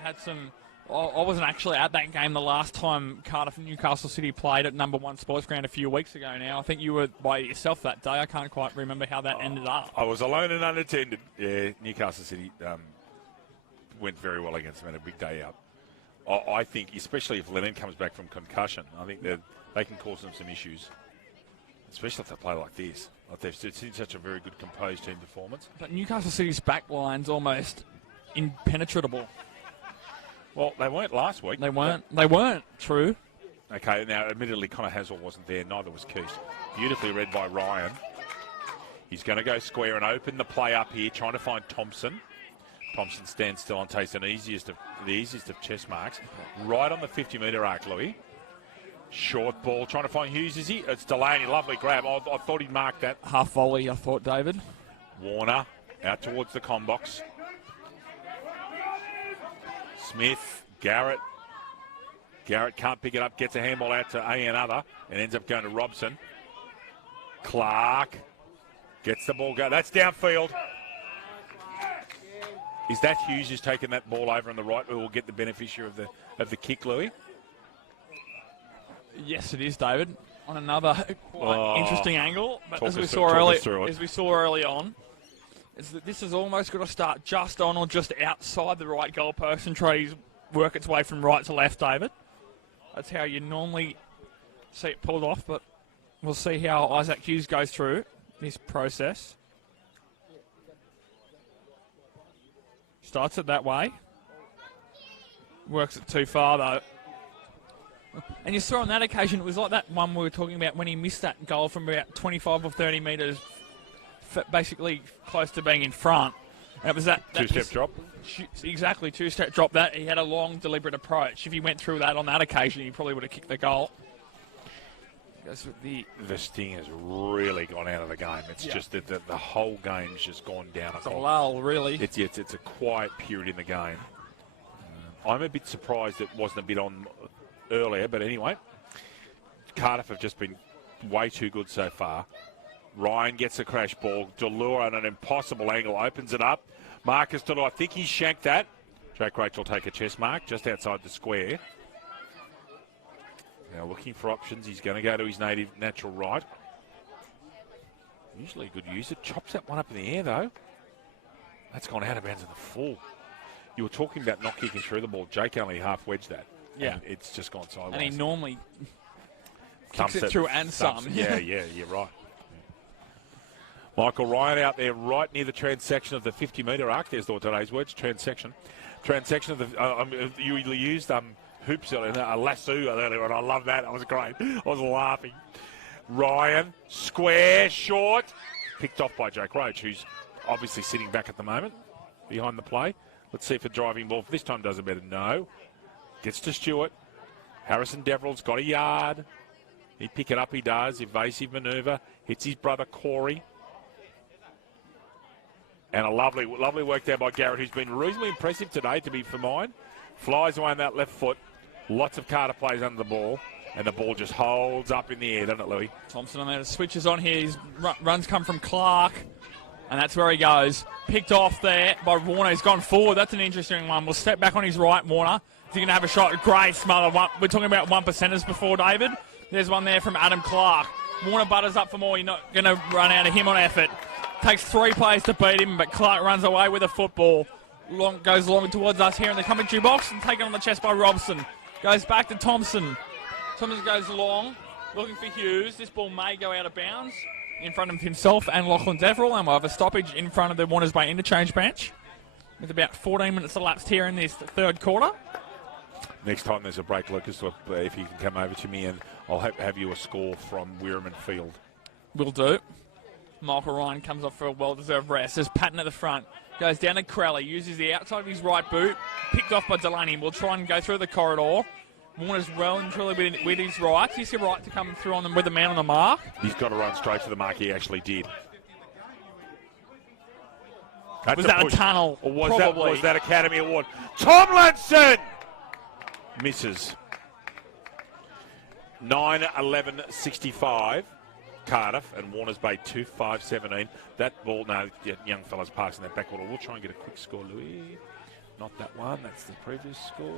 I wasn't actually at that game the last time Cardiff and Newcastle City played at number 1 Sports Ground a few weeks ago now. I think you were by yourself that day. I can't quite remember how that ended up. I was alone and unattended. Yeah, Newcastle City went very well against them. Had a big day out. I think, especially if Lennon comes back from concussion, I think that they can cause them some issues, especially if they play like this. Like they've seen such a very good composed team performance. But Newcastle City's back line's almost impenetrable. Well, they weren't last week. They weren't, true. Okay, now, admittedly, Connor Hazel wasn't there. Neither was Keith. Beautifully read by Ryan. He's going to go square and open the play up here, trying to find Thompson. Thompson stands still and takes the easiest of chest marks. Right on the 50-metre arc, Louis. Short ball, trying to find Hughes, is he? It's Delaney, lovely grab. I thought he'd marked that. Half volley, I thought, David. Warner out towards the com box. Smith, Garrett. Garrett can't pick it up, gets a handball out to another and ends up going to Robson. Clark gets the ball go. That's downfield. Is that Hughes who's taken that ball over on the right who will get the beneficiary of the kick, Louis? Yes, it is, David. On another quite interesting angle. But as we saw early on, this has almost got to start just on or just outside the right goalpost and try to work its way from right to left, David. That's how you normally see it pulled off, but we'll see how Isaac Hughes goes through this process. Starts it that way. Works it too far, though. And you saw on that occasion, it was like that one we were talking about when he missed that goal from about 25 or 30 metres, basically close to being in front. And it was that two-step drop. Exactly, two-step drop. That he had a long, deliberate approach. If he went through that on that occasion, he probably would have kicked the goal. The sting has really gone out of the game. It's just that the whole game's just gone down. It's a lull, really. It's a quiet period in the game. I'm a bit surprised it wasn't a bit on earlier, but anyway, Cardiff have just been way too good so far. Ryan gets a crash ball. Delure on an impossible angle opens it up. Marcus Delure, I think he shanked that. Jack Roach will take a chest mark just outside the square. Now looking for options. He's going to go to his natural right. Usually a good user. Chops that one up in the air, though. That's gone out of bounds in the full. You were talking about not kicking through the ball. Jake only half wedged that. Yeah. And it's just gone sideways. And he normally kicks it through and some. Yeah, you're right. Michael Ryan out there right near the transection of the 50-metre arc. There's today's words, transection. Transection of the... you used hoops earlier, a lasso earlier, and I love that. That was great. I was laughing. Ryan, square, short. Picked off by Jake Roach, who's obviously sitting back at the moment behind the play. Let's see if a driving ball this time does it better. No. Gets to Stewart. Harrison Deverell's got a yard. He'd pick it up, he does. Evasive manoeuvre. Hits his brother Corey. And a lovely work there by Garrett, who's been reasonably impressive today, to be for mine. Flies away on that left foot. Lots of Carter plays under the ball. And the ball just holds up in the air, doesn't it, Louis? Thompson on there. Switches on here. His runs come from Clark. And that's where he goes. Picked off there by Warner. He's gone forward. That's an interesting one. We'll step back on his right, Warner. Is he going to have a shot? Great smother. We're talking about 1%ers before, David. There's one there from Adam Clark. Warner butters up for more. You're not going to run out of him on effort. Takes 3 players to beat him, but Clark runs away with a football. Goes long towards us here in the commentary box and taken on the chest by Robson. Goes back to Thompson. Thompson goes long, looking for Hughes. This ball may go out of bounds in front of himself and Lachlan Deverell, and we'll have a stoppage in front of the Warners Bay interchange bench with about 14 minutes elapsed here in this third quarter. Next time there's a break, Lucas, if you can come over to me, and I'll have you a score from Weirman Field. Will do. Michael Ryan comes off for a well-deserved rest. There's Patton at the front. Goes down to Crowley. Uses the outside of his right boot. Picked off by Delaney. Will try and go through the corridor. Warner's well and truly with his right. He's got right to come through on them with the man on the mark. He's got to run straight to the mark. He actually did. Was that a tunnel? Or was Probably. that Academy Award? Tomlinson misses. 9-11-65. Cardiff and Warners Bay 2-5-17. That ball, no, young fella's passing that backwater. We'll try and get a quick score, Louis. Not that one. That's the previous score.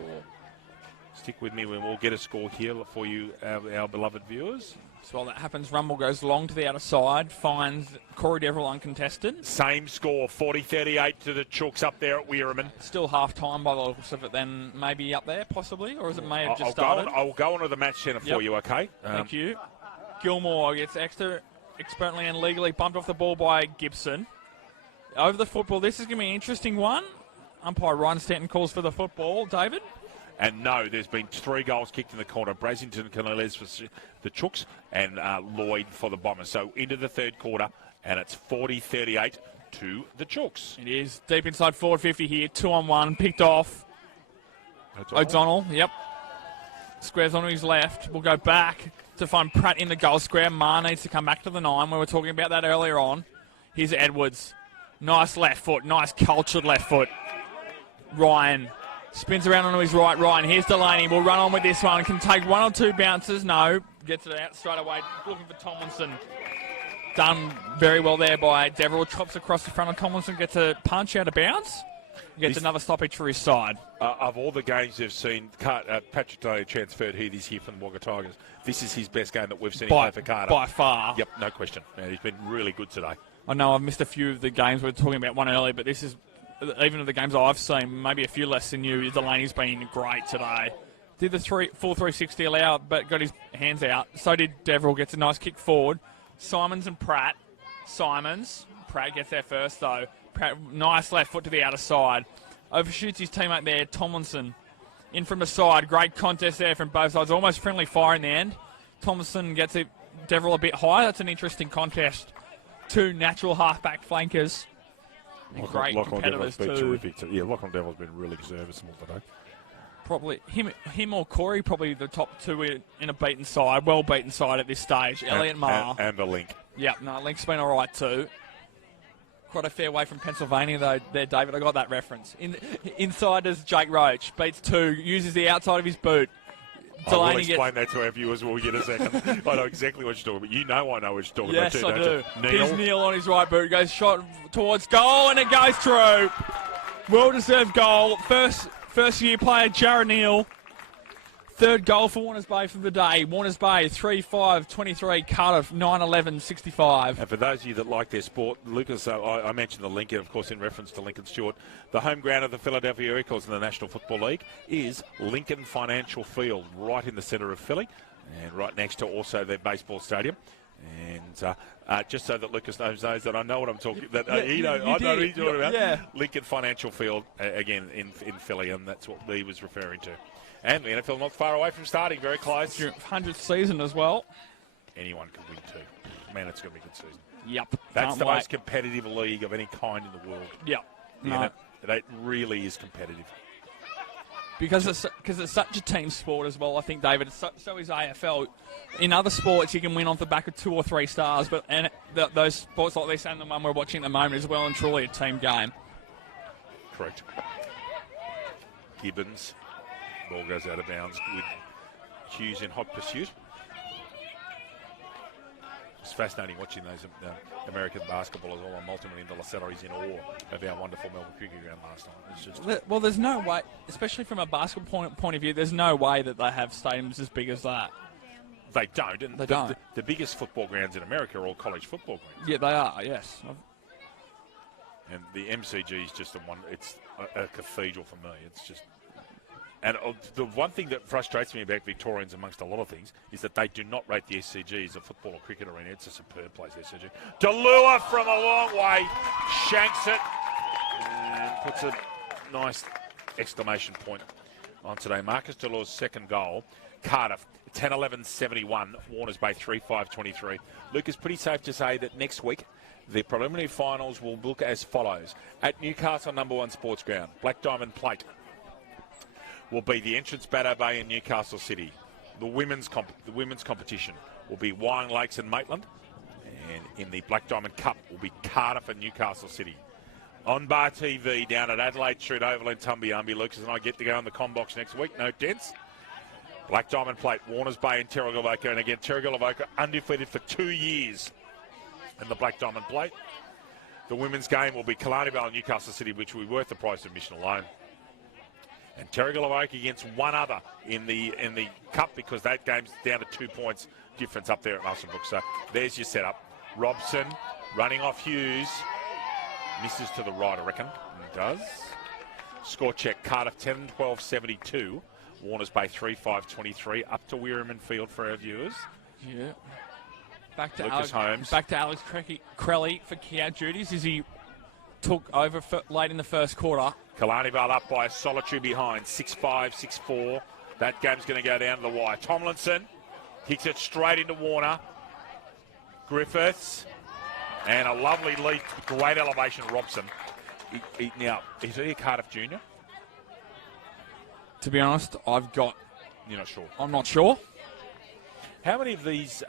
Stick with me when we'll get a score here for you, our beloved viewers. So while that happens, Rumble goes long to the outer side, finds Corey Deverell uncontested. Same score, 40-38 to the Chooks up there at Weirman. Still half-time by the looks of it, then maybe up there, possibly, or is it may have just started? I'll go on to the match centre for you, okay? Thank you. Gilmore gets expertly and legally bumped off the ball by Gibson. Over the football, this is going to be an interesting one. Umpire Ryan Stanton calls for the football. David? And no, there's been 3 goals kicked in the corner. Brasington Canales for the Chooks and Lloyd for the Bombers. So into the third quarter, and it's 40-38 to the Chooks. It is deep inside forward 50 here. 2-on-1, picked off. O'Donnell, yep. Squares onto his left. We'll go back to find Pratt in the goal square. Marr needs to come back to the 9. We were talking about that earlier on. Here's Edwards. Nice left foot. Nice cultured left foot. Ryan spins around onto his right. Ryan, here's Delaney. We'll run on with this one. Can take 1 or 2 bounces. No. Gets it out straight away. Looking for Tomlinson. Done very well there by Deverell. Chops across the front of Tomlinson. Gets a punch out of bounds. Gets another stoppage for his side. Of all the games they've seen, Patrick Day transferred here this year from the Wagga Tigers. This is his best game that we've seen him play for Cardiff. By far. Yep, no question. Man, he's been really good today. I know I've missed a few of the games. We were talking about one earlier, but this is, even of the games I've seen, maybe a few less than you, Delaney's been great today. Did the full 360 allow, but got his hands out. So did Deverell. Gets a nice kick forward. Simons and Pratt. Pratt gets there first, though. Pratt, nice left foot to the outer side. Overshoots his teammate there, Tomlinson. In from the side. Great contest there from both sides. Almost friendly fire in the end. Tomlinson gets it, Deverell a bit high. That's an interesting contest. 2 natural halfback flankers. And great competitors too. Terrific. Yeah, Lachlan Deverell's been really serviceable today. Probably him or Corey, probably the top 2 in a beaten side, well beaten side at this stage. Elliot Marr. And the Link. Yep, no, Link's been all right too. Quite a fair way from Pennsylvania, though, there, David. I got that reference. Inside is Jake Roach. Beats 2. Uses the outside of his boot. Delaney will explain that to our viewers when we get a second. I know exactly what you're talking about. You know I know what you're talking about too, don't you? Yes, I do. Here's Neil on his right boot. Goes shot towards goal, and it goes through. Well-deserved goal. First-year player, Jared Neal. 3rd goal for Warners Bay for the day. Warners Bay 3-5-23, Cardiff 9-11-65. And for those of you that like their sport, Lucas, I mentioned the Lincoln, of course, in reference to Lincoln Stewart. The home ground of the Philadelphia Eagles in the National Football League is Lincoln Financial Field, right in the centre of Philly, and right next to also their baseball stadium. And just so that Lucas knows that I know what I'm talking about. I know what he's talking about. Yeah. Lincoln Financial Field, again, in Philly, and that's what he was referring to. And the NFL not far away from starting, very close. 100th season as well. Anyone could win too. Man, it's going to be a good season. Yep. That's the most competitive league of any kind in the world. Yep. No. It really is competitive. Because it's such a team sport as well, I think, David. So is AFL. In other sports, you can win off the back of 2 or 3 stars, but those sports like this and the one we're watching at the moment is well and truly a team game. Correct. Gibbons. Ball goes out of bounds with Hughes in hot pursuit. It's fascinating watching those American basketballers all on multi-million-dollar salaries in awe of our wonderful Melbourne cricket ground last night. It's just well, there's no way, especially from a basketball point of view, there's no way that they have stadiums as big as that. They don't. And they don't. The biggest football grounds in America are all college football grounds. Yeah, they are, yes. And the MCG is just it's a cathedral for me. It's just... And the one thing that frustrates me about Victorians, amongst a lot of things, is that they do not rate the SCG as a football or cricket arena. It's a superb place, SCG. Delua from a long way, shanks it, and puts a nice exclamation point on today. Marcus Delua's second goal. Cardiff, 10-11-71, Warners Bay 3-5-23. Luke, it's pretty safe to say that next week, the preliminary finals will look as follows. At Newcastle #1 Sports Ground, Black Diamond Plate will be the entrance Bateau Bay in Newcastle City. The women's competition will be Wyong Lakes and Maitland. And in the Black Diamond Cup will be Cardiff and Newcastle City. On Bar TV down at Adelaide Street Oval in Tumbiumbi, Lucas and I get to go in the Combox next week, no dents. Black Diamond Plate, Warners Bay and Terragalovoca. And again, Terragalovoca undefeated for 2 years in the Black Diamond Plate. The women's game will be Killarney Vale and Newcastle City, which will be worth the price of admission alone. And Terragalovoca against one other in the Cup, because that game's down to 2 points difference up there at Musselbrook. So there's your setup. Robson running off Hughes. Misses to the right, I reckon. And does. Score check, Cardiff 10-12-72. Warners Bay 3-5-23. Up to Weirman Field for our viewers. Yeah. Back to Lucas Holmes. Back to Alex Crelly for key-out duties as he took over late in the first quarter. Killarney Vale up by a solitary behind, 6-5, 6-4. That game's going to go down to the wire. Tomlinson kicks it straight into Warner. Griffiths, and a lovely leap, great elevation, Robson. Now, is he a Cardiff junior? To be honest, You're not sure? I'm not sure. How many of these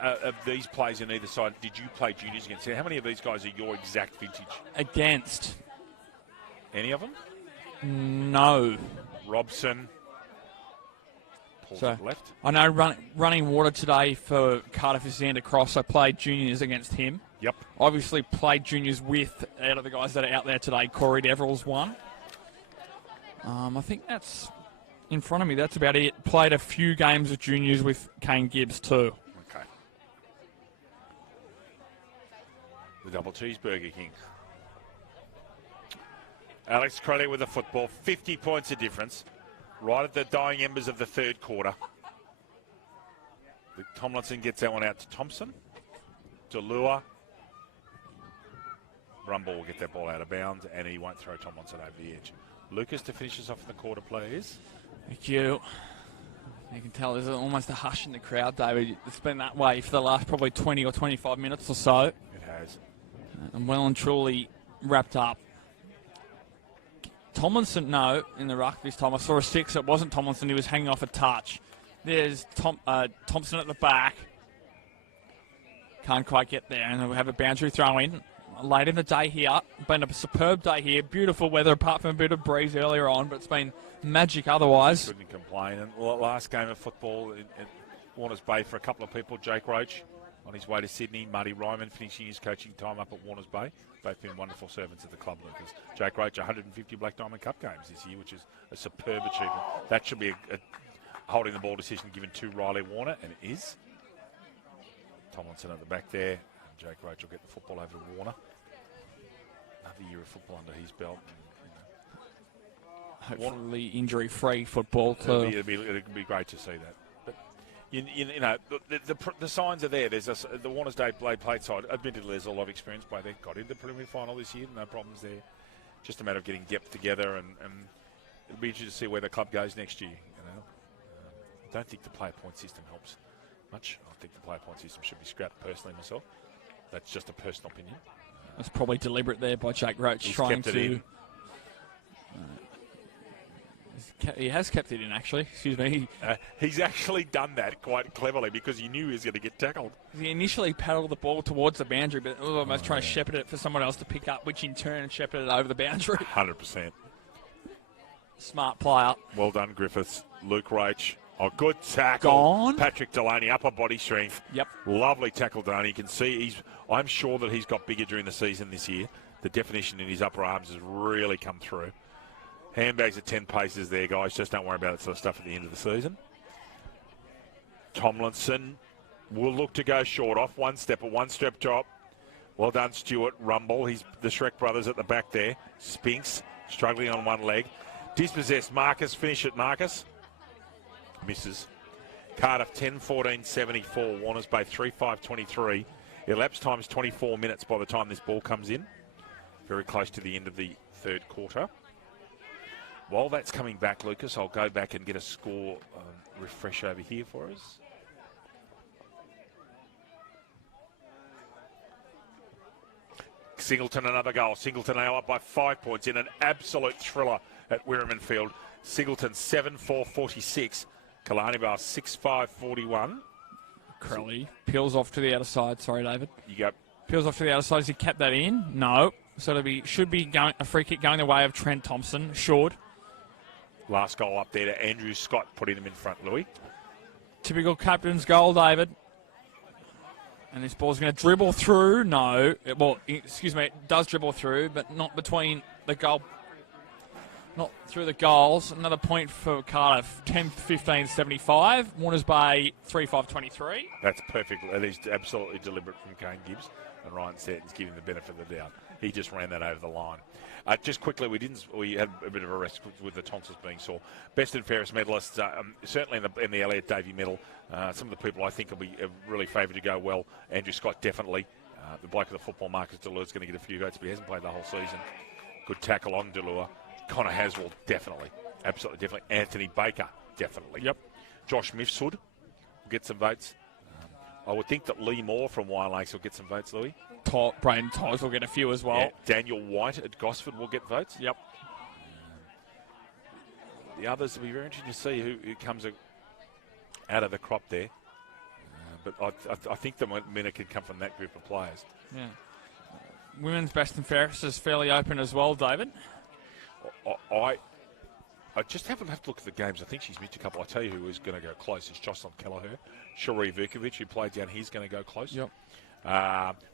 players on either side did you play juniors against? How many of these guys are your exact vintage? Against? Any of them? No. Robson. So, left. I know running water today for Cardiff is Xander Cross. I played juniors against him. Yep. Obviously played juniors with, out of the guys that are out there today, Corey Deverell's one. I think that's in front of me. That's about it. Played a few games of juniors with Kane Gibbs too. Okay. The double cheeseburger king. Alex Crowley with the football. 50 points of difference. Right at the dying embers of the third quarter. Tomlinson gets that one out to Thompson. Delua. Rumble will get that ball out of bounds, and he won't throw Tomlinson over the edge. Lucas to finish us off in the quarter, please. Thank you. You can tell there's almost a hush in the crowd, David. It's been that way for the last probably 20 or 25 minutes or so. It has. And well and truly wrapped up. Tomlinson, no, in the ruck this time. I saw a 6. It wasn't Tomlinson. He was hanging off a touch. There's Thompson at the back. Can't quite get there. And we have a boundary throw in. Late in the day here. Been a superb day here. Beautiful weather apart from a bit of breeze earlier on, but it's been magic otherwise. Couldn't complain. And last game of football in Warners Bay for a couple of people. Jake Roach on his way to Sydney. Marty Ryman finishing his coaching time up at Warners Bay. Both been wonderful servants of the club, Lucas. Jake Roach, 150 Black Diamond Cup games this year, which is a superb achievement. That should be a holding the ball decision given to Riley Warner, and it is. Tomlinson at the back there. And Jake Roach will get the football over to Warner. Another year of football under his belt. Hopefully injury-free football too. It'd be great to see that. But you know, the signs are there. There's the Warners Day Plate side. Admittedly, there's a lot of experience by there. Got into the preliminary final this year. No problems there. Just a matter of getting depth together, and it'll be interesting to see where the club goes next year. You know, I don't think the player point system helps much. I think the player point system should be scrapped. Personally, myself, that's just a personal opinion. That's probably deliberate there by Jake Roach trying to. He has kept it in, actually. Excuse me. He's actually done that quite cleverly because he knew he was going to get tackled. He initially paddled the ball towards the boundary, but was almost trying to shepherd it for someone else to pick up, which in turn shepherded it over the boundary. 100%. Smart player. Well done, Griffiths. Luke Roach. Oh, good tackle. Gone. Patrick Delaney, upper body strength. Yep. Lovely tackle, Delaney. You can see I'm sure that he's got bigger during the season this year. The definition in his upper arms has really come through. Handbags at 10 paces there, guys. Just don't worry about that sort of stuff at the end of the season. Tomlinson will look to go short off. One step drop. Well done, Stuart. Rumble. He's the Shrek brothers at the back there. Spinks struggling on one leg. Dispossessed. Marcus. Finish it, Marcus. Misses. Cardiff 10-14-74. Warners Bay 3-5-23. Elapsed time is 24 minutes by the time this ball comes in. Very close to the end of the third quarter. While that's coming back, Lucas, I'll go back and get a score refresh over here for us. Singleton, another goal. Singleton now up by 5 points in an absolute thriller at Wirraman Field. Singleton 7-4-46. Kalani Bar 6-5-41. Crowley peels off to the outer side. Sorry, David. You go. Peels off to the outer side. Has he kept that in? No. So should be going a free kick going the way of Trent Thompson. Short. Last goal up there to Andrew Scott, putting him in front, Louis. Typical captain's goal, David. And this ball's going to dribble through. No. Well, excuse me, it does dribble through, but not between the goal. Not through the goals. Another point for Cardiff. 10-15-75. Warners Bay 3-5-23. That's perfect. That is absolutely deliberate from Kane Gibbs. And Ryan Stanton's giving the benefit of the doubt. He just ran that over the line. Just quickly, we had a bit of a rest with the tonsils being sore. Best and fairest medalists, certainly in the Elliott Davey medal. Some of the people I think will be really favoured to go well. Andrew Scott, definitely. The bloke of the football, Marcus Delure's going to get a few votes, but he hasn't played the whole season. Good tackle on Delure. Connor Haswell, definitely. Absolutely, definitely. Anthony Baker, definitely. Yep. Josh Mifsud will get some votes. I would think that Lee Moore from Wire Lakes will get some votes, Louis. Braden Todd will get a few as well. Yeah, Daniel White at Gosford will get votes. Yep. The others will be very interesting to see who comes out of the crop there. But I think the winner can come from that group of players. Yeah. Women's best and fairest is fairly open as well, David. I just haven't have to look at the games. I think she's missed a couple. I tell you who is going to go close is Jocelyn Kelleher. Cherie Vukovic, who played down here, is going to go close. Yep.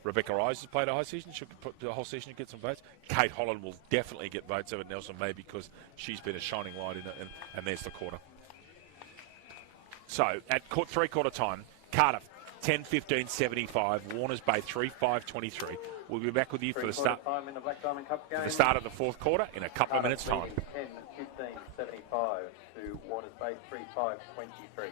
Rebecca Rice has played a high season. She'll put the whole season to get some votes. Kate Holland will definitely get votes over Nelson May because she's been a shining light in it. And there's the quarter. So at three-quarter time, Cardiff 10-15-75. Warners Bay 3-5-23. We'll be back with you for the start of the fourth quarter in a couple of minutes' time. 10-15-75 to Warners Bay 3-5-23.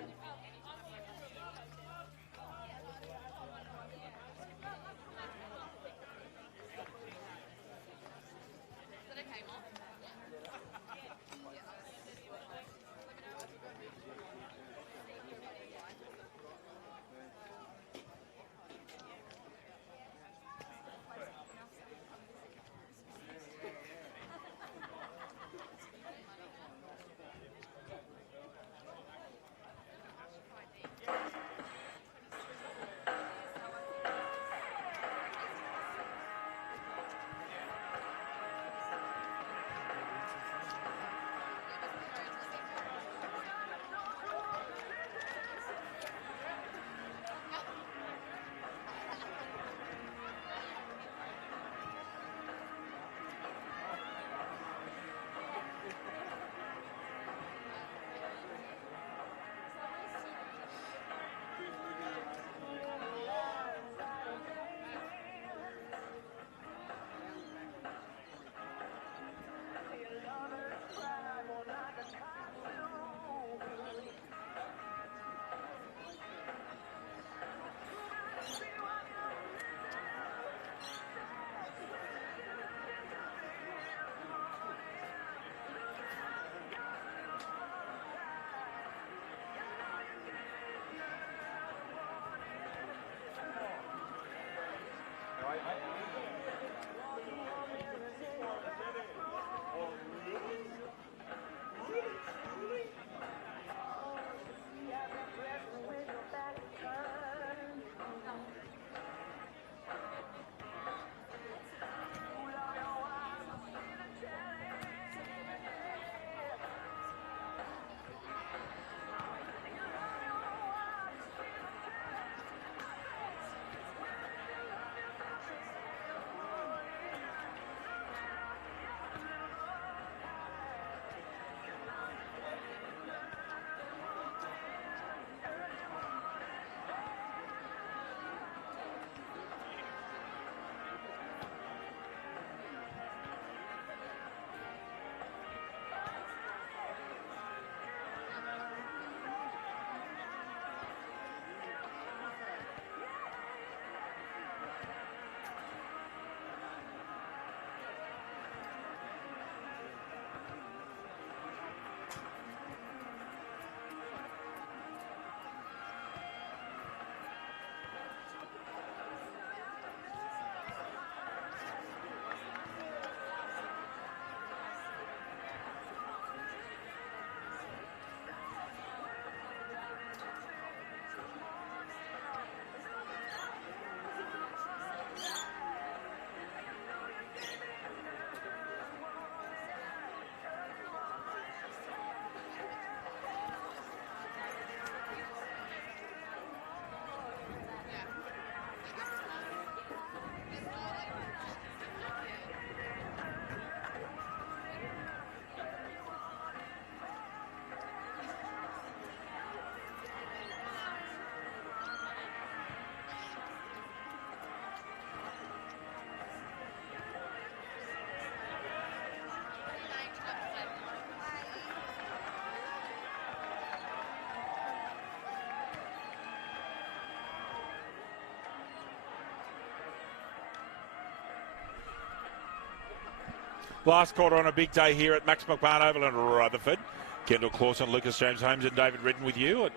Last quarter on a big day here at Max McMahon Oval in Rutherford. Kendall Clawson, Lucas James Holmes and David Redden with you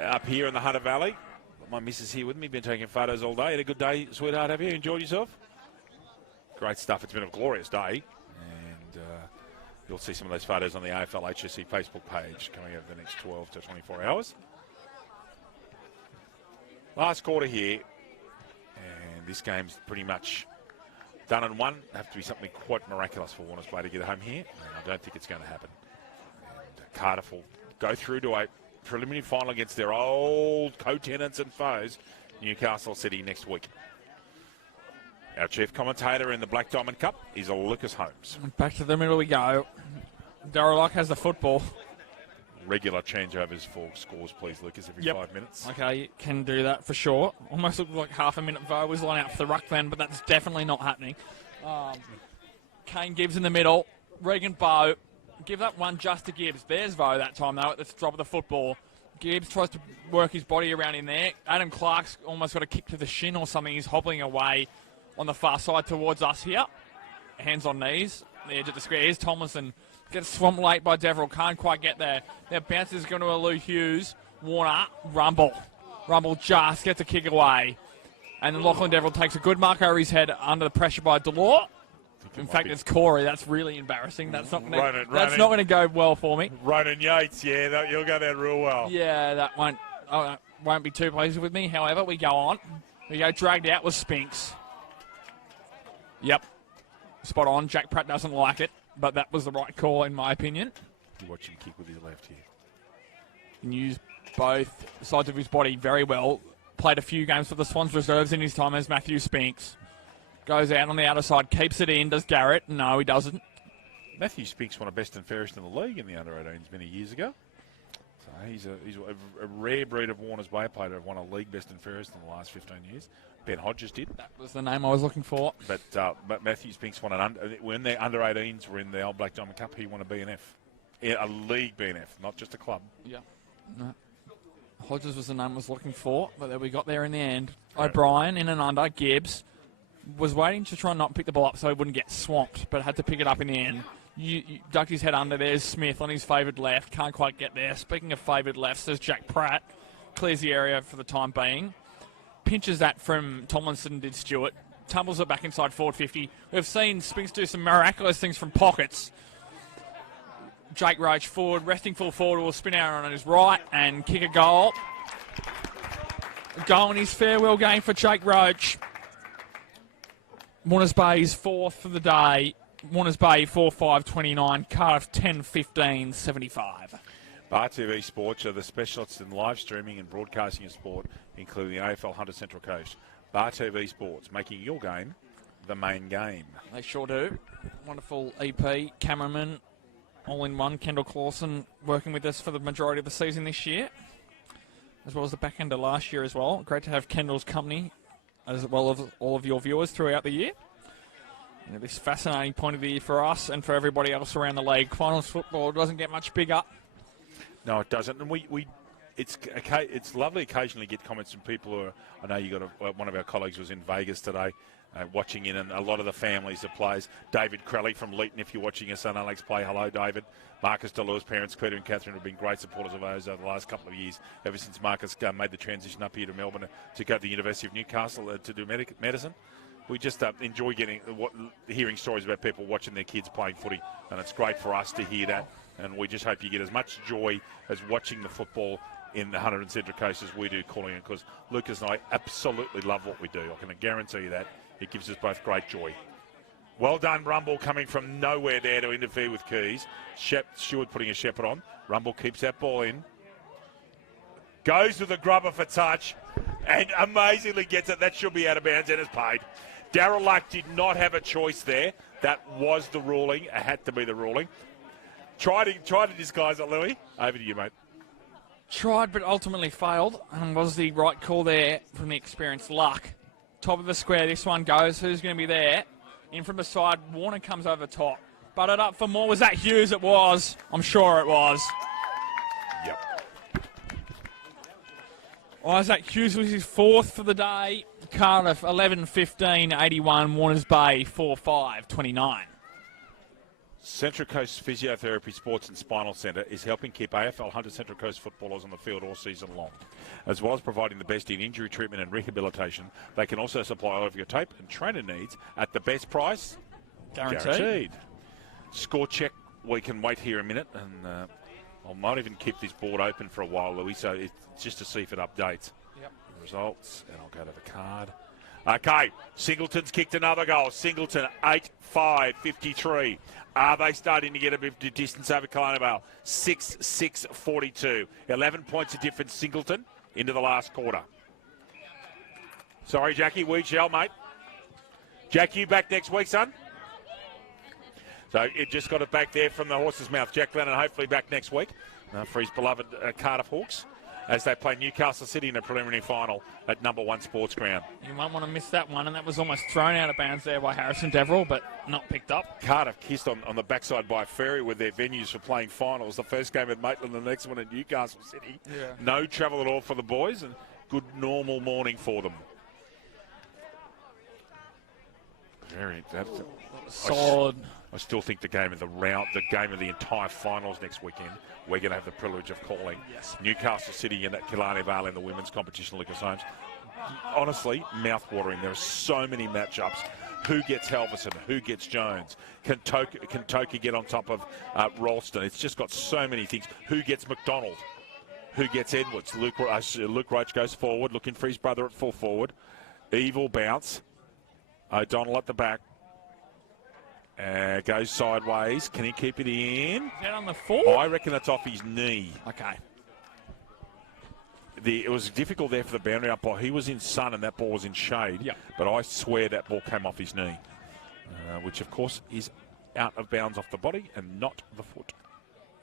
up here in the Hunter Valley. My missus here with me, been taking photos all day. Had a good day, sweetheart, have you? Enjoyed yourself? Great stuff. It's been a glorious day. And you'll see some of those photos on the AFL HSC Facebook page coming over the next 12 to 24 hours. Last quarter here. And this game's pretty much done and won. Have to be something quite miraculous for Warners Bay to get home here. And I don't think it's going to happen. And Cardiff will go through to a preliminary final against their old co-tenants and foes, Newcastle City, next week. Our chief commentator in the Black Diamond Cup is Lucas Holmes. Back to the middle we go. Darryl Locke has the football. Regular changeovers for scores, please, Lucas, every 5 minutes. Okay, can do that for sure. Almost looked like half a minute Vo was line out for the ruck then, but that's definitely not happening. Kane Gibbs in the middle. Regan Bowe. Give that one just to Gibbs. There's Vo that time, though, at the drop of the football. Gibbs tries to work his body around in there. Adam Clark's almost got a kick to the shin or something. He's hobbling away on the far side towards us here. Hands on knees. The edge of the square. Here's Tomlinson. Gets swamped late by Deverill. Can't quite get there. Their bounce is going to Lou Hughes. Warner. Rumble. Rumble just gets a kick away. And Lachlan Deverill takes a good mark over his head under the pressure by Delore. In fact, it's Corey. That's really embarrassing. That's not going to go well for me. Ronan Yates, yeah, you'll go down real well. Yeah, that won't be too pleased with me. However, we go on. We go dragged out with Spinks. Yep, spot on. Jack Pratt doesn't like it, but that was the right call in my opinion. You watch him kick with his left here. Can use both sides of his body very well. Played a few games for the Swans reserves in his time as Matthew Spinks. Goes out on the outer side, keeps it in. Does Garrett? No, he doesn't. Matthew Spinks won a best and fairest in the league in the under-18s many years ago. So he's a rare breed of Warners Bay player to have won a league best and fairest in the last 15 years. Ben Hodges did. That was the name I was looking for. But Matthew Spinks won when their under-18s were in the old Black Diamond Cup, he won a BNF. A league BNF, not just a club. Yeah. No. Hodges was the name I was looking for, but there we got there in the end. Right. O'Brien in and under. Gibbs was waiting to try and not pick the ball up so he wouldn't get swamped, but had to pick it up in the end. You ducked his head under. There's Smith on his favoured left. Can't quite get there. Speaking of favoured left, says Jack Pratt. Clears the area for the time being. Pinches that from Tomlinson, did Stewart. Tumbles it back inside forward 50. We've seen Spinks do some miraculous things from pockets. Jake Roach forward, resting full forward, will spin out on his right and kick a goal. A goal in his farewell game for Jake Roach. Warners Bay's fourth for the day. Warners Bay 4-5-29. Cardiff 10-15-75. Bar TV Sports are the specialists in live streaming and broadcasting of sport, including the AFL Hunter Central Coast. Bar TV Sports, making your game the main game. They sure do. Wonderful EP, cameraman, all in one. Kendall Clawson working with us for the majority of the season this year, as well as the back end of last year as well. Great to have Kendall's company, as well as all of your viewers throughout the year. And this fascinating point of the year for us and for everybody else around the league. Finals football doesn't get much bigger. No, it doesn't. And it's lovely occasionally get comments from people who are, I know you got one of our colleagues was in Vegas today watching in, and a lot of the families that plays. David Crelly from Leeton, if you're watching your son Alex play, hello, David. Marcus Delure's parents, Peter and Catherine, have been great supporters of ours over the last couple of years, ever since Marcus made the transition up here to Melbourne to go to the University of Newcastle to do medicine. We just enjoy hearing stories about people watching their kids playing footy, and it's great for us to hear that. And we just hope you get as much joy as watching the football in the Hunter and Central Coast as we do calling it, because Lucas and I absolutely love what we do. I can guarantee you that. It gives us both great joy. Well done, Rumble, coming from nowhere there to interfere with Keys. Stewart putting a shepherd on. Rumble keeps that ball in. Goes to the grubber for touch and amazingly gets it. That should be out of bounds and is paid. Darryl Luck did not have a choice there. That was the ruling. It had to be the ruling. Try to disguise it, Louis. Over to you, mate. Tried, but ultimately failed. And was the right call there from the experienced Luck. Top of the square, this one goes. Who's going to be there? In from the side, Warner comes over top. Butted up for more. Was that Hughes? It was. I'm sure it was. Yep. Isaac Hughes was his fourth for the day. Cardiff 11-15-81. Warners Bay 4-5-29. Central Coast Physiotherapy Sports and Spinal Centre is helping keep AFL Hunter Central Coast footballers on the field all season long. As well as providing the best in injury treatment and rehabilitation, they can also supply all of your tape and trainer needs at the best price. Guaranteed. Score check, we can wait here a minute, and I might even keep this board open for a while, Louis, so it's just to see if it updates. Yep. The results, and I'll go to the card. Okay, Singleton's kicked another goal. Singleton, 8-5-53. Are they starting to get a bit of distance over Kalani Vale? 6-6-42. 11 points of difference, Singleton, into the last quarter. Sorry, Jackie, we shall, mate. Jack, you back next week, son? So it just got it back there from the horse's mouth. Jack Lennon hopefully back next week for his beloved Cardiff Hawks as they play Newcastle City in a preliminary final at number 1 Sports Ground. You might want to miss that one, and that was almost thrown out of bounds there by Harrison Deverell, but not picked up. Cardiff kissed on the backside by a ferry with their venues for playing finals. The first game at Maitland, the next one at Newcastle City. Yeah. No travel at all for the boys, and good normal morning for them. That's solid. I still think the game of the game of the entire finals next weekend, we're going to have the privilege of calling. Yes. Newcastle City and Killarney Vale in the women's competition, Lucas Holmes. Honestly, mouth-watering. There are so many matchups. Who gets Halverson? Who gets Jones? Can Toki get on top of Ralston? It's just got so many things. Who gets McDonald? Who gets Edwards? Luke Roach goes forward, looking for his brother at full forward. Evil bounce. O'Donnell at the back. Goes sideways. Can he keep it in? Is that on the 4? I reckon that's off his knee. Okay. It was difficult there for the boundary umpire. He was in sun and that ball was in shade. Yep. But I swear that ball came off his knee, which of course is out of bounds off the body and not the foot.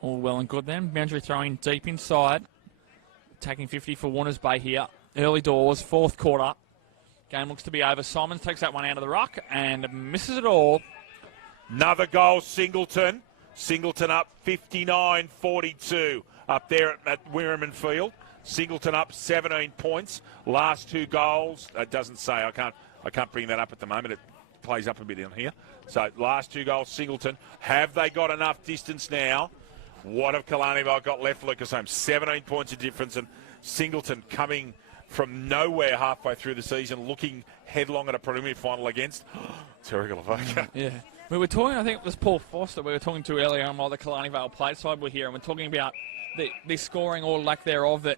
All well and good then. Boundary throwing deep inside. Taking 50 for Warners Bay here. Early doors, 4th quarter. Game looks to be over. Simons takes that one out of the ruck and misses it all. Another goal, Singleton. Singleton up 59-42 up there at Wirraman Field. Singleton up 17 points. Last 2 goals. It doesn't say. I can't bring that up at the moment. It plays up a bit in here. So last 2 goals, Singleton. Have they got enough distance now? What have Killarney Vale got left, Lucas Holmes? 17 points of difference, and Singleton coming from nowhere halfway through the season, looking headlong at a preliminary final against Terrigal Avoca. Yeah. We were talking, I think it was Paul Foster we were talking to earlier on while the Killarney Vale plate side were here, and we're talking about the scoring or lack thereof that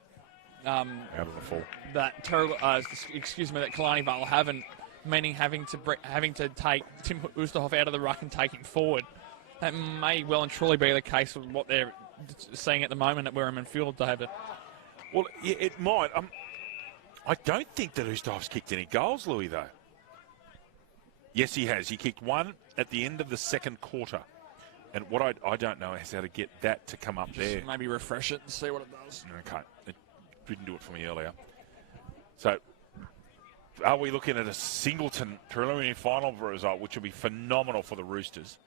out of the fall. That Killarney Vale haven't, meaning having to take Tim Oosterhoff out of the ruck and take him forward. That may well and truly be the case of what they're seeing at the moment at Wirraman Field, David. Well, yeah, it might. I don't think that Oosterhoff's kicked any goals, Louis, though. Yes, he has. He kicked one at the end of the 2nd quarter. And what I don't know is how to get that to come up there. Maybe refresh it and see what it does. Okay. It didn't do it for me earlier. So, are we looking at a Singleton preliminary final result, which would be phenomenal for the Roosters?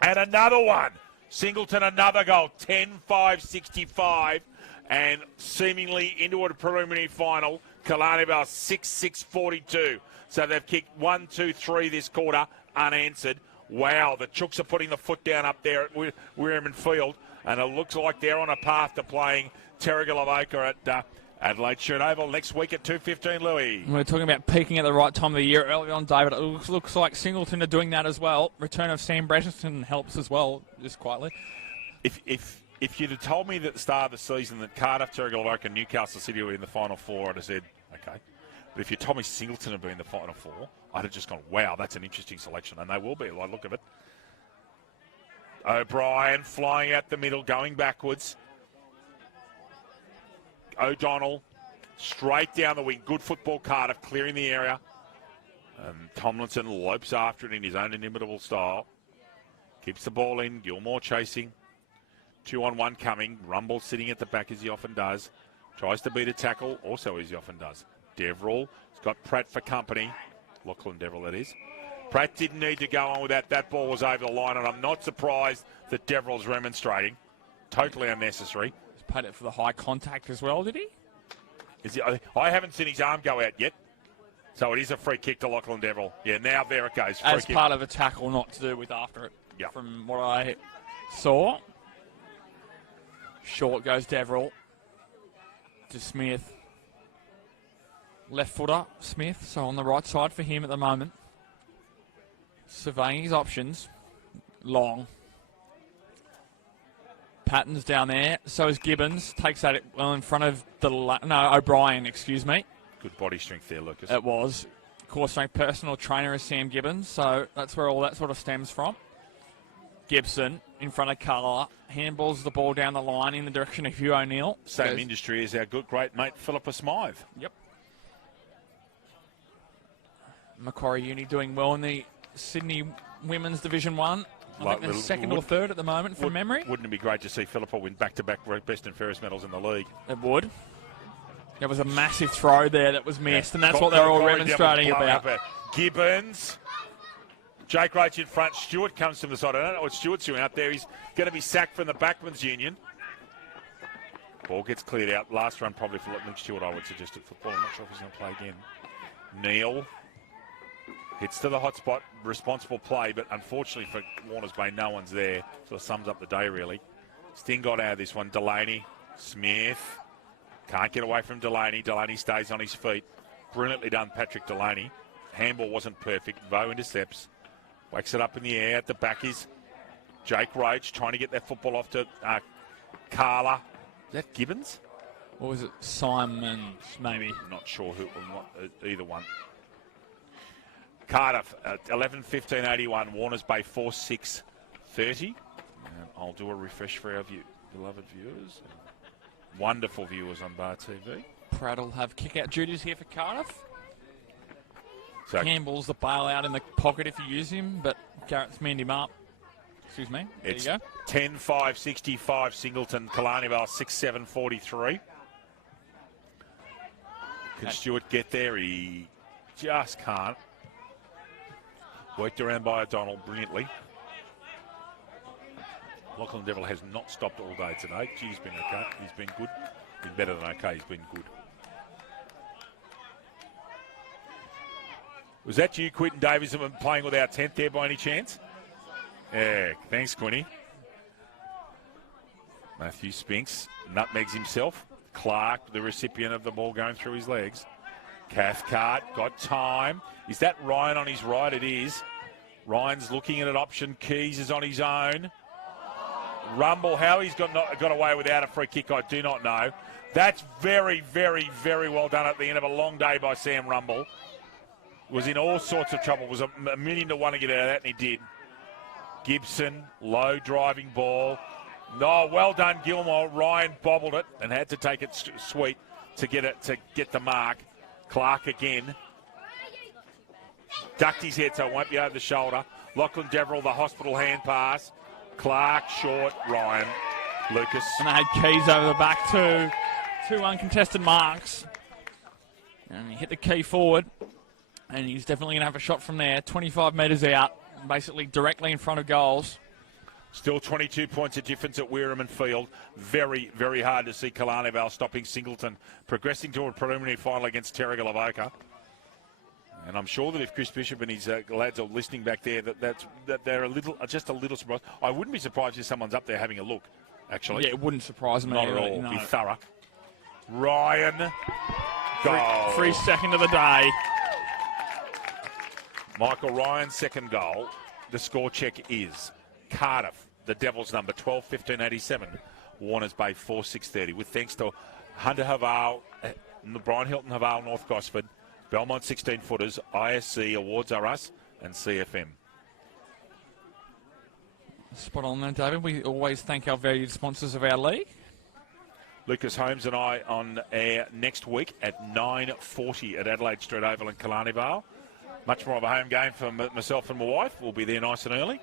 And another one. Singleton, another goal. 10-5-65. And seemingly into a preliminary final. Killarney Vale 6-6-42. So they've kicked 1, 2, 3 this quarter, unanswered. Wow, the Chooks are putting the foot down up there at Wirraman Field, and it looks like they're on a path to playing Terrigal Avoca at Adelaide Shirt Oval next week at 2:15, Louis. We're talking about peaking at the right time of the year early on, David. It looks like Singleton are doing that as well. Return of Sam Bretton helps as well, just quietly. If you'd have told me at the start of the season that Cardiff, Terrigal Avoca and Newcastle City were in the Final Four, I'd have said, okay. But if you told me Singleton would be in the Final Four, I'd have just gone, wow, that's an interesting selection. And they will be, I look at it. O'Brien flying out the middle, going backwards. O'Donnell straight down the wing. Good football, Cardiff, clearing the area. And Tomlinson lopes after it in his own inimitable style. Keeps the ball in. Gilmore chasing. 2-on-1 coming. Rumble sitting at the back as he often does. Tries to beat a tackle, also as he often does. Deverell has got Pratt for company. Lachlan Deverell, that is. Pratt didn't need to go on with that. That ball was over the line, and I'm not surprised that Deverell's remonstrating. Totally unnecessary. He's paid it for the high contact as well, did he? I haven't seen his arm go out yet. So it is a free kick to Lachlan Deverill. Yeah, now there it goes. Free As kick. part of a tackle, not to do with after it. Yep. From what I saw. Short goes Deverill to Smith. Left footer, Smith, so on the right side for him at the moment. Surveying his options. Long. Patton's down there, so is Gibbons. Takes that well in front of O'Brien, excuse me. Good body strength there, Lucas. It was. Course strength personal trainer is Sam Gibbons, so that's where all that sort of stems from. Gibson in front of Carla. Handballs the ball down the line in the direction of Hugh O'Neill. Same industry as our great mate Philippa Smythe. Yep. Macquarie Uni doing well in the Sydney Women's Division 1. I think they're second or third at the moment from memory. Wouldn't it be great to see Philippa win back-to-back best and fairest medals in the league? It would. There was a massive throw there that was missed, and that's what they're all remonstrating about. Gibbons. Jake Roach in front. Stewart comes from the side. I don't know what Stewart's doing out there. He's going to be sacked from the Backman's Union. Ball gets cleared out. Last run probably for Link Stewart, I would suggest, at football. I'm not sure if he's going to play again. Neal hits to the hot spot. Responsible play, but unfortunately for Warner's Bay, no one's there. Sort of sums up the day, really. Sting got out of this one. Delaney. Smith. Can't get away from Delaney. Delaney stays on his feet. Brilliantly done, Patrick Delaney. Handball wasn't perfect. Vo intercepts. Wakes it up in the air. At the back is Jake Roach trying to get that football off to Carla. Is that Gibbons? Or was it Simons, maybe? Not sure who. Either one. Cardiff, 11:15:81. Warners Bay 4:6:30. I'll do a refresh for our beloved viewers. Wonderful viewers on Bar TV. Pratt will have kick-out duties here for Cardiff. So Campbell's the bailout in the pocket if you use him, but Garrett's manned him up. Excuse me. There you go. 10-5-65 Singleton. Kalani Vale 6-7-43. Can Stewart get there? He just can't. Worked around by O'Donnell brilliantly. Lachlan Deverill has not stopped all day today. He's been okay. He's been good. Been better than okay. He's been good. Was that you, Quinton Davies, playing with our 10th there by any chance? Yeah, thanks, Quinny. Matthew Spinks nutmegs himself. Clark, the recipient of the ball going through his legs. Cathcart got time. Is that Ryan on his right? It is. Ryan's looking at an option. Keys is on his own. Rumble, how he's got away without a free kick, I do not know. That's very, very, very well done at the end of a long day by Sam Rumble. Was in all sorts of trouble. Was a million to one to get out of that, and he did. Gibson, low driving ball. No, well done, Gilmore. Ryan bobbled it and had to take it sweet to get the mark. Clark again. Ducked his head so it won't be over the shoulder. Lachlan Deverill, the hospital hand pass. Clark, short, Ryan, Lucas. And they had Keys over the back too. Two uncontested marks. And he hit the key forward. And he's definitely going to have a shot from there. 25 metres out, basically directly in front of goals. Still 22 points of difference at Weirman Field. Very, very hard to see Kalani Vale stopping Singleton, progressing to a preliminary final against Terrigal-Avoca. And I'm sure that if Chris Bishop and his lads are listening back there, that they're just a little surprised. I wouldn't be surprised if someone's up there having a look, actually. Yeah, it wouldn't surprise me. Not at all. No. Be thorough. Ryan, goal. Free second of the day. Michael Ryan's second goal. The score check is Cardiff, the Devils number 12-15-87. Warners Bay 4-6-30. With thanks to Hunter Haval, Brian Hilton Haval, North Gosford, Belmont 16-footers, ISC, Awards Are Us, and CFM. Spot on there, David. We always thank our valued sponsors of our league. Lucas Holmes and I on air next week at 9:40 at Adelaide Street Oval in Kalani Vale. Much more of a home game for myself and my wife. We'll be there nice and early.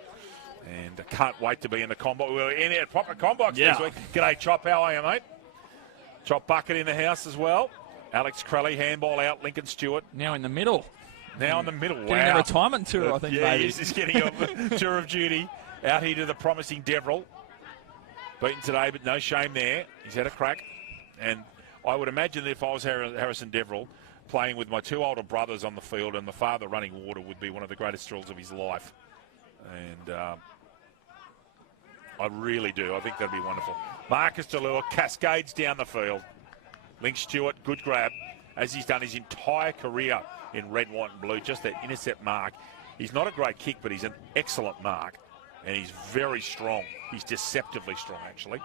And I can't wait to be in the combo. We're in a proper combo next week. G'day, Chop. How are you, mate? Chop Bucket in the house as well. Alex Crowley, handball out. Lincoln Stewart. Now in the middle. Now in the middle. Getting a retirement tour, I think, maybe. He's getting a tour of duty. Out here to the promising Deverill. Beaten today, but no shame there. He's had a crack. And I would imagine that if I was Harrison Deverill, playing with my two older brothers on the field and the father running water would be one of the greatest thrills of his life. And I really do. I think that'd be wonderful. Marcus Delure cascades down the field. Link Stewart, good grab, as he's done his entire career in red, white and blue. Just that intercept mark. He's not a great kick, but he's an excellent mark. And he's very strong. He's deceptively strong, actually.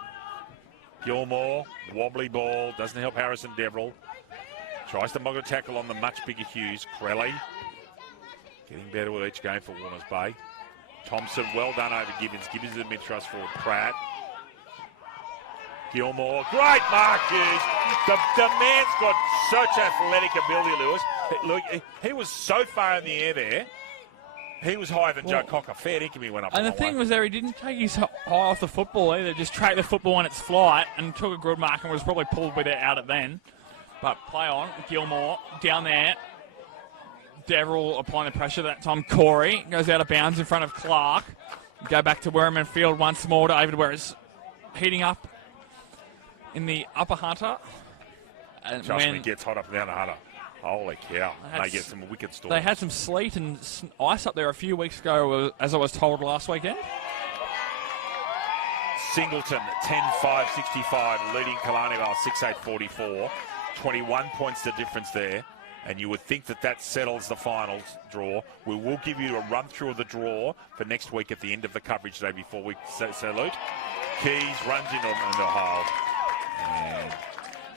Gilmore, wobbly ball, doesn't help Harrison Deverill. Tries to mug a tackle on the much bigger Hughes. Crelly getting better with each game for Warners Bay. Thompson, well done over Gibbons. Gibbons is the mid-thrust forward. Pratt. Gilmore, great mark, Hughes. The man's got such athletic ability, Lewis. Look, he was so far in the air there. He was higher than Joe Cocker. Fair dinkum, he went up. And the thing was there, he didn't take his eye off the football either. Just tracked the football on its flight and took a good mark and was probably pulled with it out at then. But play on. Gilmore down there. Deverill applying the pressure that time. Corey goes out of bounds in front of Clark. Go back to Werriman Field once more. David Ware is heating up in the upper Hunter. And Trust me, gets hot up and down the Hunter. Holy cow. They get some wicked storms. They had some sleet and ice up there a few weeks ago, as I was told last weekend. Singleton, 10-5-65, leading Kalani 6-8-44. 21 points the difference there. And you would think that settles the finals draw. We will give you a run-through of the draw for next week at the end of the coverage day before we salute. Keys runs into the hole. And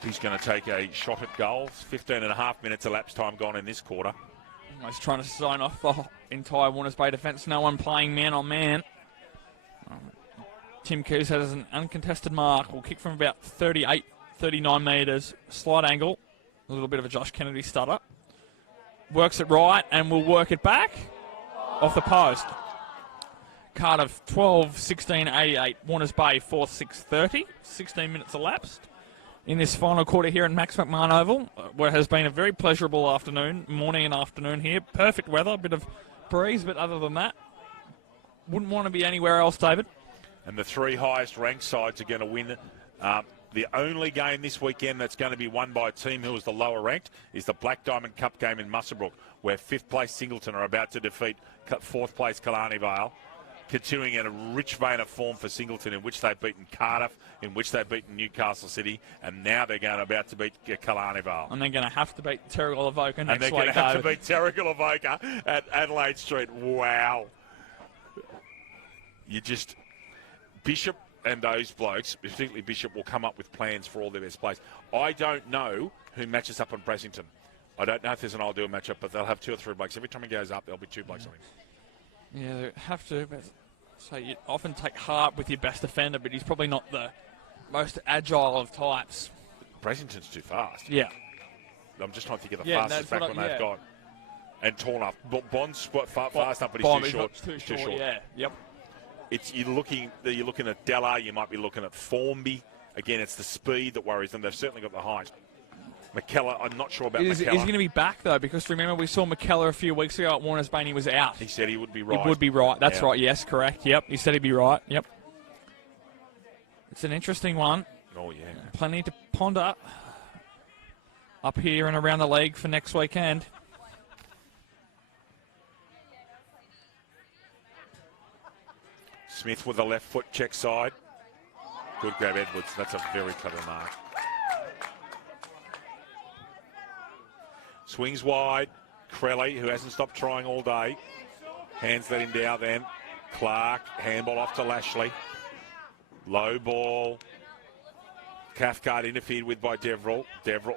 he's going to take a shot at goals. 15 and a half minutes elapsed time gone in this quarter. He's trying to sign off the entire Warners Bay defence. No one playing man on man. Tim Keys has an uncontested mark. Will kick from about 38, 39 metres. Slight angle. A little bit of a Josh Kennedy stutter. Works it right and will work it back off the post. Cardiff 12-16-88. Warners Bay 4-6-30. 16 minutes elapsed in this final quarter here at Max McMahon Oval, where it has been a very pleasurable morning and afternoon here. Perfect weather, a bit of breeze, but other than that, wouldn't want to be anywhere else, David. And the three highest ranked sides are going to win. The only game this weekend that's going to be won by a team who is the lower ranked is the Black Diamond Cup game in Muswellbrook, where 5th place Singleton are about to defeat 4th place Killarney Vale, continuing in a rich vein of form for Singleton, in which they've beaten Cardiff, in which they've beaten Newcastle City, and now they're about to beat Killarney Vale. And they're going to have to beat Terrigal Avoca next week, And they're going to have to beat Terrigal Avoca at Adelaide Street. Wow. Bishop and those blokes, particularly Bishop, will come up with plans for all their best players. I don't know who matches up on Pressington. I don't know if there's an ideal matchup, but they'll have 2 or 3 blokes. Every time he goes up, there'll be 2 blokes on him. Yeah, they have to. But so you often take heart with your best defender, but he's probably not the most agile of types. Pressington's too fast. Yeah. I'm just trying to think of the fastest back one they've got. And torn up. Bond's fast enough, but he's too short. Too short. Yeah. Yep. You're looking at Della, you might be looking at Formby. Again, it's the speed that worries them. They've certainly got the height. McKellar, I'm not sure about McKellar. He's going to be back, though, because remember we saw McKellar a few weeks ago at Warners Bay and he was out. He said he would be right. He would be right. That's right. Yes, correct. Yep. He said he'd be right. Yep. It's an interesting one. Oh, yeah. Plenty to ponder up here and around the league for next weekend. Smith with the left foot, check side. Good grab, Edwards. That's a very clever mark. Swings wide. Crelly, who hasn't stopped trying all day. Hands let him down then. Clark, handball off to Lashley. Low ball. Cathcart interfered with by Deverill.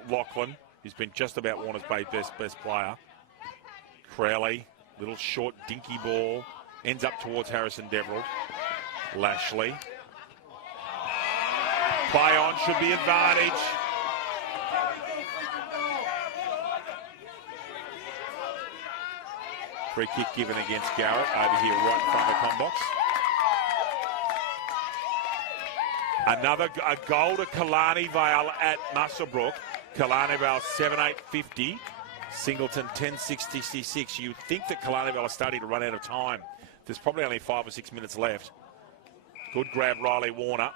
Lachlan, who's been just about Warners Bay best player. Crowley, little short dinky ball. Ends up towards Harrison Deverill. Lashley. Play on, should be advantage. Free kick given against Garrett over here right in front of the com box. A goal to Killarney Vale at Muswellbrook. Killarney Vale 7-8-50. Singleton 10-6-66. You'd think that Killarney Vale are starting to run out of time. There's probably only 5 or 6 minutes left. Good grab, Riley Warner,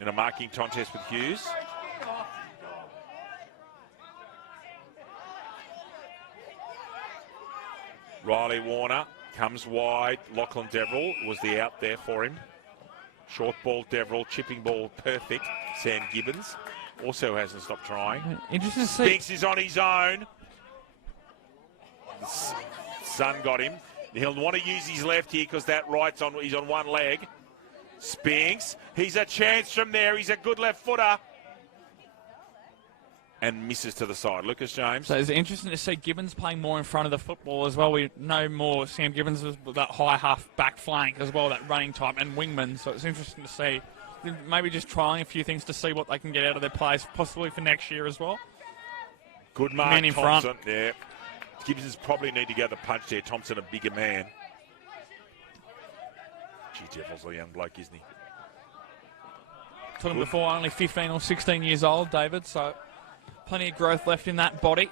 in a marking contest with Hughes. Riley Warner comes wide. Lachlan Deverell was the out there for him. Short ball Deverell, chipping ball perfect. Sam Gibbons also hasn't stopped trying. Interesting to see. Spinks is on his own. The sun got him. He'll want to use his left here because that right's on. He's on one leg. Spinks, he's a chance from there. He's a good left footer. And misses to the side. Lucas James. So it's interesting to see Gibbons playing more in front of the football as well. We know more Sam Gibbons with that high half back flank as well, that running type, and wingman. So it's interesting to see. Maybe just trying a few things to see what they can get out of their players, possibly for next year as well. Good mark, Man in Thompson. front. Yeah. Gibbons probably need to go the punch there. Thompson, a bigger man. Gee, Devil's a young bloke, isn't he? Told him before, only 15 or 16 years old, David, so plenty of growth left in that body.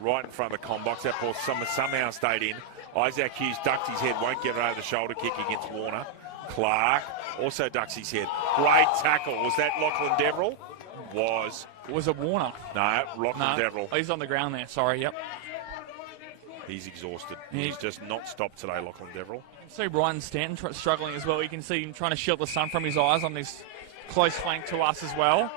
Right in front of the combox. That ball somehow stayed in. Isaac Hughes ducked his head, won't get it over the shoulder kick against Warner. Clark also ducks his head. Great tackle. Was that Lachlan Deverell? Was it Warner? No, Lachlan Deverell. Oh, he's on the ground there, sorry, yep. He's exhausted. He's just not stopped today, Lachlan Deverell. See Ryan Stanton struggling as well. You can see him trying to shield the sun from his eyes on this close flank to us as well.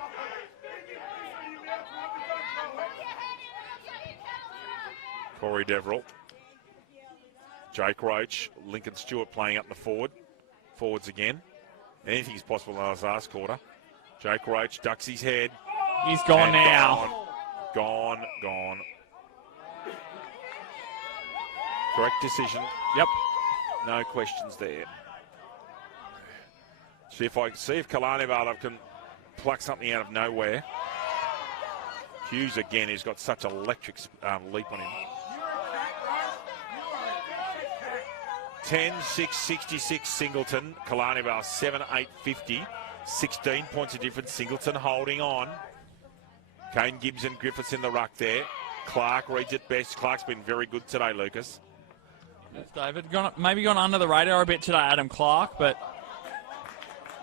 Corey Deverell. Jake Roach. Lincoln Stewart playing up the forwards again. Anything's possible in the last quarter. Jake Roach ducks his head. He's gone now. Gone. Correct decision. Yep. No questions there. See if Kalani Valov can pluck something out of nowhere. Hughes again, he's got such an electric leap on him. 10-6-66 Singleton. Kalani Valov 7-8-50. 16 points of difference. Singleton holding on. Kane Gibson Griffiths in the ruck there. Clark reads it best. Clark's been very good today, Lucas. Yes, David. Maybe gone under the radar a bit today, Adam Clark, but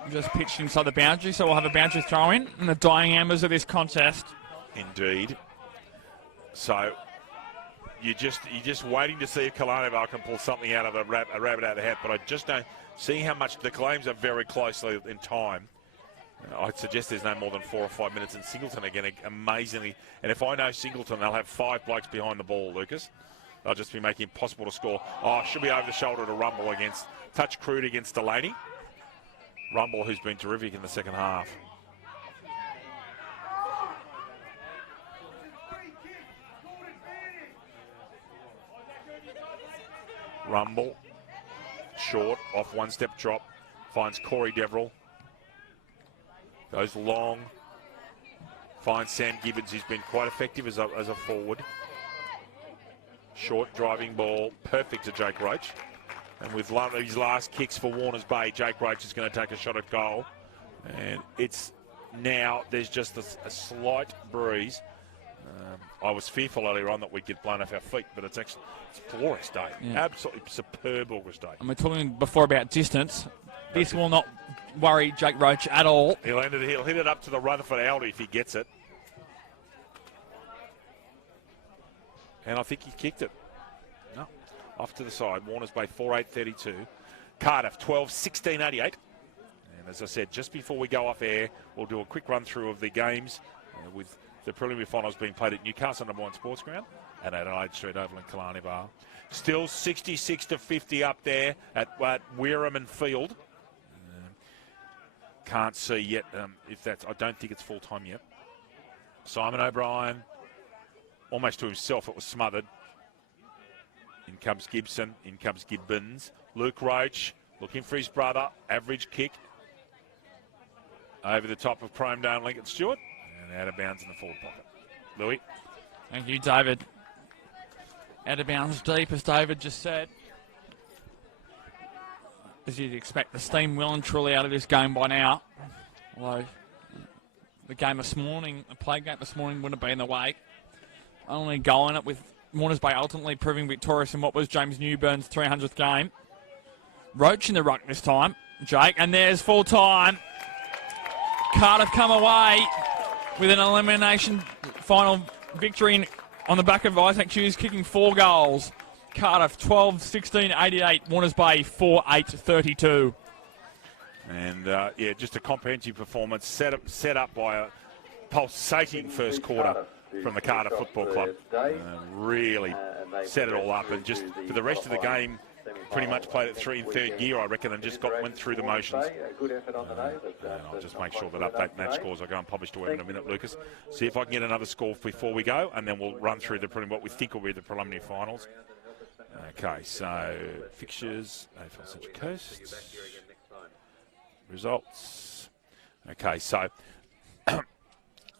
just pitched inside the boundary, so we'll have a boundary throw in the dying embers of this contest. Indeed. So you're just waiting to see if Kalani can pull something out of a rabbit out of the hat, but I just don't see how much the claims are very closely in time. I'd suggest there's no more than 4 or 5 minutes, and Singleton again, amazingly. And if I know Singleton, they'll have 5 blokes behind the ball, Lucas. They'll just be making it impossible to score. Oh, should be over the shoulder to Rumble touch crude against Delaney. Rumble, who's been terrific in the second half. Rumble, short, off one-step drop, finds Corey Deverell. Goes long, finds Sam Gibbons, who's been quite effective as a forward. Short driving ball, perfect to Jake Roach. And with one of his last kicks for Warner's Bay, Jake Roach is going to take a shot at goal. And it's now, there's just a slight breeze. I was fearful earlier on that we'd get blown off our feet, but it's a glorious day. Yeah. Absolutely superb August day. And we're talking before about distance. This will not worry Jake Roach at all. He'll hit it up to the Rutherford Aldi if he gets it. And I think he kicked it. No. Off to the side. Warner's Bay 4-8-32. Cardiff 12-16-88. And as I said, just before we go off air, we'll do a quick run through of the games with the preliminary finals being played at Newcastle #1 Sports Ground and at Adelaide Street Oval in Killarney Bar. Still 66-50 up there at Weirman Field. Can't see yet if that's. I don't think it's full time yet. Simon O'Brien, almost to himself, it was smothered. In comes Gibson. In comes Gibbons. Luke Roach looking for his brother. Average kick over the top of Promedale Lincoln Stewart. And out of bounds in the forward pocket. Louis. Thank you, David. Out of bounds deep, as David just said. As you'd expect, the steam well and truly out of this game by now. Although the game this morning, the play game this morning wouldn't have been the way. Only goal in it with Warners Bay ultimately proving victorious in what was James Newburn's 300th game. Roach in the ruck this time. Jake, and there's full time. Cardiff come away with an elimination final victory on the back of Isaac Hughes kicking 4 goals. Cardiff 12-16-88. Warners Bay 4-8-32. And, just a comprehensive performance set up by a pulsating first quarter from the Cardiff Football Club. Really set it all up, and just for the rest of the game, pretty much played it in third gear, I reckon, and just went through the motions. I'll just make sure that update match scores I go and publish to it in a minute, Lucas. See if I can get another score before we go, and then we'll run through what we think will be the preliminary finals. Okay, so fixtures, AFL Central Coast, results. Okay, so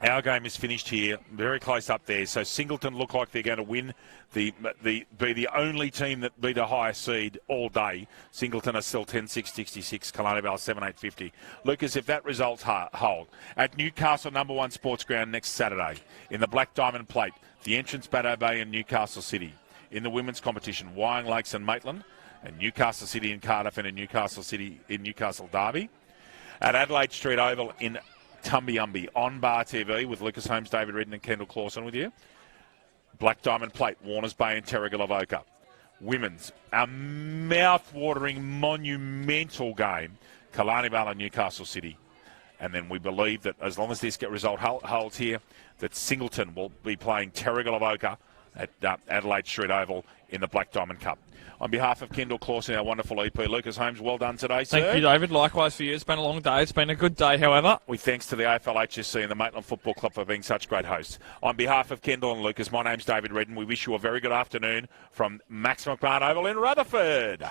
our game is finished here, very close up there. So Singleton look like they're going to win, be the only team that be the highest seed all day. Singleton are still 10-6-66, Kalani Bell 7-8-50. Lucas, if that result hold at Newcastle #1 Sports Ground next Saturday in the Black Diamond Plate, the entrance Baddo Bay and Newcastle City. In the women's competition, Wyong Lakes and Maitland, and Newcastle City in Cardiff, and in Newcastle City in Newcastle Derby. At Adelaide Street Oval in Tumbiumbi on Bar TV with Lucas Holmes, David Redden and Kendall Clawson with you. Black Diamond Plate, Warners Bay and Terrigal-Avoca. Women's, a mouth-watering, monumental game, Kalani Ball and Newcastle City. And then we believe that as long as this result holds here, that Singleton will be playing Terrigal-Avoca at Adelaide Street Oval in the Black Diamond Cup. On behalf of Kendall Clawson, our wonderful EP, Lucas Holmes, well done today, sir. Thank you, David. Likewise for you. It's been a long day. It's been a good day, however. We thanks to the AFL HSC and the Maitland Football Club for being such great hosts. On behalf of Kendall and Lucas, my name's David Redden. We wish you a very good afternoon from Max McMahon Oval in Rutherford.